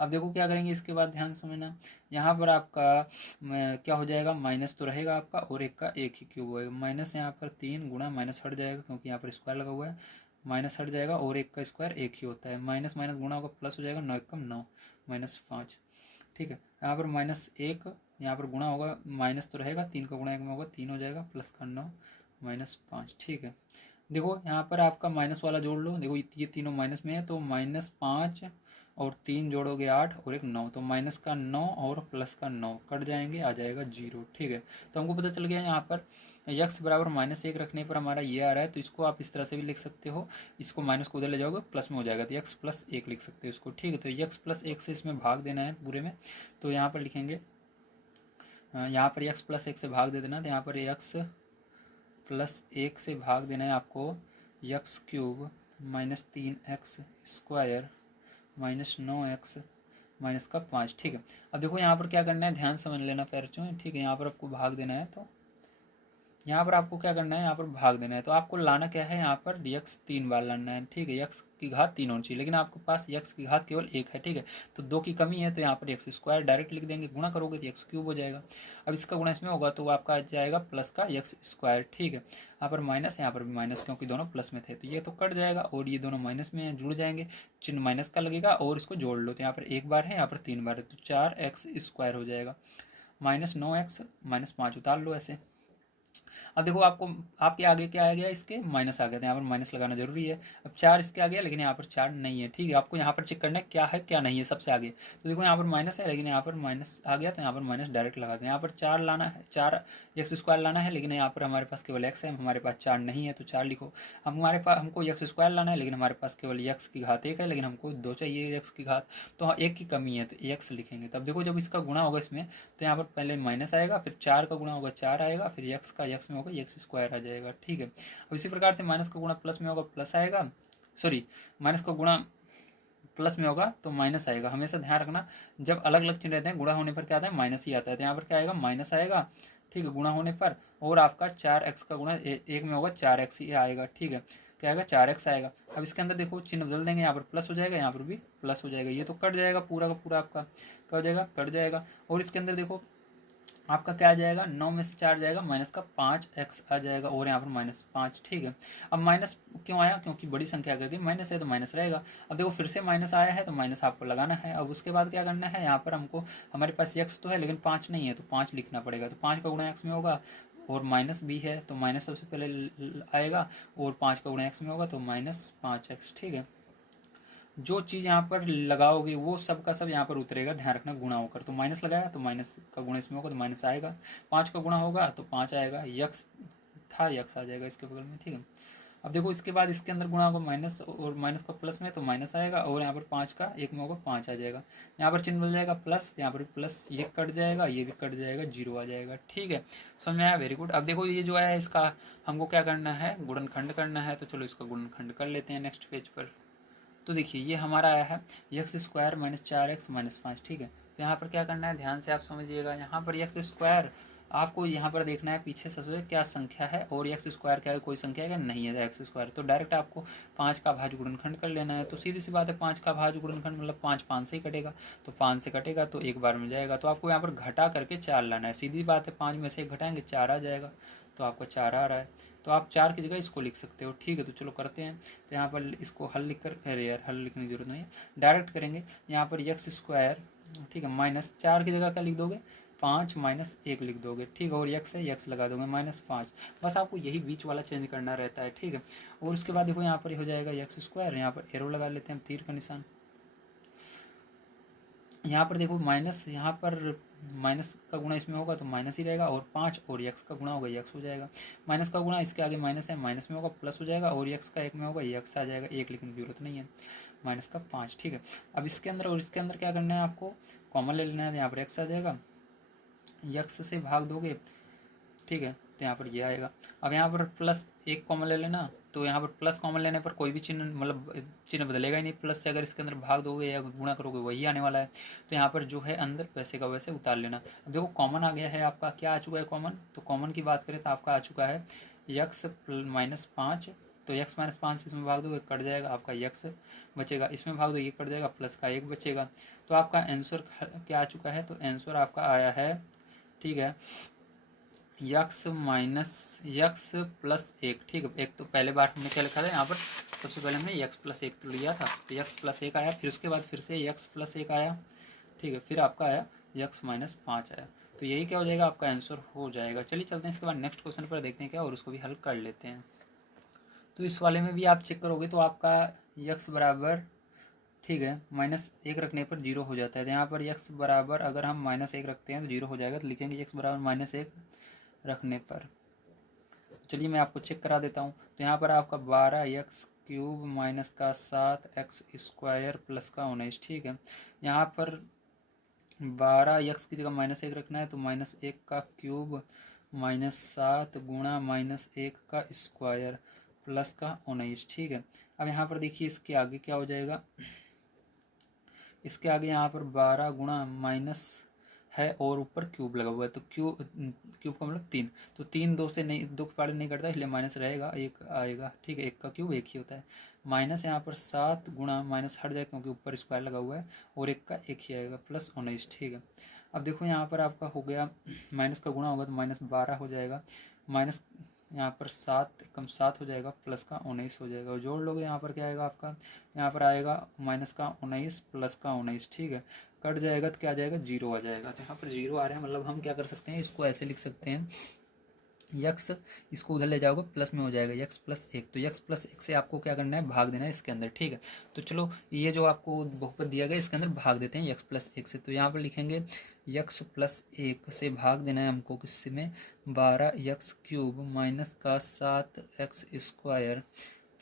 अब देखो क्या करेंगे इसके बाद, ध्यान से समझना। यहाँ पर आपका क्या हो जाएगा, माइनस तो रहेगा आपका और एक का एक ही क्यूब होएगा। माइनस यहाँ पर 3 गुणा माइनस हट जाएगा क्योंकि यहाँ पर स्क्वायर लगा हुआ है, माइनस हट जाएगा और एक का स्क्वायर एक ही होता है। माइनस माइनस गुणा होगा प्लस हो जाएगा, 9 एकम 9 -5। ठीक है, यहाँ पर -1 यहाँ पर गुणा होगा, माइनस तो रहेगा, 3 का गुणा 1 में होगा 3 हो जाएगा, प्लस का 9 -5। ठीक है, देखो यहाँ पर आपका माइनस वाला जोड़ लो। देखो ये तीनों माइनस में है तो -5 और 3 जोड़ोगे 8 और एक 9, तो माइनस का 9 और प्लस का 9 कट जाएंगे, आ जाएगा 0। ठीक है, तो हमको पता चल गया यहाँ पर x बराबर -1 रखने पर हमारा ये आ रहा है, तो इसको आप इस तरह से भी लिख सकते हो। इसको माइनस को उधर ले जाओगे प्लस में हो जाएगा, तो x+1 लिख सकते हो इसको। ठीक है, तो x+1 से इसमें भाग देना है पूरे में, तो यहाँ पर लिखेंगे, यहाँ पर x+1 से भाग दे देना, तो यहाँ पर x+1 से भाग देना है आपको x³ -3x² -9x -5। ठीक है, अब देखो यहाँ पर क्या करना है, ध्यान समझ लेना पैरचों। ठीक है, यहाँ पर आपको भाग देना है, तो यहाँ पर आपको क्या करना है, यहाँ पर भाग देना है। तो आपको लाना क्या है, यहाँ पर x 3 बार लाना है। ठीक है, x की घात 3 होनी चाहिए, लेकिन आपके पास x की घात केवल 1 है। ठीक है, तो 2 की कमी है, तो यहाँ पर x² डायरेक्ट लिख देंगे, गुणा करोगे तो x³ हो जाएगा। अब इसका गुणा इसमें होगा तो आपका आ जाएगा प्लस का x²। ठीक है, यहाँ पर माइनस, यहाँ पर भी माइनस, क्योंकि दोनों प्लस में थे, तो ये तो कट जाएगा और ये दोनों माइनस में जुड़ जाएंगे, चिन्ह माइनस का लगेगा और इसको जोड़ लो। तो यहाँ पर 1 बार है, यहाँ पर 3 बार है, तो 4x² हो जाएगा। -9x -5 उतार लो ऐसे। अब देखो आपको, आपके आगे क्या आ गया, इसके माइनस आ गया, तो यहाँ पर माइनस लगाना जरूरी है। अब 4 इसके आ गया, लेकिन यहाँ पर 4 नहीं है। ठीक है, आपको यहाँ पर चेक करना है क्या है क्या नहीं है सबसे आगे। तो देखो यहाँ पर माइनस है, लेकिन यहाँ पर माइनस आ गया, तो यहाँ पर माइनस डायरेक्ट लगा दो। यहाँ पर 4 लाना है, 4x² लाना है, लेकिन यहाँ पर हमारे पास केवल x है, हमारे पास 4 नहीं है, तो 4 लिखो। हमारे पास हमको x² लाना है, लेकिन हमारे पास केवल x की घात 1 है, लेकिन हमको 2 चाहिए x की घात, तो 1 की कमी है, तो x लिखेंगे। तब देखो जब इसका गुणा होगा इसमें, तो यहाँ पर पहले माइनस आएगा, फिर 4 का गुणा होगा 4 आएगा, फिर x का x में होगा x² आ जाएगा। ठीक है, अब इसी प्रकार से माइनस का गुणा प्लस में होगा प्लस आएगा, सॉरी माइनस का गुणा प्लस में होगा तो माइनस आएगा। हमेशा ध्यान रखना, जब अलग अलग चिन्ह रहते हैं गुणा होने पर क्या आता है, माइनस ही आता है। तो यहाँ पर क्या आएगा, माइनस आएगा। ठीक है, गुणा होने पर, और आपका 4x का गुणा एक में होगा 4x ही आएगा। ठीक है, क्या आएगा, 4x आएगा। अब इसके अंदर देखो चिन्ह बदल देंगे, यहाँ पर प्लस हो जाएगा, यहाँ पर भी प्लस हो जाएगा, ये तो कट जाएगा पूरा का पूरा, आपका क्या हो जाएगा, कट जाएगा। और इसके अंदर देखो आपका क्या आ जाएगा, 9 में से 4 जाएगा, माइनस का 5x आ जाएगा, और यहाँ पर -5। ठीक है, अब माइनस क्यों आया, क्योंकि बड़ी संख्या करके माइनस है तो माइनस रहेगा। अब देखो फिर से माइनस आया है, तो माइनस आपको लगाना है। अब उसके बाद क्या करना है, यहाँ पर हमको, हमारे पास x तो है लेकिन 5 नहीं है, तो 5 लिखना पड़ेगा। तो 5 का गुणा x में होगा, और माइनस भी है, तो माइनस सबसे पहले आएगा, और 5 का गुणा x में होगा तो -5x। ठीक है, जो चीज़ यहाँ पर लगाओगे वो सब का सब यहाँ पर उतरेगा, ध्यान रखना गुणा होकर। तो माइनस लगाया तो माइनस का गुणा इसमें होगा तो माइनस आएगा, 5 का गुणा होगा तो 5 आएगा, यक्स था यक्स आ जाएगा इसके बगल में। ठीक है, अब देखो इसके बाद इसके अंदर गुणा होगा माइनस, और माइनस का प्लस में तो माइनस आएगा, और यहाँ पर 5 का एक में होगा 5 आ जाएगा। यहाँ पर चिन्ह बदल जाएगा प्लस, यहाँ पर प्लस, ये कट जाएगा, ये भी कट जाएगा, 0 आ जाएगा। ठीक है, समझ में आया, वेरी गुड। अब देखो ये जो है इसका हमको क्या करना है, गुणनखंड करना है, तो चलो इसका गुणनखंड कर लेते हैं नेक्स्ट पेज पर। तो देखिए ये हमारा आया है x² -4x -5। ठीक है, तो यहाँ पर क्या करना है, ध्यान से आप समझिएगा। यहाँ पर x² आपको यहाँ पर देखना है पीछे सबसे क्या संख्या है, और x² क्या है, कोई संख्या है नहीं है x², तो डायरेक्ट आपको 5 का भाज्य गुणनखंड कर लेना है। तो सीधी सी बात है, 5 का भाज्य गुणनखंड मतलब 5 5 से ही कटेगा, तो 5 से कटेगा तो एक बार में जाएगा। तो आपको यहाँ पर घटा करके 4 लाना है, सीधी बात है, 5 में से 1 घटाएंगे 4 आ जाएगा, तो आपका 4 आ रहा है, तो आप 4 की जगह इसको लिख सकते हो। ठीक है, तो चलो करते हैं। तो यहाँ पर इसको हल लिख कर, अरे यार हल लिखने की जरूरत नहीं है, डायरेक्ट करेंगे। यहाँ पर x², ठीक है, -4 की जगह क्या लिख दोगे, 5 -1 लिख दोगे। ठीक है, और x है x लगा दोगे -5, बस आपको यही बीच वाला चेंज करना रहता है। ठीक है, और उसके बाद देखो यहाँ पर हो जाएगा x², यहाँ पर एरो लगा लेते हैं हम, तीर का निशान। यहाँ पर देखो माइनस, यहाँ पर माइनस का गुणा इसमें होगा तो माइनस ही रहेगा, और 5 और x का गुणा होगा x हो जाएगा। माइनस का गुणा इसके आगे माइनस है, माइनस में होगा प्लस हो जाएगा, और x का 1 में होगा x आ जाएगा, 1 लिखने की जरूरत नहीं है, -5। ठीक है, अब इसके अंदर और इसके अंदर क्या करना है, आपको कॉमन ले लेना है, यहाँ पर x आ जाएगा, x से भाग दोगे। ठीक है, तो यहाँ पर ये आएगा। अब यहाँ पर प्लस एक कॉमन ले लेना, तो यहाँ पर प्लस कॉमन लेने पर कोई भी चिन्ह मतलब चिन्ह बदलेगा ही नहीं। प्लस से अगर इसके अंदर भाग दोगे या गुणा करोगे वही आने वाला है। तो यहाँ पर जो है अंदर वैसे का वैसे उतार लेना। अब देखो कॉमन आ गया है आपका, क्या आ चुका है कॉमन, तो कॉमन की बात करें तो आपका आ चुका है यक्स माइनस 5। तो यक्स माइनस 5 से इसमें भाग दोगे कट जाएगा, आपका यक्स बचेगा। इसमें भाग दो ये कट जाएगा, प्लस का 1 बचेगा। तो आपका आंसर क्या आ चुका है, तो आंसर आपका आया है, ठीक है, यक्स माइनस यक्स प्लस 1। ठीक है, एक तो पहले बार हमने क्या लिखा था यहाँ पर, सबसे पहले हमने यक्स प्लस 1 तो लिया था, तो यक्स प्लस 1 आया, फिर उसके बाद फिर से यक्स प्लस 1 आया, ठीक है, फिर आपका आया यक्स माइनस 5 आया। तो यही क्या हो जाएगा, आपका आंसर हो जाएगा। चलिए चलते हैं इसके बाद नेक्स्ट क्वेश्चन पर देखते हैं क्या, और उसको भी हल कर लेते हैं। तो इस वाले में भी आप चेक करोगे तो आपका यक्स बराबर, ठीक है, -1 रखने पर 0 हो जाता है। तो यहाँ पर यक्स बराबर अगर हम -1 रखते हैं तो 0 हो जाएगा। तो लिखेंगे यक्स बराबर -1 रखने पर, चलिए मैं आपको चेक करा देता हूँ। तो यहाँ पर आपका 12x³ माइनस का 7x² प्लस का 19, ठीक है। यहाँ पर 12x की जगह -1 रखना है, तो -1 का क्यूब माइनस 7 गुणा -1 का स्क्वायर प्लस का 19, ठीक है। अब यहाँ पर देखिए इसके आगे क्या हो जाएगा, इसके आगे यहाँ पर 12 गुणा माइनस है और ऊपर क्यूब लगा हुआ है, तो क्यूब का मतलब 3, तो 3 2 से नहीं, 2 के पारे नहीं कटता, इसलिए माइनस रहेगा, 1 आएगा, ठीक है। 1 का क्यूब 1 ही होता है। माइनस यहाँ पर 7 गुणा माइनस हट जाए क्योंकि ऊपर स्क्वायर लगा हुआ है, और 1 का 1 ही आएगा, प्लस 19, ठीक है। अब देखो यहाँ पर आपका हो गया, माइनस का गुणा होगा तो -12 हो जाएगा, माइनस यहाँ पर 7 कम 7 हो जाएगा, प्लस का 19 हो जाएगा, और जोड़ लोगे यहाँ पर क्या आएगा आपका, यहाँ पर आएगा माइनस का 19 प्लस का 19, ठीक है। कट जाएगा तो क्या आ जाएगा, 0 आ जाएगा। तो यहाँ पर 0 आ रहा है, मतलब हम क्या कर सकते हैं, इसको ऐसे लिख सकते हैं, यक्स, इसको उधर ले जाओगे प्लस में हो जाएगा यक्स प्लस 1। तो यक्स प्लस 1 से आपको क्या करना है, भाग देना है इसके अंदर, ठीक है। तो चलो ये जो आपको बहुपद दिया गया इसके अंदर भाग देते हैं यक्स प्लस 1 से। तो यहाँ पर लिखेंगे यक्स प्लस 1 से भाग देना है हमको किससे में, 12x³ माइनस का 7x²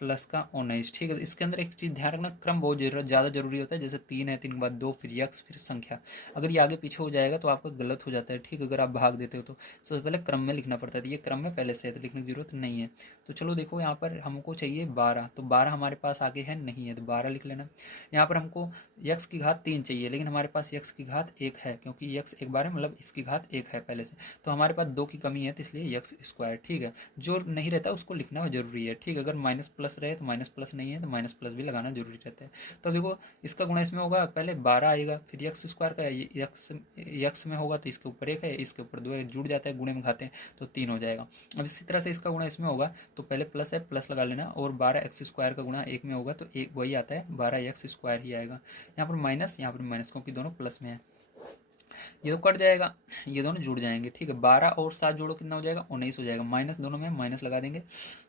प्लस का 19, ठीक है। इसके अंदर एक चीज़ ध्यान रखना, क्रम बहुत ज़्यादा जरूरी होता है। जैसे 3 है, 3 के बाद 2, फिर यक्स, फिर संख्या। अगर ये आगे पीछे हो जाएगा तो आपका गलत हो जाता है, ठीक है, अगर आप भाग देते हो तो। सबसे पहले क्रम में लिखना पड़ता है, तो ये क्रम में पहले से है तो लिखने की जरूरत नहीं है। तो चलो देखो यहाँ पर हमको चाहिए 12, तो 12 हमारे पास आगे है नहीं है, तो 12 लिख लेना। यहाँ पर हमको यक्स की घात 3 चाहिए, लेकिन हमारे पास यक्स की घात 1 है, क्योंकि यक्स एक बार है, मतलब इसकी घात 1 है पहले से। तो हमारे पास 2 की कमी है, तो इसलिए यक्स², ठीक है। जो नहीं रहता उसको लिखना जरूरी है, ठीक है। अगर माइनस प्लस रहे तो माइनस प्लस नहीं है तो माइनस प्लस भी लगाना जरूरी रहता है। तो देखो इसका गुणा इसमें होगा, पहले 12 आएगा, फिर यक्स² का यक्स में होगा तो इसके ऊपर 1 है, इसके ऊपर 2 है, जुड़ जाता है, गुणे में खाते हैं तो 3 हो जाएगा। अब इसी तरह से इसका गुणा इसमें होगा, तो पहले प्लस है, प्लस लगा लेना, और 12x² का गुणा 1 में होगा तो एक वही आता है, 12x² ही आएगा। यहाँ पर माइनस, यहाँ पर माइनस, क्योंकि दोनों प्लस में है। ये तो कट जाएगा, ये दोनों जुड़ जाएंगे, ठीक है। 12 और 7 जोड़ो कितना हो जाएगा, 19 हो जाएगा। माइनस दोनों में माइनस लगा देंगे,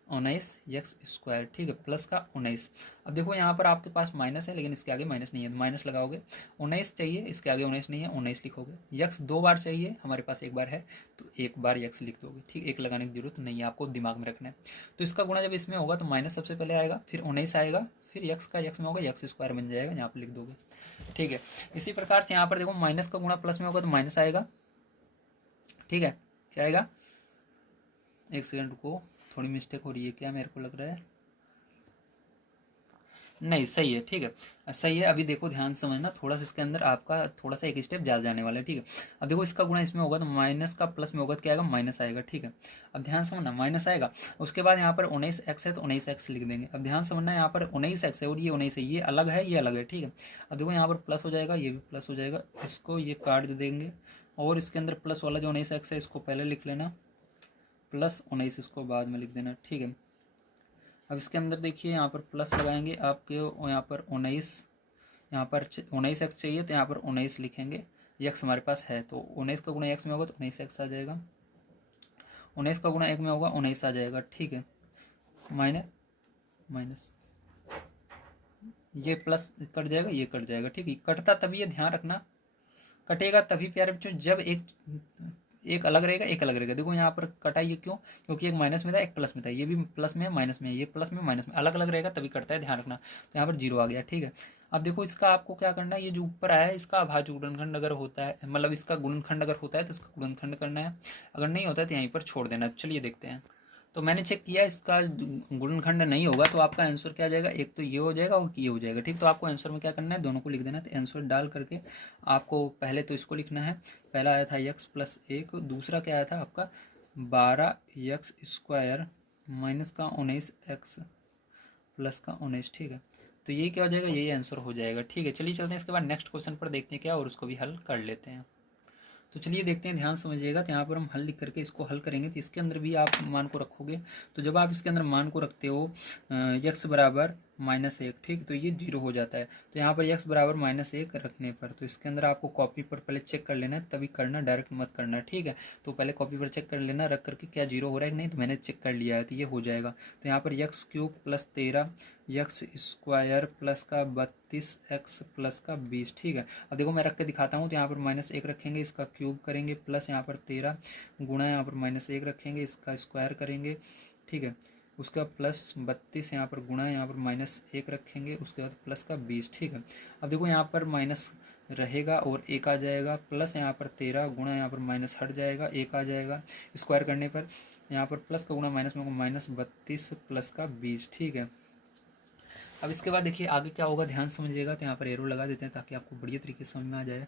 19x², ठीक है, प्लस का 19। अब देखो यहाँ पर आपके पास माइनस है, लेकिन इसके आगे माइनस नहीं है, माइनस लगाओगे। 19 चाहिए, इसके आगे 19 नहीं है, 19 लिखोगे। यक्स 2 बार चाहिए, हमारे पास 1 बार है, तो 1 बार यक्स लिख दोगे, ठीक। 1 लगाने की जरूरत नहीं है, आपको दिमाग में रखना है। तो इसका गुणा जब इसमें होगा तो माइनस सबसे पहले आएगा, फिर 19 आएगा, फिर यक्स का यक्स में होगा, यक्स² बन जाएगा, यहाँ पर लिख दोगे, ठीक है। इसी प्रकार से यहाँ पर देखो माइनस का गुणा प्लस में होगा तो माइनस आएगा, ठीक है। क्या आएगा, एक सेकंड रुको, थोड़ी मिस्टेक हो रही है क्या, मेरे को लग रहा है नहीं, सही है, ठीक है, सही है। अभी देखो ध्यान समझना, थोड़ा सा इसके अंदर आपका थोड़ा सा एक स्टेप ज़्यादा जाने वाला है, ठीक है। अब देखो इसका गुणा इसमें होगा तो माइनस का प्लस में होगा तो क्या आएगा, माइनस आएगा, ठीक है। अब ध्यान समझना, माइनस आएगा, उसके बाद यहाँ पर 19x है तो 19x लिख देंगे। अब ध्यान समझना, यहाँ पर 19x है और ये 19 है, ये अलग है, ये अलग है, ठीक है। अब देखो यहाँ पर प्लस हो जाएगा, ये भी प्लस हो जाएगा, इसको ये काट दे देंगे, और इसके अंदर प्लस वाला जो 19x है इसको पहले लिख लेना, प्लस 19 इसको बाद में लिख देना, ठीक है। अब इसके अंदर देखिए यहाँ पर प्लस लगाएंगे आपके, यहाँ पर 19, यहाँ पर 19x चाहिए तो यहाँ पर 19 लिखेंगे। यक्स हमारे पास है तो 19 का गुणा यक्स में होगा तो 19x आ जाएगा, 19 का गुणा 1 में होगा 19 आ जाएगा, ठीक है। माइनस माइनस, ये प्लस कट जाएगा, ये कट जाएगा, ठीक है। कटता तभी है, ध्यान रखना, कटेगा तभी प्यारे बच्चों जब एक एक अलग रहेगा एक अलग रहेगा। देखो यहाँ पर कटा ये क्यों, क्योंकि एक माइनस में था एक प्लस में था, ये भी प्लस में है माइनस में है, ये प्लस में माइनस में, अलग अलग रहेगा तभी कटता है, ध्यान रखना। तो यहाँ पर जीरो आ गया, ठीक है। अब देखो इसका आपको क्या करना है, ये जो ऊपर आया है इसका अभाज्य गुणनखंड अगर होता है, मतलब इसका गुणनखंड अगर होता है तो इसका गुणनखंड करना है, अगर नहीं होता है तो यहीं पर छोड़ देना। चलिए देखते हैं। तो मैंने चेक किया इसका गुणनखंड नहीं होगा तो आपका आंसर क्या आ जाएगा, एक तो ये हो जाएगा और ये हो जाएगा, ठीक। तो आपको आंसर में क्या करना है, दोनों को लिख देना है। तो आंसर डाल करके आपको पहले तो इसको लिखना है, पहला आया था x प्लस एक, दूसरा क्या आया था आपका 12x² माइनस का 19x प्लस का 19, ठीक है। तो ये क्या हो जाएगा, यही आंसर हो जाएगा, ठीक है। चलिए चलते हैं इसके बाद नेक्स्ट क्वेश्चन पर, देखते हैं क्या और उसको भी हल कर लेते हैं। तो चलिए देखते हैं, ध्यान समझिएगा। तो यहाँ पर हम हल लिख करके इसको हल करेंगे, तो इसके अंदर भी आप मान को रखोगे। तो जब आप इसके अंदर मान को रखते हो x बराबर -1, ठीक, तो ये 0 हो जाता है। तो यहाँ पर x बराबर -1 रखने पर, तो इसके अंदर आपको कॉपी पर पहले चेक कर लेना है, तभी करना, डायरेक्ट मत करना, ठीक है। तो पहले कॉपी पर चेक कर लेना, रख करके क्या 0 हो रहा है कि नहीं, तो मैंने चेक कर लिया है, तो ये हो जाएगा। तो यहाँ पर x³ प्लस 13 x² प्लस का 32x प्लस का 20, ठीक है। अब देखो मैं रख के दिखाता हूँ। तो यहाँ पर -1 रखेंगे, इसका क्यूब करेंगे, प्लस यहाँ पर 13 गुणा यहाँ पर -1 रखेंगे, इसका स्क्वायर करेंगे, ठीक है। उसके बाद प्लस 32 यहाँ पर गुणा यहाँ पर -1 रखेंगे, उसके बाद प्लस का 20, ठीक है। अब देखो यहाँ पर माइनस रहेगा और एक आ जाएगा, प्लस यहाँ पर 13 गुणा यहाँ पर माइनस हट जाएगा, एक आ जाएगा, स्क्वायर करने पर यहाँ पर प्लस का गुणा माइनस में -32 प्लस का 20, ठीक है। अब इसके बाद देखिए आगे क्या होगा, ध्यान समझिएगा। तो यहाँ पर एरो लगा देते हैं ताकि आपको बढ़िया तरीके से समझ में आ जाए।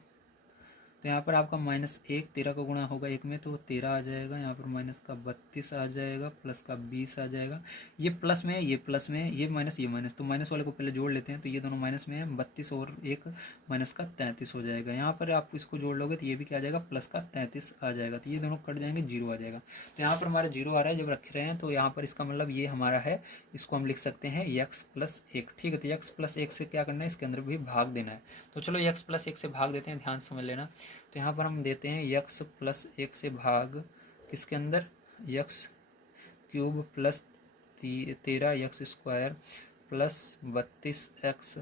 तो यहाँ पर आपका -1 13 का गुणा होगा एक में, तो 13 आ जाएगा, यहाँ पर माइनस का 32 आ जाएगा, प्लस का 20 आ जाएगा। ये प्लस में है, ये प्लस में है, ये माइनस, तो माइनस वाले को पहले जोड़ लेते हैं। तो ये दोनों माइनस में है, 32 और एक माइनस का 33 हो जाएगा। यहाँ पर आप इसको जोड़ लोगे तो ये भी क्या आ जाएगा, प्लस का 33 आ जाएगा। तो ये दोनों कट जाएंगे, 0 आ जाएगा। तो यहाँ पर हमारा 0 आ रहा है जब रख रहे हैं, तो यहाँ पर इसका मतलब ये हमारा है, इसको हम लिख सकते हैं x+1, ठीक है। तो x+1 से क्या करना है, इसके अंदर भी भाग देना है। तो चलो x+1 से भाग देते हैं, ध्यान समझ लेना। तो यहाँ पर हम देते हैं x+1 से भाग किसके अंदर, x³ plus 13x² plus 32x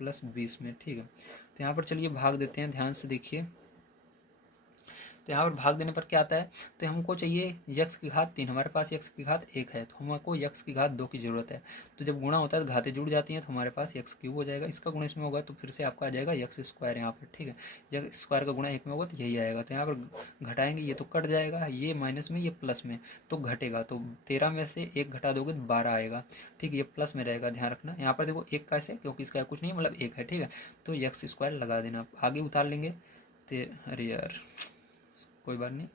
plus 20 में, ठीक है। तो यहाँ पर चलिए भाग देते हैं, ध्यान से देखिए। तो यहाँ पर भाग देने पर क्या आता है, तो हमको चाहिए x की घात 3, हमारे पास x की घात 1 है, तो हमको x की घात 2 की ज़रूरत है। तो जब गुणा होता है तो घातें जुड़ जाती हैं, तो हमारे पास x³ हो जाएगा। इसका गुणा इसमें होगा तो फिर से आपका आ जाएगा x² यहाँ पर, ठीक है। x² का गुणा 1 में होगा तो यही आएगा। तो यहाँ पर घटाएंगे, ये तो कट जाएगा, ये माइनस में ये प्लस में, तो घटेगा। तो 13 में से 1 घटा दोगे तो 12 आएगा, ठीक है। ये प्लस में रहेगा, ध्यान रखना। यहाँ पर देखो 1 कैसे, क्योंकि इसका कुछ नहीं मतलब 1 है, ठीक है। तो x² लगा देना, आगे उतार लेंगे। अरे यार कोई बात नहीं,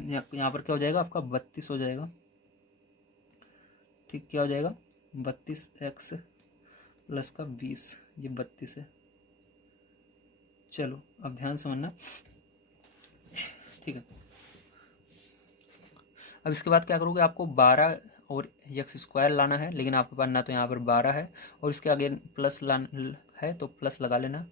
यहाँ पर क्या हो जाएगा आपका 32 हो जाएगा, ठीक। क्या हो जाएगा 32x प्लस का 20, ये 32 है। चलो अब ध्यान समझना, ठीक है। अब इसके बाद क्या करोगे, आपको 12 और x² लाना है, लेकिन आपके पास ना तो यहाँ पर 12 है और इसके आगे प्लस लाना है, तो प्लस लगा लेना।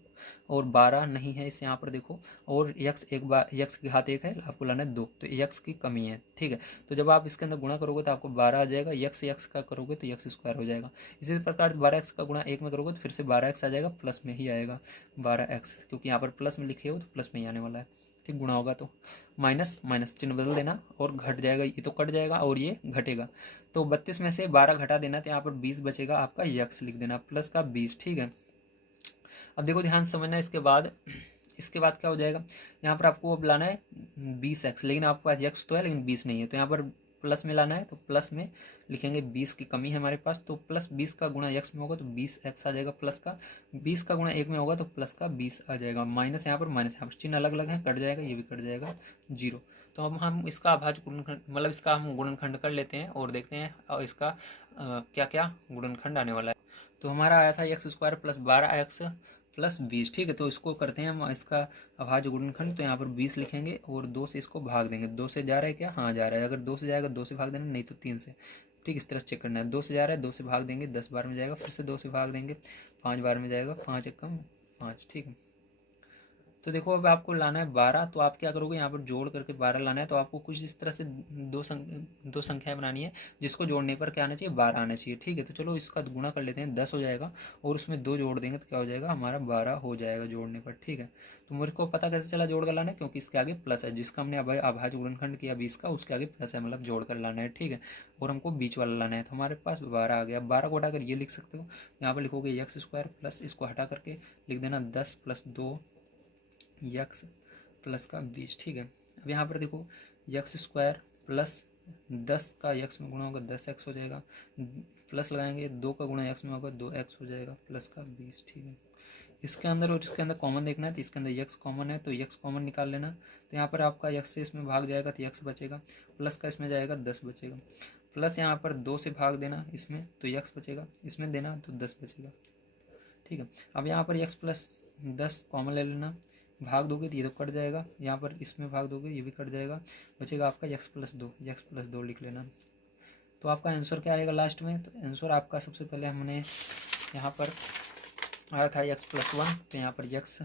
और 12 नहीं है इस यहाँ पर देखो, और x की घात 1 है, आपको लाना है 2, तो x की कमी है, ठीक है। तो जब आप इसके अंदर गुणा करोगे तो आपको 12 आ जाएगा, x का करोगे तो x² हो जाएगा। इसी प्रकार 12x का गुणा 1 में करोगे तो फिर से 12x आ जाएगा, प्लस में ही आएगा 12x, क्योंकि यहाँ पर प्लस में लिखे हो तो प्लस में ही आने वाला है, ठीक। गुणा होगा तो माइनस माइनस चिन्ह बदल देना और घट जाएगा, ये तो कट जाएगा और ये घटेगा। तो 32 में से 12 घटा देना, तो यहाँ पर 20 बचेगा, आपका x लिख देना प्लस का 20, ठीक है। अब देखो ध्यान समझना, इसके बाद क्या हो जाएगा, यहाँ पर आपको अब लाना है 20x, लेकिन आपके पास x तो है लेकिन 20 नहीं है, तो यहाँ पर प्लस में लाना है। तो प्लस में लिखेंगे, 20 की कमी है हमारे पास, तो प्लस 20 का गुणा x में होगा तो 20x आ जाएगा, प्लस का 20 का गुणा 1 में होगा तो प्लस का 20 आ जाएगा। माइनस यहाँ पर चिन्ह अलग अलग है, कट जाएगा, ये भी कट जाएगा, 0। तो अब हम इसका अभाज्य गुणनखंड, मतलब इसका हम गुणनखंड कर लेते हैं और देखते हैं और इसका क्या क्या गुणनखंड आने वाला है। तो हमारा आया था x² प्लस 12x प्लस 20, ठीक है। तो इसको करते हैं हम इसका अभाज्य गुणनखंड। तो यहाँ पर 20 लिखेंगे और 2 से इसको भाग देंगे। 2 से जा रहा है क्या, हाँ जा रहा है। अगर 2 से जाएगा 2 से भाग देना, नहीं तो 3 से, ठीक। इस तरह से चेक करना है। 2 से जा रहा है, 2 से भाग देंगे, 10 बार में जाएगा, फिर से 2 से भाग देंगे, 5 बार में जाएगा, 5 एकम 5, ठीक है। तो देखो अब आपको लाना है 12, तो आप क्या करोगे, यहाँ पर जोड़ करके 12 लाना है। तो आपको कुछ इस तरह से दो संख्याएं बनानी है जिसको जोड़ने पर क्या आना चाहिए, 12 आना चाहिए। ठीक है, तो चलो इसका गुणा कर लेते हैं, 10 हो जाएगा और उसमें 2 जोड़ देंगे तो क्या हो जाएगा हमारा, 12 हो जाएगा जोड़ने पर। ठीक है, तो मेरे को पता कैसे चला जोड़ कर लाना है, क्योंकि इसके आगे प्लस है, जिसका हमने अभाज्य गुणनखंड किया 20 का, उसके आगे प्लस है, मतलब जोड़ कर लाना है। ठीक है, और हमको बीच वाला लाना है, तो हमारे पास 12 आ गया। 12 को हटाकर ये लिख सकते हो, यहाँ पर लिखोगे एक्स स्क्वायर प्लस इसको हटा करके लिख देना 10 प्लस 2 यक्स प्लस का 20। ठीक है, अब यहाँ पर देखो यक्स स्क्वायर प्लस 10 का यक्स में गुणा होगा 10x हो जाएगा, प्लस लगाएंगे 2 का गुणा यक्स में होगा 2x हो जाएगा प्लस का 20। ठीक है, इसके अंदर और इसके अंदर कॉमन देखना है, तो इसके अंदर यक्स कॉमन है तो यक्स कॉमन निकाल लेना। तो यहाँ पर आपका यक्स से इसमें भाग जाएगा तो यक्स बचेगा, प्लस का इसमें जाएगा 10 बचेगा, प्लस यहाँ पर 2 से भाग देना इसमें तो यक्स बचेगा, इसमें देना तो 10 बचेगा। ठीक है, अब यहाँ पर यक्स प्लस 10 कॉमन ले लेना, भाग दोगे तो ये तो कट जाएगा, यहाँ पर इसमें भाग दोगे ये भी कट जाएगा, बचेगा आपका यक्स प्लस दो लिख लेना। तो आपका आंसर क्या आएगा लास्ट में, तो आंसर आपका सबसे पहले हमने यहाँ पर आया था यक्स प्लस 1, तो यहाँ पर यक्स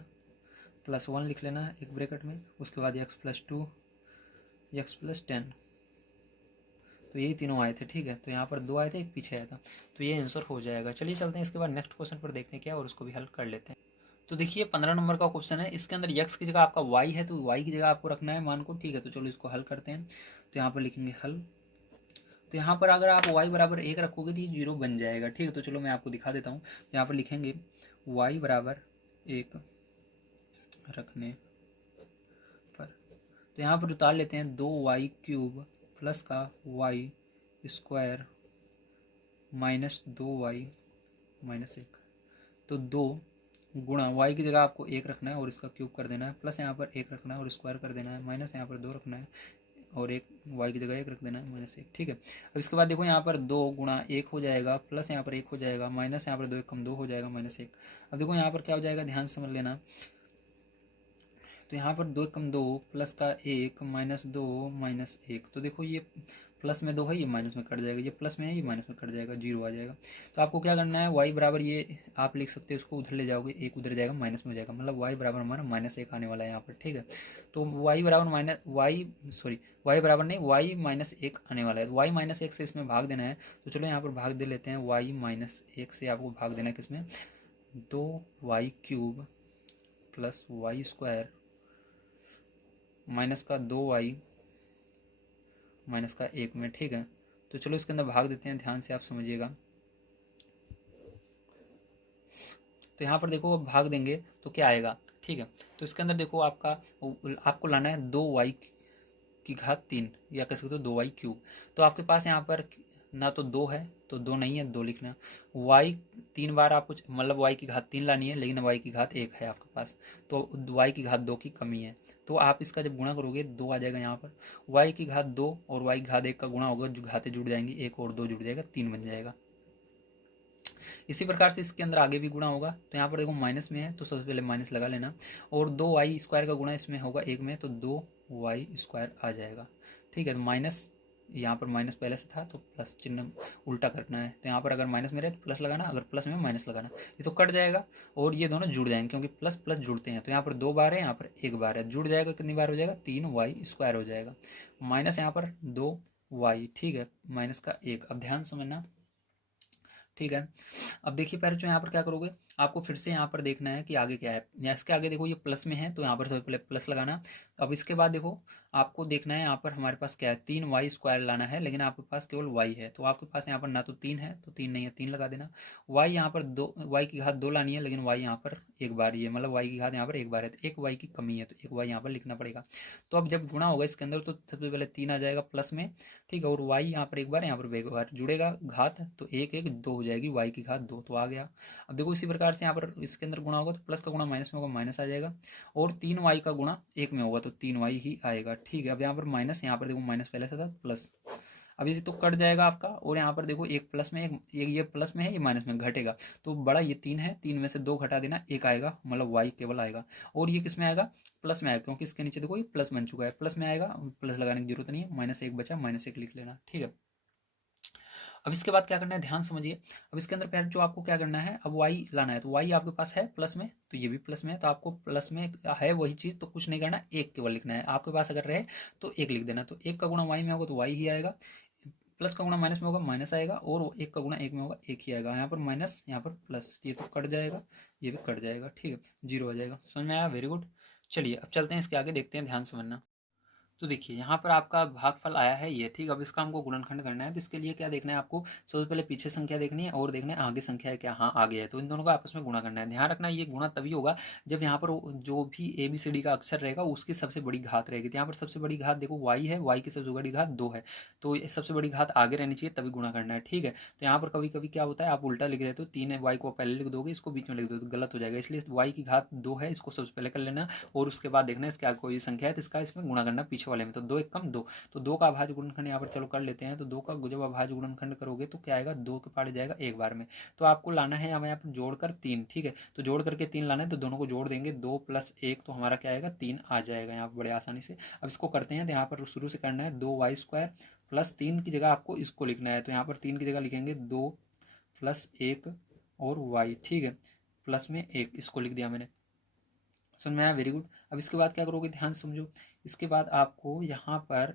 प्लस 1 लिख लेना है एक ब्रैकेट में, उसके बाद यक्स प्लस 2 यक्स प्लस 10, तो यही तीनों आए थे। ठीक है, तो यहाँ पर 2 आए थे, एक पीछे आया था, तो ये आंसर हो जाएगा। चलिए चलते हैं इसके बाद नेक्स्ट क्वेश्चन पर देखते हैं क्या, और उसको भी हल कर लेते हैं। तो देखिए 15 नंबर का क्वेश्चन है, इसके अंदर यक्स की जगह आपका वाई है, तो वाई की जगह आपको रखना है मान को। ठीक है, तो चलो इसको हल करते हैं। तो यहाँ पर लिखेंगे हल, तो यहाँ पर अगर आप y बराबर 1 रखोगे तो ये 0 बन जाएगा। ठीक है, तो चलो मैं आपको दिखा देता हूँ। तो यहाँ पर लिखेंगे y बराबर 1 रखने पर, तो यहाँ पर उतार लेते हैं 2y क्यूब प्लस का y square minus 2y minus 1, तो 2 गुणा y की जगह आपको 1 रखना है और इसका क्यूब कर देना है, प्लस यहाँ पर 1 रखना है और स्क्वायर कर देना है, माइनस यहाँ पर 2 रखना है और एक y की जगह 1 रख देना है माइनस 1। ठीक है, अब इसके बाद देखो यहाँ पर 2 गुणा 1 हो जाएगा, प्लस यहाँ पर 1 हो जाएगा, माइनस यहाँ पर 2 1 कम 2 हो जाएगा माइनस 1। अब देखो यहाँ पर क्या हो जाएगा, ध्यान से समझ लेना। तो यहाँ पर 2 कम 2 प्लस का 1 माइनस 2 माइनस 1, तो देखो ये प्लस में 2 है, ये माइनस में कट जाएगा, ये प्लस में है, ये माइनस में कट जाएगा, 0 आ जाएगा। तो आपको क्या करना है, y बराबर ये आप लिख सकते हो, उसको उधर ले जाओगे, 1 उधर जाएगा माइनस में हो जाएगा, मतलब y बराबर हमारा -1 आने वाला है यहाँ पर। ठीक है, तो y बराबर नहीं y -1 आने वाला है, तो y -1 से इसमें भाग देना है। तो चलो यहाँ पर भाग दे लेते हैं, y -1 से आपको भाग देना है किसमें, 2y cube plus y square minus का 2y माइनस का 1 में। ठीक है, तो चलो इसके अंदर भाग देते हैं, ध्यान से आप समझिएगा। तो यहाँ पर देखो भाग देंगे तो क्या आएगा। ठीक है, तो इसके अंदर देखो आपको लाना है 2y की घात 3, या कह सकते हो 2y क्यूब। तो आपके पास यहाँ पर ना तो 2 है, तो 2 नहीं है, 2 लिखना। y 3 बार आपको मतलब y की घात 3 लानी है, लेकिन y की घात 1 है आपके पास, तो y की घात 2 की कमी है। तो आप इसका जब गुणा करोगे 2 आ जाएगा यहाँ पर, y की घात 2 और y की घात 1 का गुणा होगा, जो घातें जुड़ जाएंगी, 1 और 2 जुड़ जाएगा, 3 बन जाएगा। इसी प्रकार से इसके अंदर आगे भी गुणा होगा। तो यहाँ पर देखो माइनस में है, तो सबसे पहले माइनस लगा लेना, और 2y स्क्वायर का गुणा इसमें होगा 1 में, तो 2y स्क्वायर आ जाएगा। ठीक है, तो माइनस यहाँ पर माइनस पहले से था तो प्लस चिन्ह उल्टा करना है। तो यहाँ पर अगर माइनस में रहे तो प्लस लगाना, अगर प्लस में माइनस लगाना, ये तो कट जाएगा और ये दोनों जुड़ जाएंगे, क्योंकि प्लस प्लस जुड़ते हैं। तो यहाँ पर 2 बार है, यहाँ पर 1 बार है, जुड़ जाएगा, कितनी बार हो जाएगा, 3y स्क्वायर हो जाएगा, माइनस यहाँ पर 2y। ठीक है, माइनस का 1। अब ध्यान समझना। ठीक है, अब देखिए पहले जो यहाँ पर क्या करोगे, आपको फिर से यहाँ पर देखना है कि आगे क्या है। या इसके आगे देखो ये प्लस में है, तो यहाँ पर सबसे पहले प्लस लगाना। अब इसके बाद देखो आपको देखना है यहाँ पर हमारे पास क्या है, 3y स्क्वायर लाना है, लेकिन आपके पास केवल y है, तो आपके पास यहाँ पर ना तो 3 है, तो 3 नहीं है, 3 लगा देना। y यहाँ पर 2, y की घात 2 लानी है, लेकिन y यहाँ पर 1 बार ही है, मतलब y की घात यहाँ पर 1 बार है, तो 1 y की कमी है, तो 1 y यहाँ पर लिखना पड़ेगा। तो अब जब गुणा होगा इसके अंदर, तो सबसे पहले 3 आ जाएगा प्लस में। ठीक है, और y यहाँ पर 1 बार, यहाँ पर 1 बार जुड़ेगा घात, तो 1 1 2 हो जाएगी, y की घात 2, तो आ गया। अब देखो इसी प्रकार से यहाँ पर इसके अंदर गुणा होगा, तो प्लस का गुणा माइनस में होगा, माइनस आ जाएगा, और 3y का गुणा 1 में होगा, तो 3y ही आएगा। ठीक है, अब यहाँ पर माइनस, यहाँ पर देखो माइनस पहले से था प्लस, अब इसे तो कट जाएगा आपका, और यहाँ पर देखो एक प्लस में, एक ये प्लस में है, ये माइनस में घटेगा, तो बड़ा ये 3 है, 3 में से 2 घटा देना, 1 आएगा, मतलब y केवल आएगा। और ये किस में आएगा, प्लस में आएगा, क्योंकि इसके नीचे देखो ये प्लस बन चुका है, प्लस में आएगा, प्लस लगाने की जरूरत नहीं है, -1 बचा, -1 लिख लेना। ठीक है, अब इसके बाद क्या करना है, ध्यान समझिए। अब इसके अंदर पहले जो आपको क्या करना है, अब y लाना है, तो y आपके पास है प्लस में, तो ये भी प्लस में है, तो आपको प्लस में है वही चीज़, तो कुछ नहीं करना, एक केवल लिखना है। आपके पास अगर रहे तो एक लिख देना, तो एक का गुणा y में होगा तो y ही आएगा, प्लस का गुणा माइनस में होगा माइनस आएगा, और एक का गुणा एक में होगा एक ही आएगा। यहाँ पर माइनस, यहाँ पर प्लस, ये तो कट जाएगा, ये भी कट जाएगा, ठीक है, जीरो आ जाएगा। समझ में आया, वेरी गुड। चलिए अब चलते हैं इसके आगे, देखते हैं, ध्यान समझना। तो देखिए यहाँ पर आपका भागफल आया है ये, ठीक। अब इसका हमको गुणनखंड करना है, तो इसके लिए क्या देखना है आपको, सबसे पहले पीछे संख्या देखनी है और देखना है आगे संख्या है क्या, हाँ आगे है, तो इन दोनों का आपस में गुणा करना है। ध्यान रखना ये गुणा तभी होगा जब यहाँ पर जो भी ABCD का अक्षर रहेगा उसकी सबसे बड़ी घात रहेगी। तो यहाँ पर सबसे बड़ी घात देखो y है, y की सबसे बड़ी घात 2 है, तो सबसे बड़ी घात आगे रहनी चाहिए तभी गुणा करना है, ठीक है। तो यहाँ पर कभी कभी क्या होता है, आप उल्टा लिख देते हो, 3 है, y को पहले लिख दोगे, इसको बीच में लिख दोगे तो गलत हो जाएगा, इसलिए y की घात 2 है, इसको सबसे पहले कर लेना, और उसके बाद देखना है इसके आगे कोई संख्या है तो इसका इसमें गुणा करना पीछे वाले में, तो 2 एक कम 2, तो 2 का अभाज्य गुणनखंड यहाँ पर चलो कर लेते हैं। तो 2 का जब अभाज्य गुणनखंड करोगे तो क्या आएगा, 2 के पार जाएगा एक बार में, तो आपको लाना है यहाँ पर जोड़कर 3, ठीक है। तो जोड़ करके 3 लाना है, तो दोनों को जोड़ देंगे, 2 + 1 तो हमारा क्या आएगा, 3 आ जाएगा यहाँ पर बड़े आसानी से। अब इसको करते हैं, तो यहाँ पर शुरू से करना है 2y² + 3 की जगह आपको इसको लिखना है, तो यहाँ पर 3 की जगह लिखेंगे 2 + 1 और y, ठीक है, प्लस में 1, इसको लिख दिया मैंने। समझ में आया, वेरी गुड। अब इसके बाद क्या करोगे, ध्यान समझो। इसके बाद आपको यहाँ पर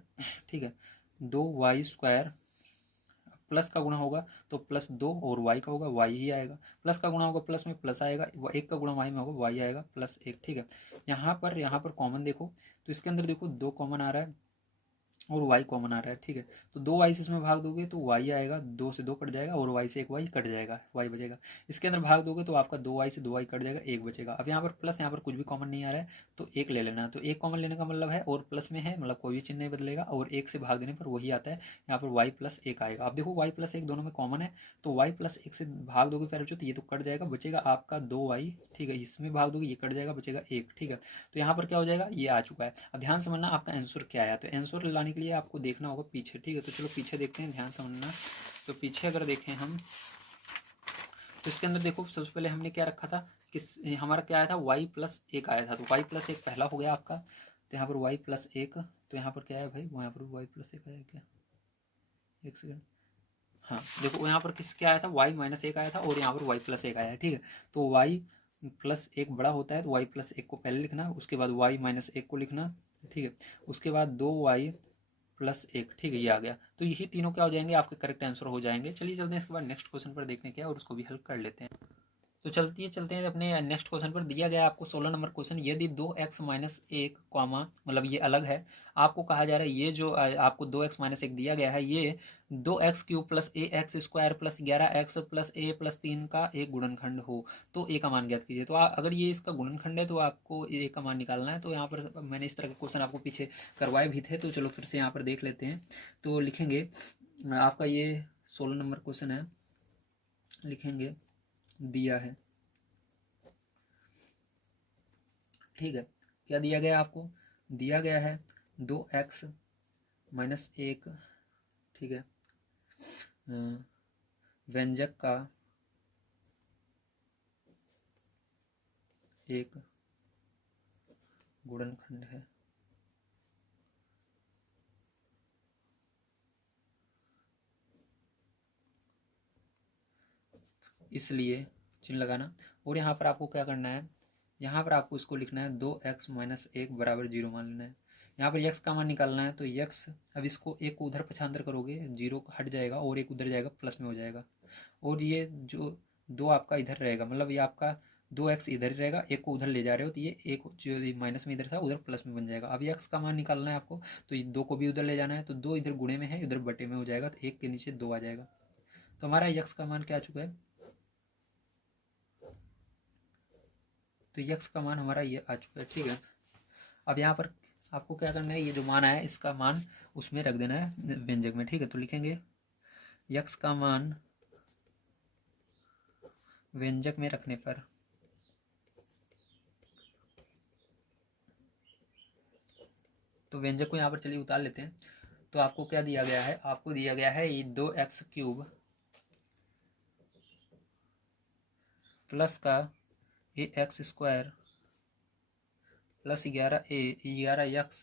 ठीक है 2y² प्लस का गुणा होगा तो +2, और y का होगा y ही आएगा, प्लस का गुणा होगा प्लस में प्लस आएगा, एक का गुणा y में होगा y आएगा +1, ठीक है। यहाँ पर कॉमन देखो, तो इसके अंदर देखो 2 कॉमन आ रहा है और y कॉमन आ रहा है, ठीक है। तो 2y से इसमें भाग दोगे तो y आएगा, 2 से 2 कट जाएगा, और y से एक y कट जाएगा, y बचेगा। इसके अंदर भाग दोगे तो आपका 2y से 2y कट जाएगा, 1 बचेगा। अब यहाँ पर प्लस, यहाँ पर कुछ भी कॉमन नहीं आ रहा है, तो 1 ले लेना, तो 1 कॉमन लेने का मतलब है, और प्लस में है मतलब कोई भी चिन्ह नहीं बदलेगा, और 1 से भाग देने पर वही आता है, यहाँ पर y + 1 आएगा। अब देखो y + 1 दोनों में कॉमन है, तो y + 1 से भाग दोगे पहले तो ये तो कट जाएगा, बचेगा आपका 2y, ठीक है। इसमें भाग दोगे ये कट जाएगा, बचेगा 1, ठीक है। तो यहाँ पर क्या हो जाएगा, ये आ चुका है। अब ध्यान समझना आपका आंसर क्या आया, तो आंसर लाने के लिए आपको देखना होगा पीछे, ठीक है। तो चलो पीछे देखते हैं, ध्यान समझना। तो पीछे अगर देखें हम, तो इसके अंदर देखो सबसे पहले हमने क्या रखा था, किस हमारा क्या आया था, y + 1 आया था, तो y + 1 पहला हो गया आपका, तो यहाँ पर y + 1, तो यहाँ पर क्या है भाई, यहाँ पर y + 1 आया क्या, एक सेकंड, हाँ देखो यहाँ पर किस क्या आया था, y - 1 आया था, और यहाँ पर y + 1 आया है, ठीक है। तो y + 1 बड़ा होता है, तो y + 1 को पहले लिखना, उसके बाद y - 1 को लिखना, ठीक है। उसके बाद 2y + 1, ठीक है, ये आ गया। तो यही तीनों क्या हो जाएंगे, आपके करेक्ट आंसर हो जाएंगे। चलिए चलते हैं इसके बाद नेक्स्ट क्वेश्चन पर, देखते हैं क्या, और उसको भी हल कर लेते हैं। तो चलते हैं अपने नेक्स्ट क्वेश्चन पर। दिया गया आपको 16 नंबर क्वेश्चन, यदि 2x - 1 कॉमा, मतलब ये अलग है, आपको कहा जा रहा है ये जो आपको 2x - 1 दिया गया है, ये 2x³ + ax² + 11x + a + 3 का एक गुणनखंड हो, तो a का मान ज्ञात कीजिए। तो अगर ये इसका गुणनखंड है तो आपको a का मान निकालना है। तो यहाँ पर मैंने इस तरह के क्वेश्चन आपको पीछे करवाए भी थे, तो चलो फिर से यहाँ पर देख लेते हैं। तो लिखेंगे आपका ये 16 नंबर क्वेश्चन है, लिखेंगे दिया है, ठीक है। क्या दिया गया आपको, दिया गया है 2x - 1, ठीक है, व्यंजक का एक गुणनखंड है, इसलिए चिन्ह लगाना। और यहाँ पर आपको क्या करना है, यहाँ पर आपको इसको लिखना है 2x - 1 = 0 मान लेना है। यहाँ पर x का मान निकालना है, तो x, अब इसको एक को उधर पक्षांतर करोगे, 0 हट जाएगा, और एक उधर जाएगा, प्लस में हो जाएगा, और ये जो 2 आपका इधर रहेगा, मतलब ये आपका 2x इधर ही रहेगा, एक को उधर ले जा रहे हो, तो ये एक जो माइनस में इधर था उधर प्लस में बन जाएगा। अब x का मान निकालना है आपको, तो ये 2 को भी उधर ले जाना है, तो 2 इधर गुणे में है, इधर बटे में हो जाएगा, तो 1 के नीचे 2 आ जाएगा। तो हमारा x का मान क्या आ चुका है, तो x का मान हमारा ये आ चुका है, ठीक है। अब यहाँ पर आपको क्या करना है, ये जो मान आया इसका मान उसमें रख देना है व्यंजक में, ठीक है। तो लिखेंगे x का मान व्यंजक में रखने पर तो व्यंजक को यहाँ पर चलिए उतार लेते हैं। तो आपको क्या दिया गया है, आपको दिया गया है ये 2x³ प्लस का ax² + 11x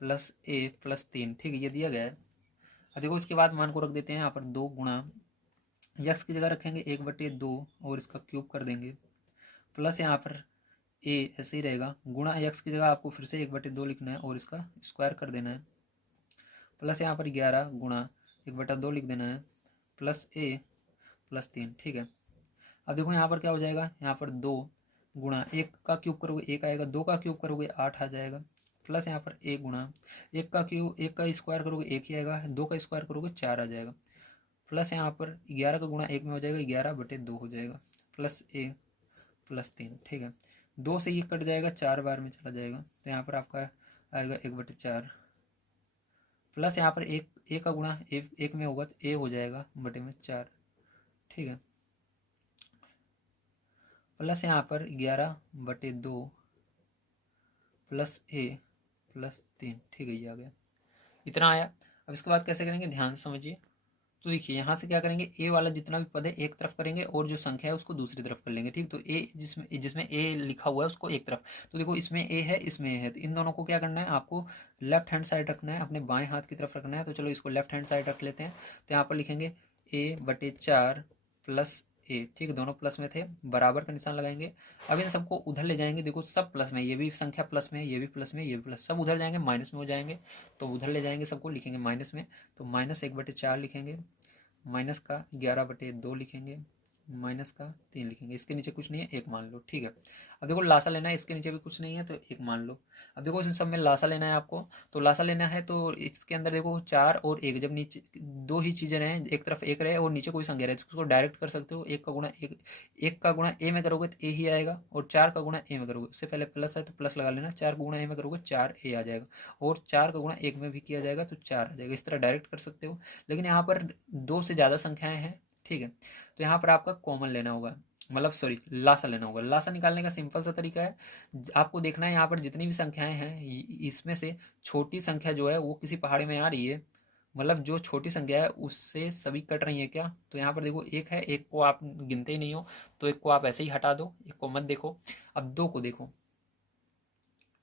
+ a + 3, ठीक है, ये दिया गया है। अब देखो इसके बाद मान को रख देते हैं यहाँ पर 2 गुणा यक्स की जगह रखेंगे 1/2 और इसका क्यूब कर देंगे, प्लस यहाँ पर ए ऐसे ही रहेगा, गुणा यक्स की जगह आपको फिर से 1/2 लिखना है और इसका स्क्वायर कर देना है, प्लस यहाँ पर 11 गुणा 1/2 लिख देना है, प्लस ए प्लस 3। ठीक है, अब देखो यहाँ पर क्या हो जाएगा, यहाँ पर 2 गुणा 1 का क्यूब करोगे 1 आएगा, 2 का क्यूब करोगे 8 आ जाएगा, प्लस यहाँ पर 1 गुणा 1 का क्यूब 1 का स्क्वायर करोगे 1 ही आएगा, 2 का स्क्वायर करोगे 4 आ जाएगा, प्लस यहाँ पर 11 का गुणा 1 में हो जाएगा 11/2 हो जाएगा, प्लस ए प्लस 3। ठीक है, 2 से ये कट जाएगा 4 बार में चला जाएगा, तो यहाँ पर आपका आएगा 1/4, प्लस यहाँ पर एक ए का गुणा एक में होगा तो ए हो जाएगा बटे में 4। ठीक है, प्लस यहाँ पर 11/2 प्लस ए प्लस 3। ठीक है, ये आ गया, इतना आया। अब इसके बाद कैसे करेंगे ध्यान से समझिए। तो देखिए यहाँ से क्या करेंगे, ए वाला जितना भी पद है एक तरफ करेंगे और जो संख्या है उसको दूसरी तरफ कर लेंगे। ठीक, तो ए जिसमें जिसमें ए लिखा हुआ है उसको एक तरफ, तो देखो इसमें ए है इसमें ए है, तो इन दोनों को क्या करना है, आपको लेफ्ट हैंड साइड रखना है, अपने बाएं हाथ की तरफ रखना है। तो चलो इसको लेफ्ट हैंड साइड रख लेते हैं, तो यहाँ पर लिखेंगे a/4 प्लस ए। ठीक, दोनों प्लस में थे, बराबर का निशान लगाएंगे। अब इन सबको उधर ले जाएंगे, देखो सब प्लस में, ये भी संख्या प्लस में, ये भी प्लस में, ये भी प्लस, सब उधर जाएंगे माइनस में हो जाएंगे, तो उधर ले जाएंगे सबको, लिखेंगे माइनस में, तो -1/4 लिखेंगे, माइनस का 11/2 लिखेंगे, माइनस का 3 लिखेंगे। इसके नीचे कुछ नहीं है, 1 मान लो। ठीक है, अब देखो लासा लेना है, इसके नीचे भी कुछ नहीं है तो 1 मान लो। अब देखो इसमें सब में लासा लेना है आपको, तो लासा लेना है तो इसके अंदर देखो 4 और 1, जब नीचे 2 ही चीज़ें रहें, एक तरफ 1 रहे और नीचे कोई संख्या रहे, तो उसको डायरेक्ट कर सकते हो। 1 का गुणा ए में करोगे तो ए ही आएगा, और 4 का गुणा ए में करोगे, उससे पहले प्लस है तो प्लस लगा लेना, 4 का गुणा ए में करोगे 4 ए आ जाएगा, और 4 का गुणा 1 में भी किया जाएगा तो 4 आ जाएगा। इस तरह डायरेक्ट कर सकते हो, लेकिन यहाँ पर 2 से ज़्यादा संख्याएं हैं। ठीक है, तो यहाँ पर आपका कॉमन लेना होगा, मतलब सॉरी लासा लेना होगा। लासा निकालने का सिंपल सा तरीका है, आपको देखना है यहाँ पर जितनी भी संख्याएं हैं इसमें से छोटी संख्या जो है वो किसी पहाड़ी में आ रही है, मतलब जो छोटी संख्या है उससे सभी कट रही है क्या। तो यहाँ पर देखो 1 है, 1 को आप गिनते ही नहीं हो तो 1 को आप ऐसे ही हटा दो, 1 को मत देखो। अब 2 को देखो,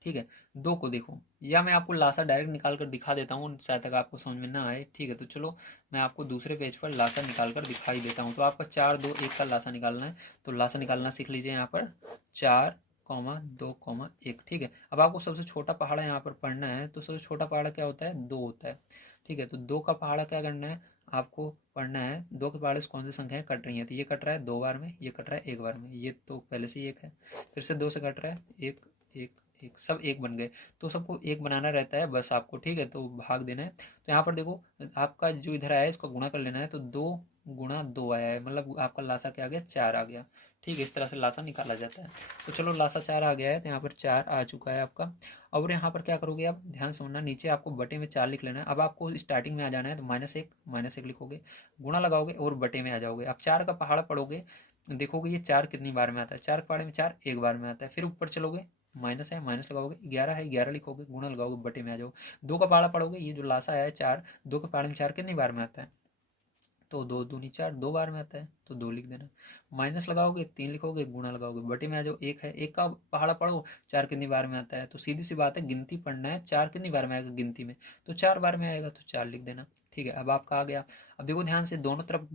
ठीक है, 2 को देखो, या मैं आपको लासा डायरेक्ट निकाल कर दिखा देता हूँ, शायद तक आपको समझ में ना आए। ठीक है, तो चलो मैं आपको दूसरे पेज पर लासा निकाल कर दिखाई देता हूँ। तो आपका 4 2 1 का लासा निकालना है, तो लासा निकालना सीख लीजिए यहाँ पर 4 2 1। ठीक है, अब आपको सबसे छोटा पहाड़ा यहाँ पर पढ़ना है, तो सबसे छोटा पहाड़ा क्या होता है, 2 होता है। ठीक है, तो 2 का पहाड़ा क्या करना है, आपको पढ़ना है 2 के पहाड़े से कौन सी संख्याएं कट रही हैं। तो ये कट रहा है 2 बार में, ये कट रहा है 1 बार में, ये तो पहले से ही 1 है, फिर से 2 से कट रहा है 1 1 1, सब 1 बन गए। तो सबको 1 बनाना रहता है बस आपको। ठीक है, तो भाग देना है। तो यहाँ पर देखो आपका जो इधर आया है इसको गुणा कर लेना है, तो 2 गुणा 2 आया है, मतलब आपका लासा क्या आ गया, 4 आ गया। ठीक है, इस तरह से लासा निकाला जाता है। तो चलो लासा 4 आ गया है, तो यहाँ पर 4 आ चुका है आपका। और यहाँ पर क्या करोगे आप, ध्यान समझना, नीचे आपको बटे में 4 लिख लेना है। अब आपको स्टार्टिंग में आ जाना है, तो -1 लिखोगे, गुणा लगाओगे और बटे में आ जाओगे। अब 4 का पहाड़ा पढ़ोगे, देखोगे ये 4 कितनी बार में आता है, 4 के पहाड़े में 4 1 बार में आता है। फिर ऊपर चलोगे, माइनस है माइनस लगाओगे, 11 है 11 लिखोगे, गुणा लगाओगे, बटे में आ जाओ। 2 का पहाड़ा पढ़ोगे, ये जो लासा आया है 4, 2 के पहाड़े में 4 कितनी बार में आता है, तो 2 दूनी 4, 2 बार में आता है, तो 2 लिख देना। माइनस लगाओगे 3 लिखोगे, गुणा लगाओगे, बटे में आ जाओ। 1 है, 1 का पहाड़ा पढ़ो, 4 कितनी बार में आता है, तो सीधी सी बात है गिनती पढ़ना है, 4 कितनी बार में आएगा गिनती में, तो 4 बार में आएगा, तो 4 लिख देना। ठीक है, अब आपका आ गया। अब देखो ध्यान से, दोनों तरफ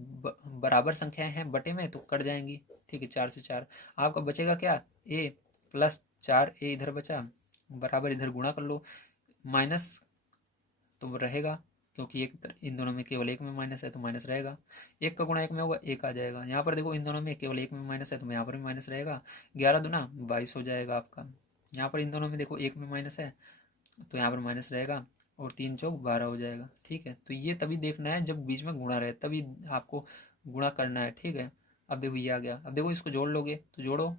बराबर संख्याएं हैं बटे में, तो कट जाएंगी। ठीक है, 4 से 4 आपका बचेगा क्या, ए प्लस 4 ए इधर बचा, बराबर इधर गुणा कर लो, माइनस तो रहेगा, क्योंकि एक इन दोनों में केवल 1 में माइनस है तो माइनस रहेगा। 1 का गुणा 1 में होगा, 1 आ जाएगा। यहाँ पर देखो इन दोनों में केवल 1 में माइनस है तो यहाँ पर भी माइनस रहेगा, 11 दूना 22 हो जाएगा आपका। यहाँ पर इन दोनों में देखो 1 में माइनस है तो यहाँ पर माइनस रहेगा, और 3 चौक 12 हो जाएगा। ठीक है, तो ये तभी देखना है जब बीच में गुणा रहे, तभी आपको गुणा करना है। ठीक है, अब देखो ये आ गया। अब देखो इसको जोड़ लोगे, तो जोड़ो,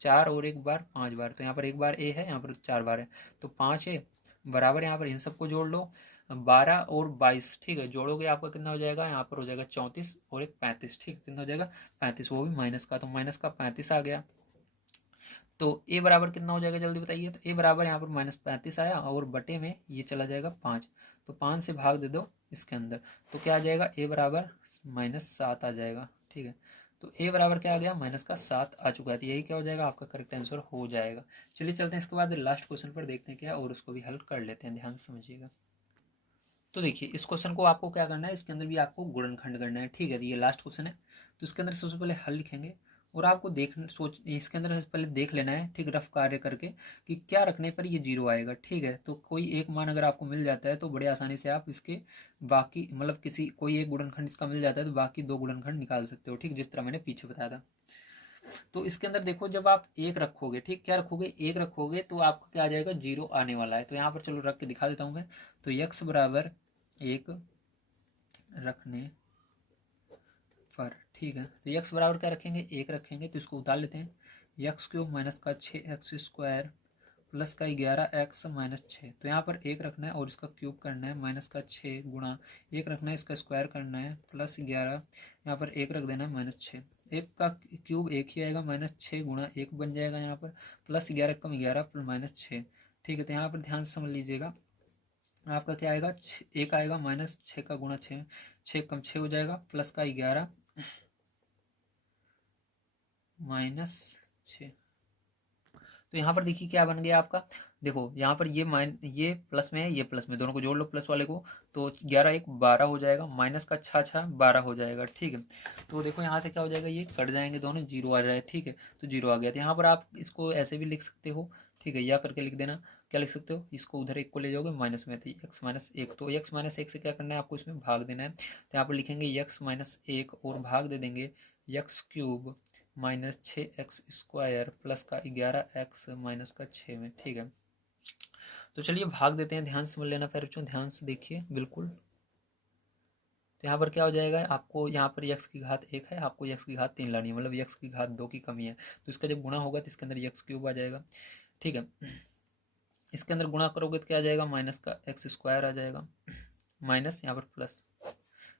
4 और 1 बार 5 बार, तो यहाँ पर 1 बार ए है, यहाँ पर 4 बार है, तो 5 है बराबर। यहाँ पर इन सबको जोड़ लो, 12 और 22। ठीक है, जोड़ोगे आपका कितना हो जाएगा, यहाँ पर हो जाएगा 34 और एक 35। ठीक, कितना हो जाएगा 35, वो भी माइनस का, तो माइनस का 35 आ गया। तो ए बराबर कितना हो जाएगा जल्दी बताइए, तो ए बराबर यहाँ पर -35 आया, और बटे में ये चला जाएगा 5, तो 5 से भाग दे दो इसके अंदर, तो क्या आ जाएगा, ए बराबर -7 आ जाएगा। ठीक है, तो ए बराबर क्या आ गया, -7 आ चुका है, तो यही क्या हो जाएगा, आपका करेक्ट आंसर हो जाएगा। चलिए चलते हैं इसके बाद लास्ट क्वेश्चन पर, देखते हैं क्या, और उसको भी हल कर लेते हैं, ध्यान से समझिएगा। तो देखिए इस क्वेश्चन को आपको क्या करना है, इसके अंदर भी आपको गुणनखंड करना है, ठीक है। ये लास्ट क्वेश्चन है, तो इसके अंदर सबसे पहले हल लिखेंगे और आपको इसके अंदर पहले देख लेना है, ठीक, रफ कार्य करके कि क्या रखने पर ये जीरो आएगा, ठीक है। तो कोई एक मान अगर आपको मिल जाता है तो बड़े आसानी से आप इसके बाकी मतलब किसी कोई एक गुणनखंड इसका मिल जाता है तो बाकी दो गुणनखंड निकाल सकते हो, ठीक, जिस तरह मैंने पीछे बताया था। तो इसके अंदर देखो जब आप एक रखोगे, ठीक, क्या रखोगे, एक रखोगे तो आपका क्या आ जाएगा, जीरो आने वाला है। तो यहाँ पर चलो रख के दिखा देता हूँ मैं। तो यक्स बराबर एक रखने पर, ठीक है। तो यक्स बराबर क्या रखेंगे, एक रखेंगे, तो इसको उतार लेते हैं। यक्स क्यूब माइनस का 6x² प्लस का 11x माइनस 6। तो यहाँ पर एक रखना है और इसका क्यूब करना है, माइनस का 6 गुणा एक रखना है, इसका स्क्वायर करना है, प्लस 11, यहाँ पर एक रख देना है, माइनस 6। एक का क्यूब एक ही आएगा, माइनस 6 गुणा एक बन जाएगा यहाँ पर, प्लस 11 कम 11 प्लस माइनस 6, ठीक है। तो यहाँ पर ध्यान से समझ लीजिएगा, आपका क्या आएगा, एक आएगा, माइनस 6 का गुणा 6, 6 कम 6 हो जाएगा, प्लस का 11 माइनस 6। तो यहाँ पर देखिए क्या बन गया आपका, देखो यहाँ पर ये प्लस में है, ये प्लस में, दोनों को जोड़ लो प्लस वाले को, तो 11 एक 12 हो जाएगा, माइनस का 6 12 हो जाएगा, ठीक है। तो देखो यहाँ से क्या हो जाएगा, ये कट जाएंगे दोनों, जीरो आ जाए, ठीक है। तो जीरो आ गया। तो यहाँ पर आप इसको ऐसे भी लिख सकते हो, ठीक है, या करके लिख देना। क्या लिख सकते हो, इसको उधर एक को ले जाओगे माइनस में, तो एक्स माइनस एक, तो एक्स माइनस एक से क्या करना है आपको, इसमें भाग देना है। तो यहाँ पर लिखेंगे एक्स माइनस एक और भाग दे देंगे x cube minus 6x² plus का 11x माइनस का 6 में, ठीक है। तो चलिए भाग देते हैं, ध्यान से समझ लेना प्यारे बच्चों, ध्यान से देखिए बिल्कुल। तो यहाँ पर क्या हो जाएगा, आपको यहाँ पर यक्स की घात एक है, आपको यक्स की घात 3 लानी है, मतलब यक्स की घात 2 की कमी है। तो इसका जब गुणा होगा तो इसके अंदर यक्स क्यूब आ जाएगा, ठीक है। इसके अंदर गुणा करोगे तो क्या आ जाएगा, माइनस का x² आ जाएगा, माइनस यहाँ पर प्लस,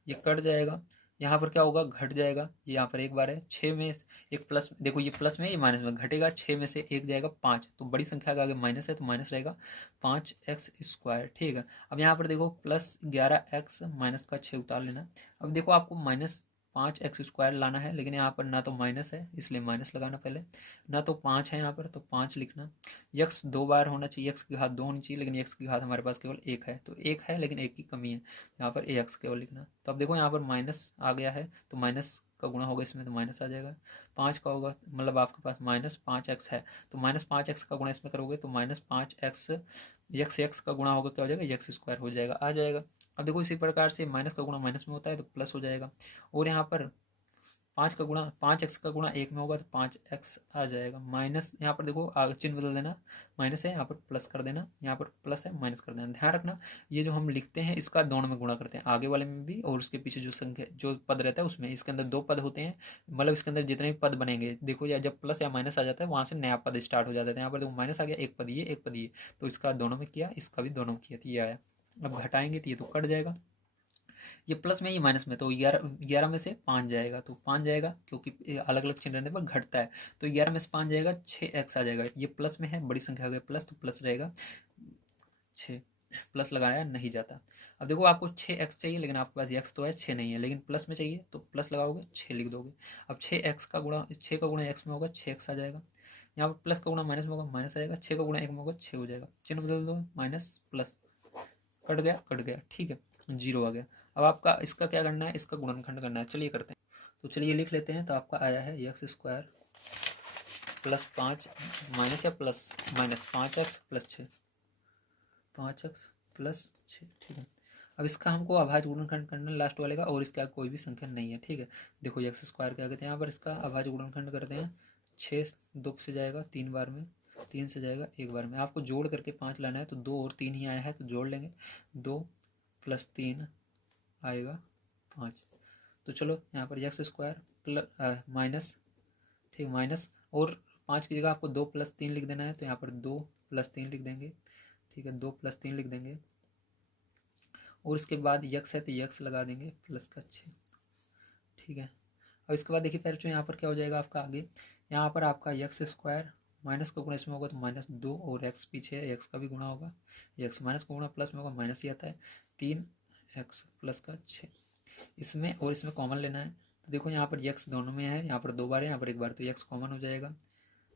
ये कट जाएगा, यहाँ पर क्या होगा, घट जाएगा, ये यहाँ पर एक बार है, 6 में एक प्लस, देखो ये प्लस में ये माइनस में घटेगा, 6 में से एक जाएगा 5, तो बड़ी संख्या का आगे माइनस है तो माइनस रहेगा 5x², ठीक है। अब यहाँ पर देखो प्लस 11x माइनस का 6 उतार लेना। अब देखो आपको माइनस 5x² लाना है, लेकिन यहाँ पर ना तो माइनस है इसलिए माइनस लगाना पहले, ना तो 5 है यहाँ पर तो 5 लिखना। यक्स 2 बार होना चाहिए, यक्स की घात 2 होनी चाहिए, लेकिन यक्स की घात हमारे पास केवल एक है, तो एक है लेकिन एक की कमी है, यहाँ पर ए एक्स केवल लिखना। तो अब देखो यहाँ पर माइनस आ गया है, तो माइनस का गुणा होगा इसमें तो माइनस आ जाएगा, 5 का होगा, मतलब आपके पास -5x है, तो -5x का गुणा इसमें करोगे तो -5x, एक्स का गुणा होगा क्या हो जाएगा, x² हो जाएगा, आ जाएगा। अब देखो इसी प्रकार से माइनस का गुणा माइनस में होता है तो प्लस हो जाएगा, और यहाँ पर 5x का गुणा एक में होगा तो 5x आ जाएगा, माइनस यहाँ पर देखो आगे चिन्ह बदल देना, माइनस है यहाँ पर प्लस कर देना, यहाँ पर प्लस है माइनस कर देना। ध्यान रखना ये जो हम लिखते हैं इसका दोनों में गुणा करते हैं, आगे वाले में भी और उसके पीछे जो संख्या जो पद रहता है उसमें। इसके अंदर दो पद होते हैं, मतलब इसके अंदर जितने भी पद बनेंगे, देखो या जब प्लस या माइनस आ जाता है वहाँ से नया पद स्टार्ट हो जाता है। यहाँ पर देखो माइनस आ गया, एक पद ये एक पद ये, तो इसका दोनों में किया, इसका भी दोनों में किया, तो ये आया। अब घटाएंगे तो ये तो कट जाएगा, ये प्लस में ये माइनस में, तो 11 में से 5 जाएगा, तो 5 जाएगा क्योंकि अलग अलग चिन्ह रहने पर घटता है, तो 11 में से 5 जाएगा, 6x आ जाएगा। ये प्लस में है, बड़ी संख्या का प्लस, तो प्लस रहेगा 6, प्लस लगाया नहीं जाता। अब देखो आपको 6x चाहिए, लेकिन आपके पास x तो है, 6 नहीं है, लेकिन प्लस में चाहिए तो प्लस लगाओगे 6 लिख दोगे। अब 6x का गुणा 6 का गुणा x में होगा 6x आ जाएगा, यहाँ पर प्लस का गुणा माइनस में होगा माइनस आएगा, 6 का गुणा 1 में होगा 6 हो जाएगा, चिन्ह बदल दो, माइनस प्लस, कट गया, ठीक है, जीरो आ गया। अब आपका इसका क्या करना है, इसका गुणनखंड करना है, चलिए करते हैं। तो चलिए लिख लेते हैं, तो आपका आया है x² प्लस 5 माइनस या plus minus 5x plus 6, 5x plus 6, ठीक है। अब इसका हमको अभाज्य गुणनखंड करना है लास्ट वाले का, और इसके आगे कोई भी संख्या नहीं है, ठीक है। देखो x² के आगे, यहाँ पर इसका अभाज्य गुणनखंड करते हैं, 6 2 से जाएगा 3 बार में, 3 से जाएगा 1 बार में, आपको जोड़ करके 5 लाना है, तो 2 और 3 ही आया है तो जोड़ लेंगे, 2 + 3 आएगा 5। तो चलो यहाँ पर x² प्लस माइनस, ठीक, माइनस, और 5 की जगह आपको 2 + 3 लिख देना है, तो यहाँ पर 2 + 3 लिख देंगे, ठीक है, 2 + 3 लिख देंगे, और इसके बाद x है तो x लगा देंगे प्लस का 6, ठीक है। अब इसके बाद देखिए फिर जो यहाँ पर क्या हो जाएगा आपका आगे, यहाँ पर आपका x² माइनस का गुणा इसमें होगा तो -2, और x पीछे है, x का भी गुणा होगा, x माइनस का गुणा प्लस में होगा माइनस ही आता है, 3x प्लस का 6, इसमें और इसमें कॉमन लेना है। तो देखो यहाँ पर x दोनों में है, यहाँ पर 2 बार है, यहाँ पर 1 बार, तो x कॉमन हो जाएगा,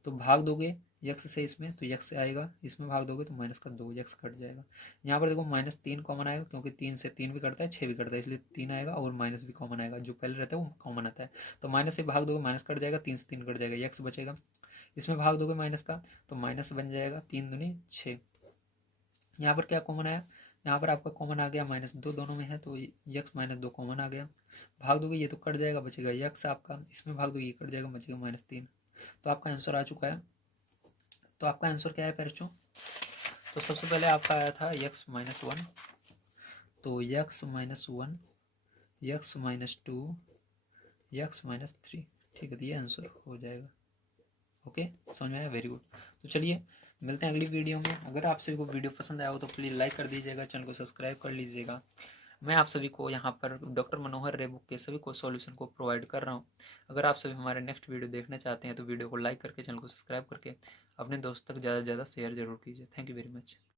तो भाग दोगे यक्स से इसमें तो यक्स आएगा, इसमें भाग दोगे तो माइनस का 2 यक्स कट जाएगा। यहाँ पर देखो -3 कॉमन आएगा, क्योंकि 3 से 3 भी कटता है, 6 भी कटता है, इसलिए 3 आएगा और माइनस भी कॉमन आएगा, जो पहले रहता है वो कॉमन आता है। तो माइनस से भाग दोगे माइनस कट जाएगा, 3 से 3 कट जाएगा, यक्स बचेगा। इसमें भाग दोगे माइनस का तो माइनस बन जाएगा, 3 दूनी 6। यहाँ पर क्या कॉमन आया, यहाँ पर आपका कॉमन आ गया -2 दोनों में है, तो यक्स -2 कॉमन आ गया। भाग दोगे ये तो कट जाएगा, बचेगा यक्स आपका, इसमें भाग दोगे ये कट जाएगा, बचेगा -3। तो आपका आंसर आ चुका है। तो आपका आंसर क्या है बच्चों? तो सबसे पहले आपका आया था x-1, तो x-1, x-2, x-3, ठीक है, तो ये आंसर हो जाएगा। ओके, समझ में आया? Very good. तो चलिए मिलते हैं अगली वीडियो में। अगर आप सभी को वीडियो पसंद आया हो तो प्लीज़ लाइक कर दीजिएगा, चैनल को सब्सक्राइब कर लीजिएगा। मैं आप सभी को यहाँ पर डॉक्टर मनोहर रे बुक के सभी को सॉल्यूशन को प्रोवाइड कर रहा हूँ। अगर आप सभी हमारे नेक्स्ट वीडियो देखना चाहते हैं तो वीडियो को लाइक करके, चैनल को सब्सक्राइब करके अपने दोस्तों तक ज़्यादा से ज़्यादा शेयर जरूर कीजिए। Thank you very much.